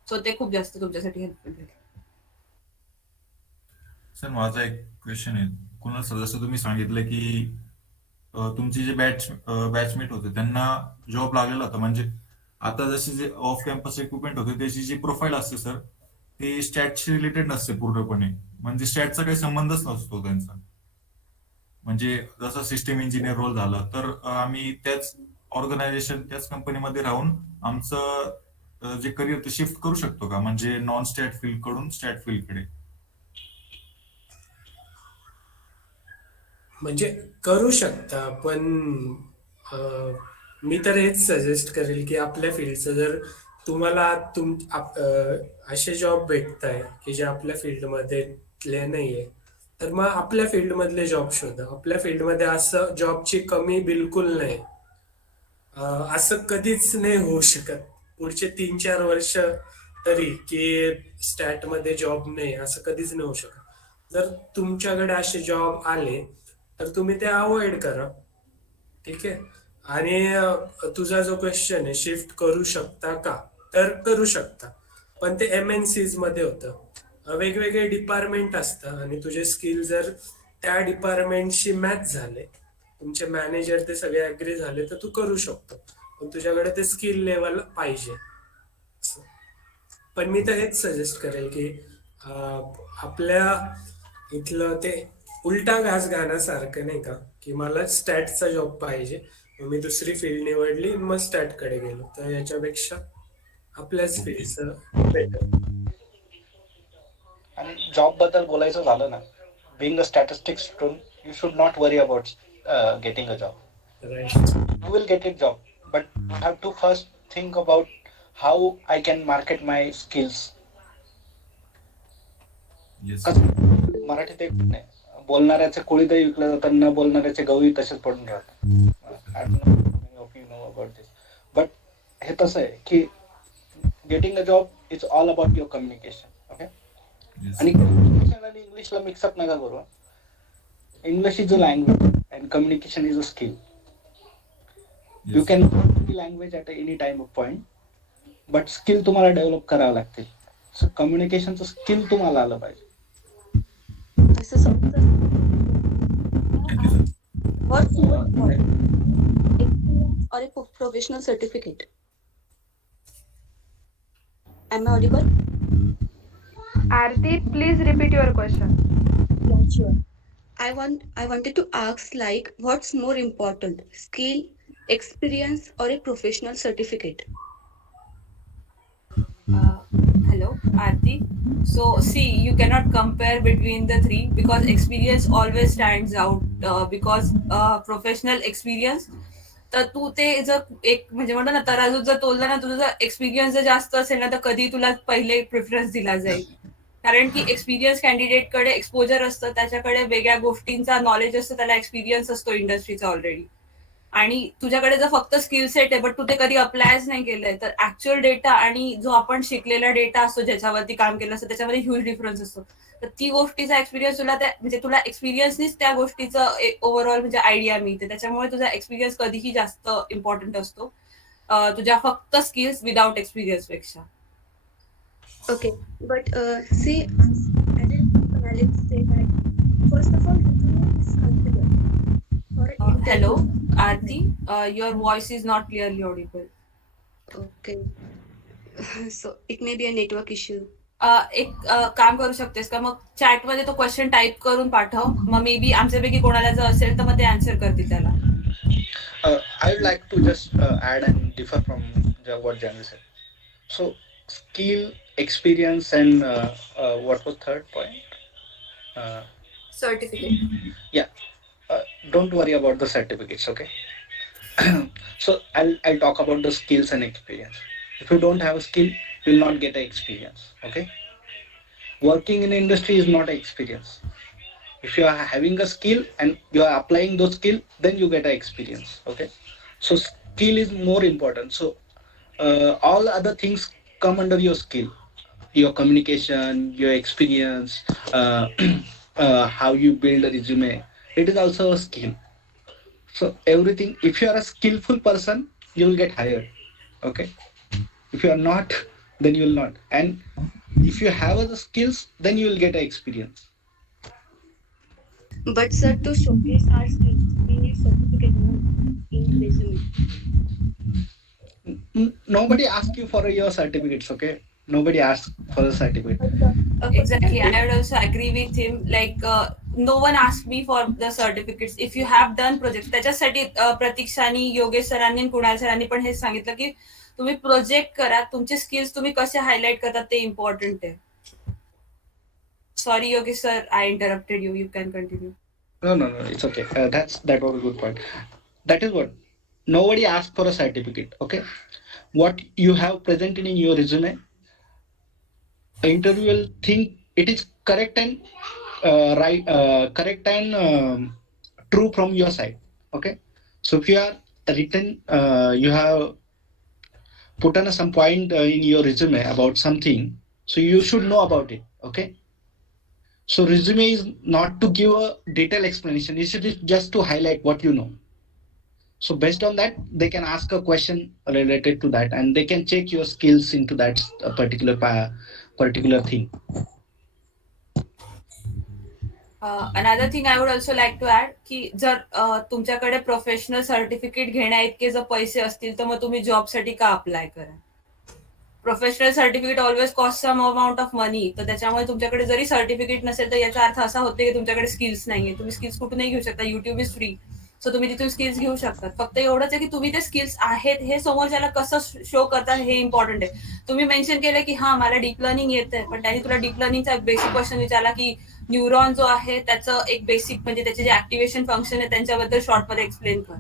सो ते खूप जास्त तुमच्यासाठी हेल्पफुल आहे. सर माझा एक क्वेश्चन आहे कुणाल सर, जसं तुम्ही सांगितलं की तुमचे जे बॅचमेट होते त्यांना जॉब लागलेला होता, म्हणजे आता जसे जे ऑफ कॅम्पस इक्विपमेंट होते त्याची जी प्रोफाईल असते सर, ती स्टॅटशी रिलेटेड नसते पूर्णपणे, म्हणजे स्टॅटचा काही संबंधच नसतो त्यांचा. म्हणजे जसं सिस्टीम इंजिनियर रोल झाला तर आम्ही त्याच ऑर्गनायझेशन त्याच कंपनीमध्ये राहून आमचं जे करिअर ते शिफ्ट करू शकतो का, म्हणजे नॉन स्टॅट फील्ड कडून स्टॅट फील्डकडे? म्हणजे करू शकता, पण मी तर हेच सजेस्ट करेल की आपल्या फील्डचं जर तुम्हाला असे जॉब भेटत आहे की जे आपल्या फील्डमधले नाही आहे, तर मग आपल्या फील्डमधले जॉब शोधा. आपल्या फील्डमध्ये असं जॉबची कमी बिलकुल नाही. असं कधीच नाही होऊ शकत पुढचे 3-4 वर्ष तरी की स्टॅटमध्ये जॉब नाही, असं कधीच नाही होऊ शकत. जर तुमच्याकडे असे जॉब आले तर तुम्ही ते अवॉइड करा. ठीक आहे. आणि तुझा जो क्वेश्चन आहे, शिफ्ट करू शकता का, तर करू शकता, पण ते MNCs मध्ये होतं. वेगवेगळे डिपार्टमेंट असतात आणि तुझे स्किल जर त्या डिपार्टमेंटशी मॅच झाले, तुमचे मॅनेजर ते सगळे अग्री झाले, तर तू करू शकतो, पण तुझ्याकडे ते स्किल लेवल पाहिजे. पण मी तर हेच सजेस्ट करेल की आपल्या इथलं ते उलटा घास घालण्यासारखं नाही का, की मला स्टॅटचा जॉब पाहिजे, मग मी दुसरी फील्ड निवडली, मग स्टॅटकडे गेलो, तर याच्यापेक्षा आपल्याच ओके. फील्डचं बेटर. आणि जॉब बद्दल बोलायचं झालं ना, being a statistics student, you should not worry about getting a job. Right. You will get a job, but you have to first think about how I can market my skills. Yes. कसं मराठीत एक म्हण आहे, बोलणाऱ्याचे कोळीतही विकलं जातं, न बोलणाऱ्याचे गहूही तसेच पडून राहतात. I don't know how many of you know about this. But हे तसं आहे की getting a job is all about your communication. Okay? Yes. आणि कम्युनिकेशन आणि इंग्लिशला मिक्सअप नका करू. English is a language and communication is a skill. You yes. Can language at any time of point, but skill तुम्हाला develop करावं लागतील. So कम्युनिकेशनचं skill तुम्हाला आलं पाहिजे. Thank you sir. What's more important, experience or a professional certificate? Am I audible? Aarti, please repeat your question. Yeah, sure. I wanted to ask, like, what's more important, skill, experience, or a professional certificate? Uh, Hello, Aarti. So, see, you cannot compare between the three because experience always stands out. Because professional experience, तर तू ते जर एक म्हणजे म्हणतो ना, तराजूत जर तोललं ना, तुझं जर एक्सपिरियन्स जर जास्त असेल ना, तर कधी तुला पहिले प्रिफरन्स दिला जाईल. कारण की एक्सपिरियन्स कॅन्डिडेटकडे एक्सपोजर असतं, त्याच्याकडे वेगळ्या गोष्टींचा नॉलेज असतं, त्याला एक्सपिरियन्स असतो इंडस्ट्रीचा ऑलरेडी. आणि तुझ्याकडे जर फक्त स्किल सेट आहे बट तू ते कधी अप्लायच नाही केलंय, तर ऍक्च्युअल डेटा आणि जो आपण शिकलेला डेटा असतो ज्याच्यावरती काम केलं असतं त्याच्यामध्ये ह्यूज डिफरन्स असतो. तर ती गोष्टीचा एक्सपिरियन्स तुला म्हणजे तुला एक्सपिरियन्सनीच त्या गोष्टीचं ओव्हरऑल म्हणजे आयडिया मिळते. त्याच्यामुळे तुझा एक्सपिरियन्स कधीही जास्त इम्पॉर्टंट असतो तुझ्या फक्त स्किल्स विदाउट एक्सपिरियन्स पेक्षा. Okay, but see, as an analyst say that first of all, resume is considered for Hello, interview. Aarti, your voice is not clearly audible. Okay, so it may be a network issue. एक काम करू शकतेस का, मग चॅटमध्ये तो question type करून पाठव, मग मे बी आमच्यापैकी कोणाला जर असेल तर मग ते आन्सर करतील त्याला. I would like to just add and differ from what Janvi said. So skill, experience, and what was third point? Certificate. Yeah. Don't worry about the certificates. Okay. So I'll talk about the skills and experience. If you don't have a skill, you will not get an experience. Okay. Working in industry is not an experience. If you are having a skill and you are applying those skill, then you get an experience. Okay. So skill is more important. So all other things come under your skill, your communication, your experience, how you build a resume. It is also a skill. So everything, if you are a skillful person, you will get hired. Okay. If you are not, then you will not. And if you have the skills, then you will get an experience. But sir, to showcase our skills, we need certificate no in resume. Nobody asks you for your certificates, okay? Nobody asks for a certificate. Exactly. They, I would also agree with him. Like, no one asked me for the certificates. If you have done projects, त्याच्यासाठी प्रतीक्षानी, योगेश सरांनी आणि कुणाल सरांनी पण हे सांगितलं की तुम्ही project करा, तुमचे स्किल्स तुम्ही कसे हायलाइट करतात ते इम्पॉर्टंट आहे. Sorry Yogesh sir, I interrupted you. You can continue. no, it's okay. That was a good point. That is what nobody asks for a certificate, okay? What you have presented in your resume, interview will think it is correct and correct and true from your side, okay? So if you are written, you have put on some point in your resume about something, so you should know about it, okay? So resume is not to give a detailed explanation, it is just to highlight what you know. So based on that, they can ask a question related to that, and they can check your skills into that particular thing. Another thing I would also like to add की जर तुमच्याकडे professional certificate घेण्या इतके जर पैसे असतील तर मग तुम्ही जॉबसाठी का अप्लाय करा. Professional certificate always cost some amount of money. तर त्याच्यामुळे तुमच्याकडे जरी सर्टिफिकेट नसेल तर याचा अर्थ असा होतो की तुमच्याकडे स्किल्स नाहीये. तुम्ही स्किल्स कुठूनही घेऊ शकता. YouTube is free. सो तुम्ही तिथून स्किल्स घेऊ शकतात. फक्त एवढंच आहे की तुम्ही ते स्किल्स आहेत हे समोरच्याला कसं शो करतात हे इम्पॉर्टंट आहे. तुम्ही मेन्शन केलं की हा मला डीप लर्निंग येतंय, पण त्यांनी तुला डीप लर्निंगचा बेसिक क्वेश्चन विचारला की न्यूरॉन जो आहे त्याचं एक बेसिक म्हणजे त्याचे जे ऍक्टिव्हेशन फंक्शन आहे त्यांच्याबद्दल शॉर्टमध्ये एक्सप्लेन कर.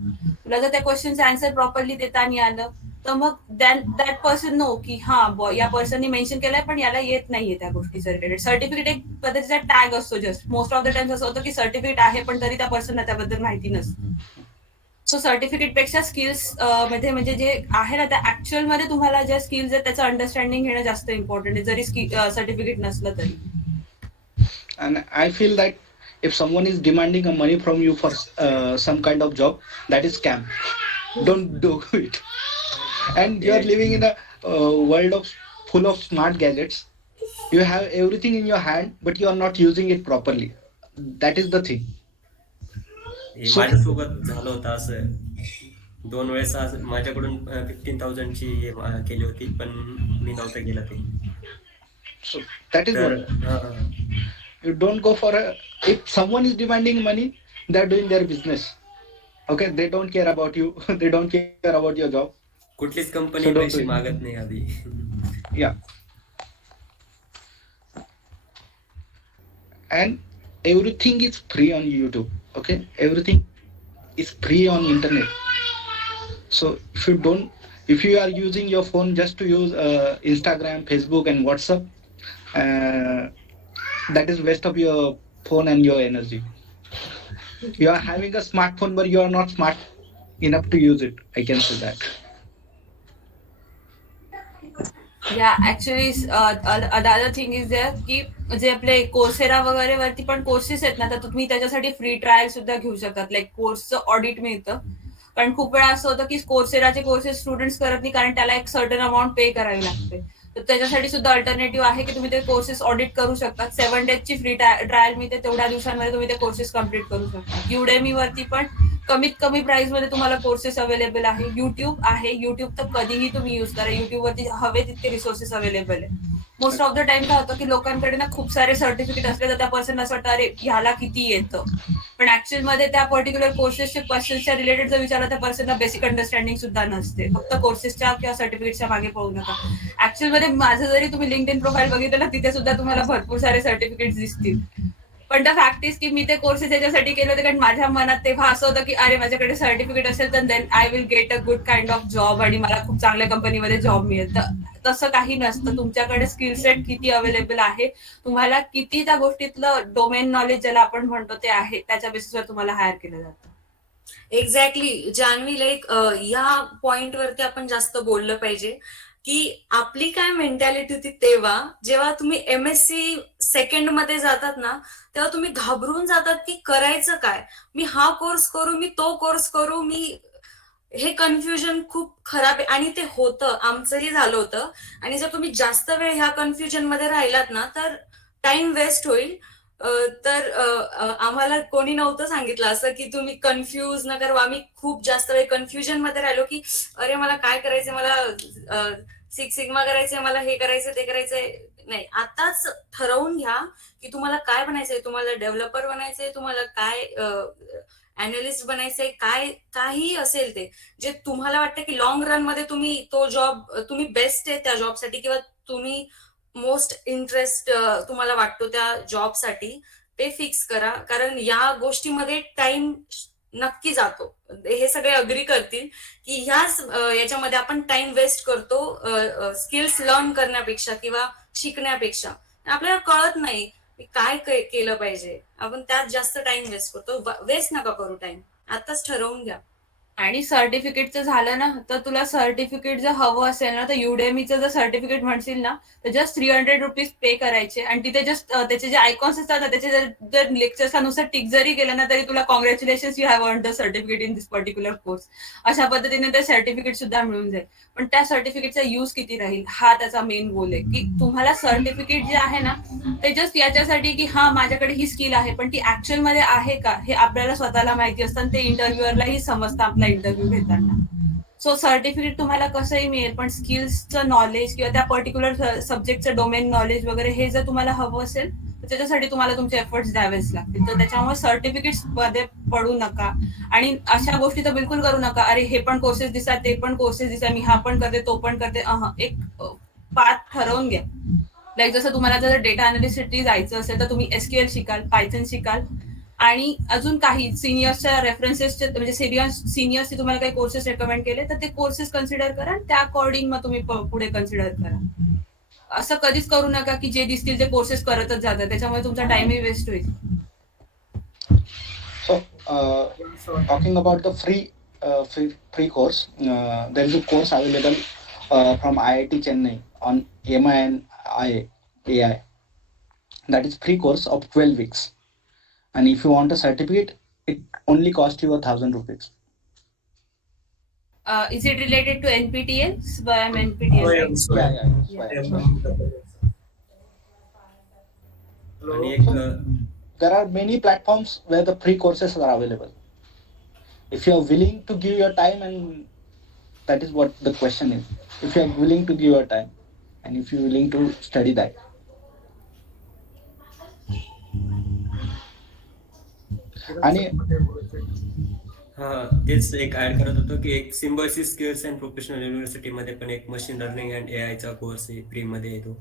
तुला जर त्या क्वेश्चनचं आन्सर प्रॉपरली देता नाही आलं तर मग दॅट पर्सन नो की हा या पर्सननी मेन्शन केलंय पण याला येत नाहीये त्या गोष्टीचं रिलेटेड. सर्टिफिकेट एक पद्धतीचा टॅग असतो just. Most of the times असं होतं की सर्टिफिकेट आहे पण तरी त्या पर्सनला त्याबद्दल माहिती नसते. सो सर्टिफिकेट पेक्षा स्किल्स मध्ये म्हणजे जे आहे ना त्या ऍक्च्युअल मध्ये तुम्हाला ज्या स्किल्स आहेत त्याचं अंडरस्टँडिंग घेणं जास्त इम्पॉर्टंट आहे जरी सर्टिफिकेट नसलं तरी. And I feel that if someone is demanding a money from you for some kind of job, that is scam. Don't do it. And you are living in a world of full of smart gadgets. You have everything in your hand, but you are not using it properly. That is the thing. हे माझ्यासोबत झालं होतं असं. 2 वेळेस माझ्याकडून 15,000 ची केली होती पण मी नव्हतं केलं ते. So that is तर what you don't go for a. If someone is demanding money, they are doing their business. Okay, they don't care about you. They don't care about your job. कुठलीच company So don't do पैसे it. मागत नाही आधी. Yeah. And everything is free on YouTube. Okay, everything is free on internet. So if you are using your phone just to use Instagram, Facebook, and WhatsApp, that is waste of your phone and your energy. You are having a smartphone, but you are not smart enough to use it. I can say that. या actually other thing is there की जे आपले Coursera वगैरे वरती पण courses आहेत ना तर तुम्ही त्याच्यासाठी फ्री ट्रायल सुद्धा घेऊ शकतात. लाईक कोर्सचं ऑडिट मिळतं. कारण खूप वेळा असं होतं की कोर्सेराचे कोर्सेस स्टुडंट्स करत नाही कारण त्याला एक सर्टन अमाऊंट पे करावी लागते. तर त्याच्यासाठी सुद्धा अल्टरनेटिव्ह आहे की तुम्ही ते कोर्सेस ऑडिट करू शकतात. 7 डेजची फ्री ट्रायल मिळते. तेवढ्या दिवसांमध्ये तुम्ही ते कोर्सेस कम्प्लीट करू शकता. युडेमी वरती पण कमीत कमी प्राइस मध्ये तुम्हाला कोर्सेस अवेलेबल आहे. युट्यूब आहे. युट्यूब तर कधीही तुम्ही युज करा. युट्यूब वरती हवे तितके रिसोर्सेस अवेलेबल आहे. मोस्ट ऑफ द टाइम काय होतं की लोकांकडे ना खूप सारे सर्टिफिकेट असले तर त्या पर्सन असं वाटतं अरे ह्याला किती येतं. पण ऍक्च्युअल मध्ये त्या पर्टिक्युलर कोर्सेसचे क्वेश्चन्सच्या रिलेटेड जर विचारलं त्या पर्सनला बेसिक अंडरस्टँडिंग सुद्धा नसते. फक्त कोर्सेसच्या किंवा सर्टिफिकेटच्या मागे पळू नका. ऍक्च्युअल मध्ये माझं जरी तुम्ही लिंक्ड इन प्रोफाईल बघितलं ना तिथे सुद्धा तुम्हाला भरपूर सारे सर्टिफिकेट दिसतील. पण द फॅक्ट इज की मी ते कोर्सेस याच्यासाठी केले होते कारण माझ्या मनात तेव्हा असं होतं की अरे माझ्याकडे सर्टिफिकेट असेल तर then I will get a good kind of job आणि मला खूप चांगल्या कंपनीमध्ये जॉब मिळेल. तर तसं काही नसतं. तुमच्याकडे स्किल सेट किती अवेलेबल आहे, तुम्हाला किती त्या गोष्टीतलं डोमेन नॉलेज ज्याला आपण म्हणतो ते आहे त्याच्या बेसिसवर तुम्हाला हायर केलं जातं. एक्झॅक्टली जान्हवी, लाईक या पॉइंट वरती आपण जास्त बोललं पाहिजे की आपली काय मेंटॅलिटी होती तेव्हा जेव्हा तुम्ही MSc सेकंड मध्ये जातात ना तेव्हा तुम्ही घाबरून जातात की करायचं काय, मी हा कोर्स करू, मी तो कोर्स करू, मी हे कन्फ्युजन खूप खराब आहे. आणि ते होतं, आमचंही झालं होतं. आणि जर तुम्ही जास्त वेळ ह्या कन्फ्युजन मध्ये राहिलात ना तर टाइम वेस्ट होईल. तर आम्हाला कोणी नव्हतं सांगितलं असं की तुम्ही कन्फ्यूज न करा. आम्ही खूप जास्त वेळ कन्फ्युजन मध्ये राहिलो की अरे मला काय करायचंय, मला सिक्स सिग्मा करायचंय, मला हे करायचंय ते करायचंय. नाही, आताच ठरवून घ्या की तुम्हाला काय बनायचंय. तुम्हाला डेव्हलपर बनायचंय, तुम्हाला काय अॅनालिस्ट बनायचंय, काय काही असेल ते जे तुम्हाला वाटतं की लॉंग रन मध्ये तुम्ही तो जॉब तुम्ही बेस्ट आहे त्या जॉबसाठी, किंवा तुम्ही मोस्ट इंटरेस्ट तुम्हाला वाटतो त्या जॉबसाठी, ते फिक्स करा. कारण या गोष्टीमध्ये टाइम नक्की जातो. हे सगळे अग्री करतील की ह्याच याच्यामध्ये आपण टाइम वेस्ट करतो स्किल्स लर्न करण्यापेक्षा किंवा शिकण्यापेक्षा. आपल्याला कळत नाही की काय केलं पाहिजे, आपण त्यात जास्त टाइम वेस्ट करतो. वेस्ट नका करू टाइम, आताच ठरवून घ्या. आणि सर्टिफिकेटचं झालं ना, तर तुला सर्टिफिकेट जर हवं असेल ना, तर युडेमीचं जर सर्टिफिकेट म्हणशील ना, तर जस्ट ₹300 पे करायचे आणि तिथे जस्ट त्याचे जे आयकॉन्स असतात ना, त्याचे जर लेक्चर्सला नुसार टिक जरी केलं ना, तरी तुला congratulations, you have earn the certificate in this particular course. अशा पद्धतीने ते सर्टिफिकेट सुद्धा मिळून जाईल. पण त्या सर्टिफिकेटचा यूज किती राहील, हा त्याचा मेन गोल आहे. की तुम्हाला सर्टिफिकेट जे आहे ना, ते जस्ट याच्यासाठी की हा माझ्याकडे ही स्किल आहे, पण ती ऍक्च्युअल मध्ये आहे का हे आपल्याला स्वतःला माहिती असतं आणि ते इंटरव्ह्युअरलाही समजतं आपला इंटरव्ह्यू घेताना. सो सर्टिफिकेट तुम्हाला कसंही मिळेल, पण स्किल्सचं नॉलेज किंवा त्या पर्टिक्युलर सब्जेक्टचं डोमेन नॉलेज वगैरे हे जर तुम्हाला हवं असेल, तर त्याच्यासाठी तुम्हाला तुमचे एफर्ट्स द्यावेच लागतील. तर त्याच्यामुळे सर्टिफिकेट्स मध्ये पडू नका. आणि अशा गोष्टी तर बिलकुल करू नका, अरे हे पण कोर्सेस दिसतात, ते पण कोर्सेस दिसतात, मी हा पण करते, तो पण करते. एक पाथ ठरवून घ्या. लाईक जसं तुम्हाला जर डेटा अनालिसिससाठी जायचं असेल, तर तुम्ही एसक्यूएल शिकाल, पायथन शिकाल, आणि अजून काही सिनियर्सच्या रेफरन्सेसचे म्हणजे सिनियर्सचे तुम्हाला काही कोर्सेस रेकमेंड केले, तर ते कोर्सेस कन्सिडर करा. त्या अकॉर्डिंग मग तुम्ही पुढे कन्सिडर करा. असं कधीच करू नका की जे दिसतील ते कोर्सेस करतच जातात, त्याच्यामुळे तुमचा टाइमही वेस्ट होईल. So, talking about the free course, there is a course available from IIT Chennai on MI and AI. That is free course of 12 weeks. And if you want a certificate, it only costs you ₹1,000. Is it related to NPTEL? Swayam NPTEL, right? Yeah. आणि So, there are many platforms where the free courses are available. If you are willing to give your time, and that is what the question is. If you are willing to give your time, and if you are willing to study that. आणि हा, तेच एक add करत होतो की एक Symbiosis skills and professional युनिव्हर्सिटीमध्ये पण एक मशीन लर्निंग अँड एआयचा कोर्स आहे, फ्री मध्ये येतो.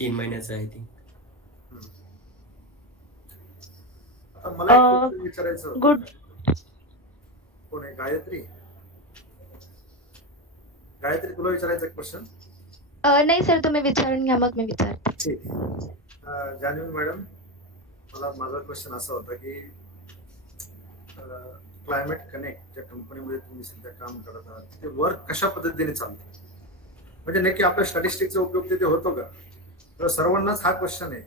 3 महिन्याचा आहे ती. आता मला एक क्वेश्चन विचारायचं होतं. गुड. कोण आहे? गायत्री. गायत्री, तुला विचारायचं क्वेश्चन? नाही सर, तुम्ही विचारून घ्या, मग मी विचारते. ठीक. जान्हवी मॅडम, मला माझा क्वेश्चन असा होता की क्लायमेट कनेक्ट ज्या कंपनीमध्ये तुम्ही सध्या काम करत आहात, ते वर्क कशा पद्धतीने चालतं, म्हणजे नक्की आपल्या स्टॅटिस्टिक्सचा उपयोग तिथे होतो का? तर सर्वांनाच हा क्वेश्चन आहे.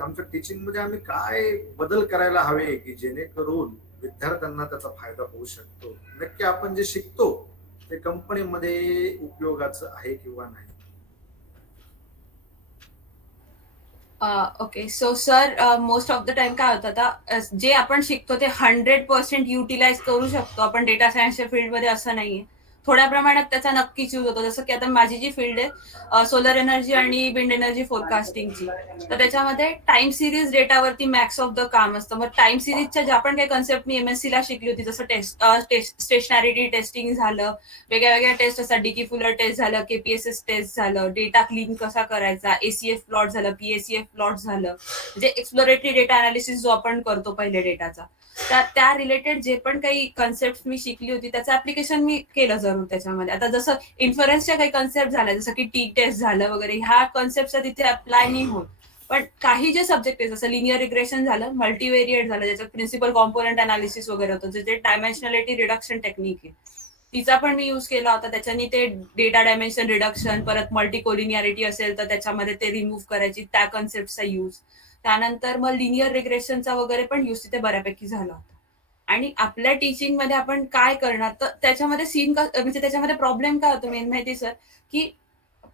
आमच्या टीचिंगमध्ये आम्ही काय बदल करायला हवे की जेणेकरून विद्यार्थ्यांना त्याचा फायदा होऊ शकतो. नक्की आपण जे शिकतो ते कंपनीमध्ये उपयोगाचं आहे किंवा नाही? Okay, so sir, most of the time काय होतं, आता जे आपण शिकतो ते 100% युटिलाइज करू शकतो आपण डेटा सायन्सच्या फील्डमध्ये, असं नाहीये. थोड्या प्रमाणात त्याचा नक्कीच यूज होतो. जसं की आता माझी जी फील्ड आहे सोलर एनर्जी आणि विंड एनर्जी फोरकास्टिंगची, तर त्याच्यामध्ये टाइम सिरीज डेटावरती मॅक्स ऑफ द काम असतं. मग टाइम सिरीजच्या ज्या पण काही कन्सेप्ट मी MSc ला शिकली होती, जसं स्टेशनॅरिटी टेस्टिंग झालं, वेगळ्या वेगळ्या टेस्ट असतात, डिकी फुलर टेस्ट झालं, KPSS टेस्ट झालं, डेटा क्लीन कसा करायचा, ACF प्लॉट झालं, PACF प्लॉट झालं, म्हणजे एक्सप्लोरेटरी डेटा अनालिसिस जो आपण करतो पहिले डेटाचा, त्या रिलेटेड जे पण काही कन्सेप्ट मी शिकली होती त्याचं ऍप्लिकेशन मी केलं जरूर त्याच्यामध्ये. आता जसं इन्फरन्सच्या काही कन्सेप्ट झाल्या, जसं की टी टेस्ट झालं वगैरे, ह्या कन्सेप्टचा तिथे अप्लाय नाही होत. पण काही जे सब्जेक्ट आहे, जसं लिनियर रिग्रेशन झालं, मल्टीवेरिएट झालं, ज्याच्यात प्रिन्सिपल कॉम्पोनंट अनालिसिस वगैरे होतं, जे डायमेन्शनॅलिटी रिडक्शन टेक्निक आहे, तिचा पण मी यूज केला होता. त्याच्याने ते डेटा डायमेन्शन रिडक्शन, परत मल्टी कोलिनियरिटी असेल तर त्याच्यामध्ये ते रिमूव्ह करायची, त्या कन्सेप्टचा यूज. त्यानंतर मग लिनियर रिग्रेशनचा वगैरे पण यूज तिथे बऱ्यापैकी झाला होता. आणि आपल्या टीचिंग मध्ये आपण काय करणार, तर त्याच्यामध्ये म्हणजे त्याच्यामध्ये प्रॉब्लेम काय होतो मेन माहिती सर, की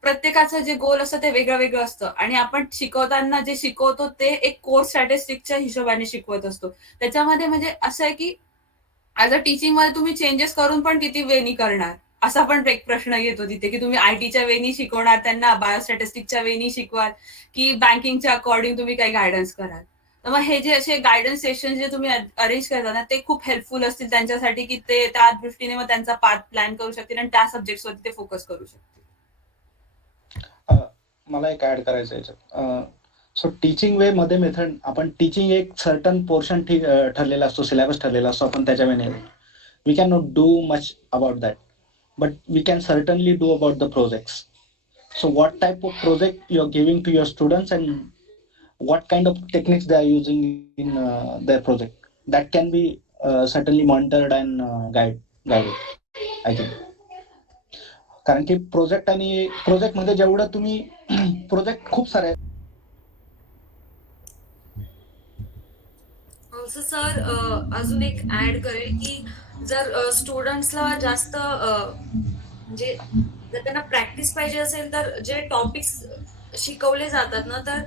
प्रत्येकाचं जे गोल असतं ते वेगळं वेगळं असतं आणि आपण शिकवताना जे शिकवतो ते एक कोर्स स्टॅटिस्टिक्सच्या हिशोबाने शिकवत असतो. त्याच्यामध्ये म्हणजे असं आहे की ऍज अ टीचिंग मध्ये तुम्ही चेंजेस करून पण किती वेनी करणार असा पण एक प्रश्न येतो तिथे की तुम्ही आयटीच्या वेनी शिकवणार त्यांना बायोस्टॅटिस्टिक्सच्या वेनी शिकवाल की बँकिंगच्या अकॉर्डिंग तुम्ही काही गायडन्स कराल. तर मग हे जे असे गायडन्स सेशन जे तुम्ही अरेंज करता ना ते खूप हेल्पफुल असतील त्यांच्यासाठी की ते त्या दृष्टीने मग त्यांचा पाथ प्लॅन करू शकतील आणि त्या सब्जेक्टवरती ते फोकस करू शकतील. मला एक ऍड करायचं याच्यात. सो टीचिंग वे मध्ये मेथड आपण टीचिंग एक सर्टन पोर्शन ठरलेला असतो, सिलेबस ठरलेला असतो, आपण त्याच्या वेने we can not do much about that, but we can certainly do about the projects. So what type of project you're giving to your students and what kind of techniques they are using in their project, that can be certainly monitored and guided, I think. कारण की project आणि project मध्ये जेवढं तुम्ही project खूप सारे also sir अजून एक ऍड करेल की जर स्टुडंट्सला जास्त म्हणजे जर त्यांना प्रॅक्टिस पाहिजे असेल तर जे टॉपिक्स शिकवले जातात ना तर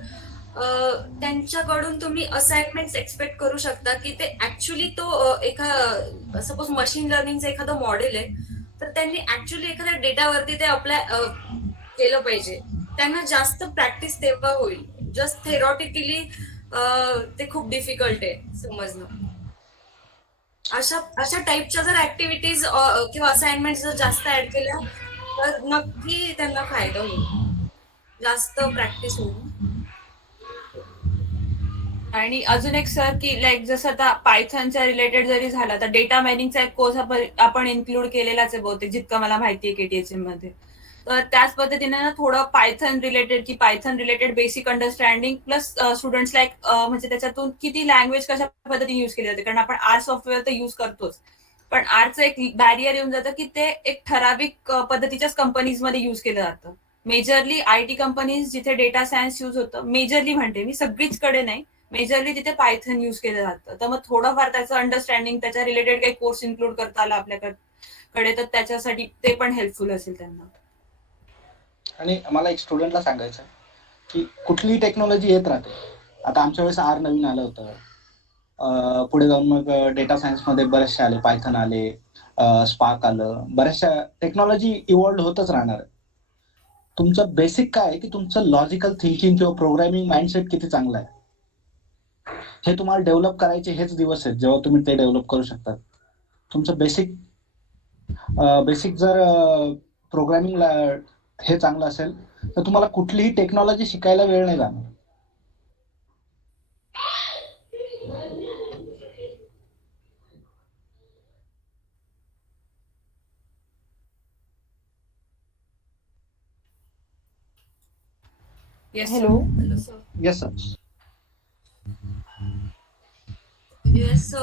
त्यांच्याकडून तुम्ही असाइनमेंट्स एक्सपेक्ट करू शकता की ते ऍक्च्युली तो सपोज मशीन लर्निंगचं एखादं मॉडेल आहे तर त्यांनी ऍक्च्युली एखाद्या डेटावरती ते अप्लाय केलं पाहिजे. त्यांना जास्त प्रॅक्टिस तेव्हा होईल. जस्ट थेरॉटिकली ते खूप डिफिकल्ट आहे समजणं. अशा अशा टाईपच्या जर ऍक्टिव्हिटीज किंवा असाइनमेंट जर जास्त ऍड केल्या तर नक्की त्यांना फायदा होईल. जास्त प्रॅक्टिस होईल. आणि अजून एक सर की लाईक जसं आता पायथनच्या रिलेटेड जरी झाला तर डेटा मायनिंगचा एक कोर्स आपण इन्क्लूड केलेलाच आहे बहुतेक जितकं मला माहिती आहे केटीएचएम मध्ये. तर त्याच पद्धतीने ना थोडं पायथन रिलेटेड की Python related basic understanding plus स्टुडंट्सला एक म्हणजे त्याच्यातून किती लँग्वेज कशा पद्धतीने युज केली जाते कारण आपण आर सॉफ्टवेअर तर युज करतोच पण आरचं एक बॅरियर येऊन जातं की ते एक ठराविक पद्धतीच्याच कंपनीजमध्ये युज केलं जातं. मेजरली आयटी कंपनीज जिथे डेटा सायन्स युज होतं मेजरली म्हणते मी सगळीचकडे नाही मेजरली तिथे पायथन युज केलं जातं. तर मग थोडंफार त्याचं अंडरस्टँडिंग त्याच्या रिलेटेड काही कोर्स इन्क्लूड करता आला आपल्याकडे तर त्याच्यासाठी ते पण हेल्पफुल असेल त्यांना. आणि मला एक स्टुडंटला सांगायचं की कुठलीही टेक्नॉलॉजी येत राहते. आता आमच्या वेळेस आर नवीन आलं होतं, पुढे जाऊन मग डेटा सायन्समध्ये बरेचसे आले, पायथन आले, स्पार्क आलं, बऱ्याचशा टेक्नॉलॉजी इव्हॉल्व्ह होतच राहणार. तुमचं बेसिक काय आहे की तुमचं लॉजिकल थिंकिंग किंवा प्रोग्रामिंग माइंडसेट किती चांगलं आहे हे तुम्हाला डेव्हलप करायचे हेच दिवस आहेत जेव्हा तुम्ही ते डेव्हलप करू शकता. तुमचं बेसिक जर प्रोग्रामिंग हे चांगलं असेल तर तुम्हाला कुठलीही टेक्नॉलॉजी शिकायला वेळ नाही जाणार. Yes sir. Hello. Hello sir. Yes sir. Yes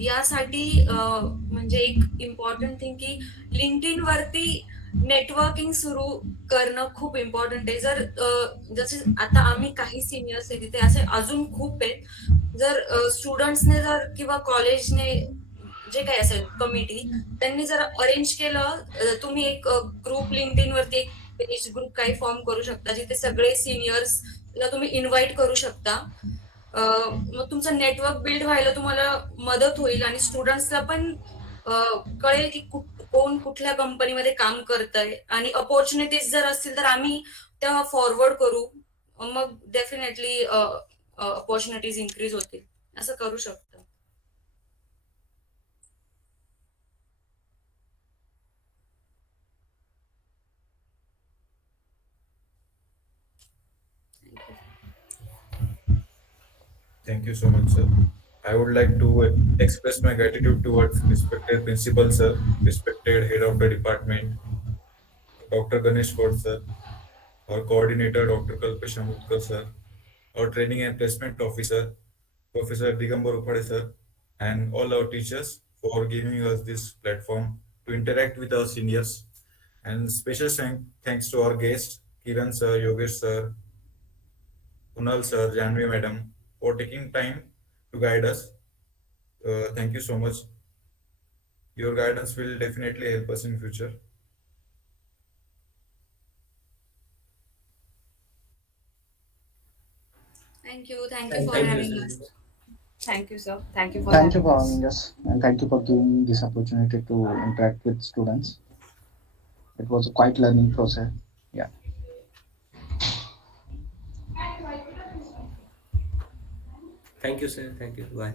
यासाठी म्हणजे एक इम्पॉर्टंट थिंग की लिंक्डइन वरती नेटवर्किंग सुरू करणं खूप इम्पॉर्टंट आहे. जर जसे आता आम्ही काही सिनियर्स आहे तिथे असे अजून खूप आहेत. जर स्टुडंट्सने जर किंवा कॉलेजने जे काही असेल कमिटी त्यांनी जर अरेंज केलं तुम्ही एक ग्रुप लिंक्डइन वरती एक पेज ग्रुप काही फॉर्म करू शकता जिथे सगळे सिनियर्सला तुम्ही इन्व्हाइट करू शकता. मग तुमचं नेटवर्क बिल्ड व्हायला तुम्हाला मदत होईल आणि स्टुडंट्सला पण कळेल की कोण कुठल्या कंपनीमध्ये काम करतंय आणि अपॉर्च्युनिटीज जर असतील तर आम्ही त्या फॉरवर्ड करू. मग डेफिनेटली अपॉर्च्युनिटीज इन्क्रीज होतील. असं करू शकतो. Thank you so much, sir. I would like to express my gratitude towards respected principal, sir, respected head of the department, Dr. Ganesh Ford, sir, our coordinator, Dr. Kalpesh Amutkar, sir, our training and placement officer, Professor Digambar Upade, sir, and all our teachers for giving us this platform to interact with our seniors. And special thanks to our guests, Kiran sir, Yogesh sir, Kunal sir, Janvi madam, for taking time to guide us. Thank you so much. Your guidance will definitely help us in future. Thank you. Thank you Thank for you, having sir. us. Thank you, sir. Thank you for Thank you having for us. having us, and thank you for giving me this opportunity to interact with students. It was a quite learning process. Yeah. Thank you, sir. Thank you. Bye.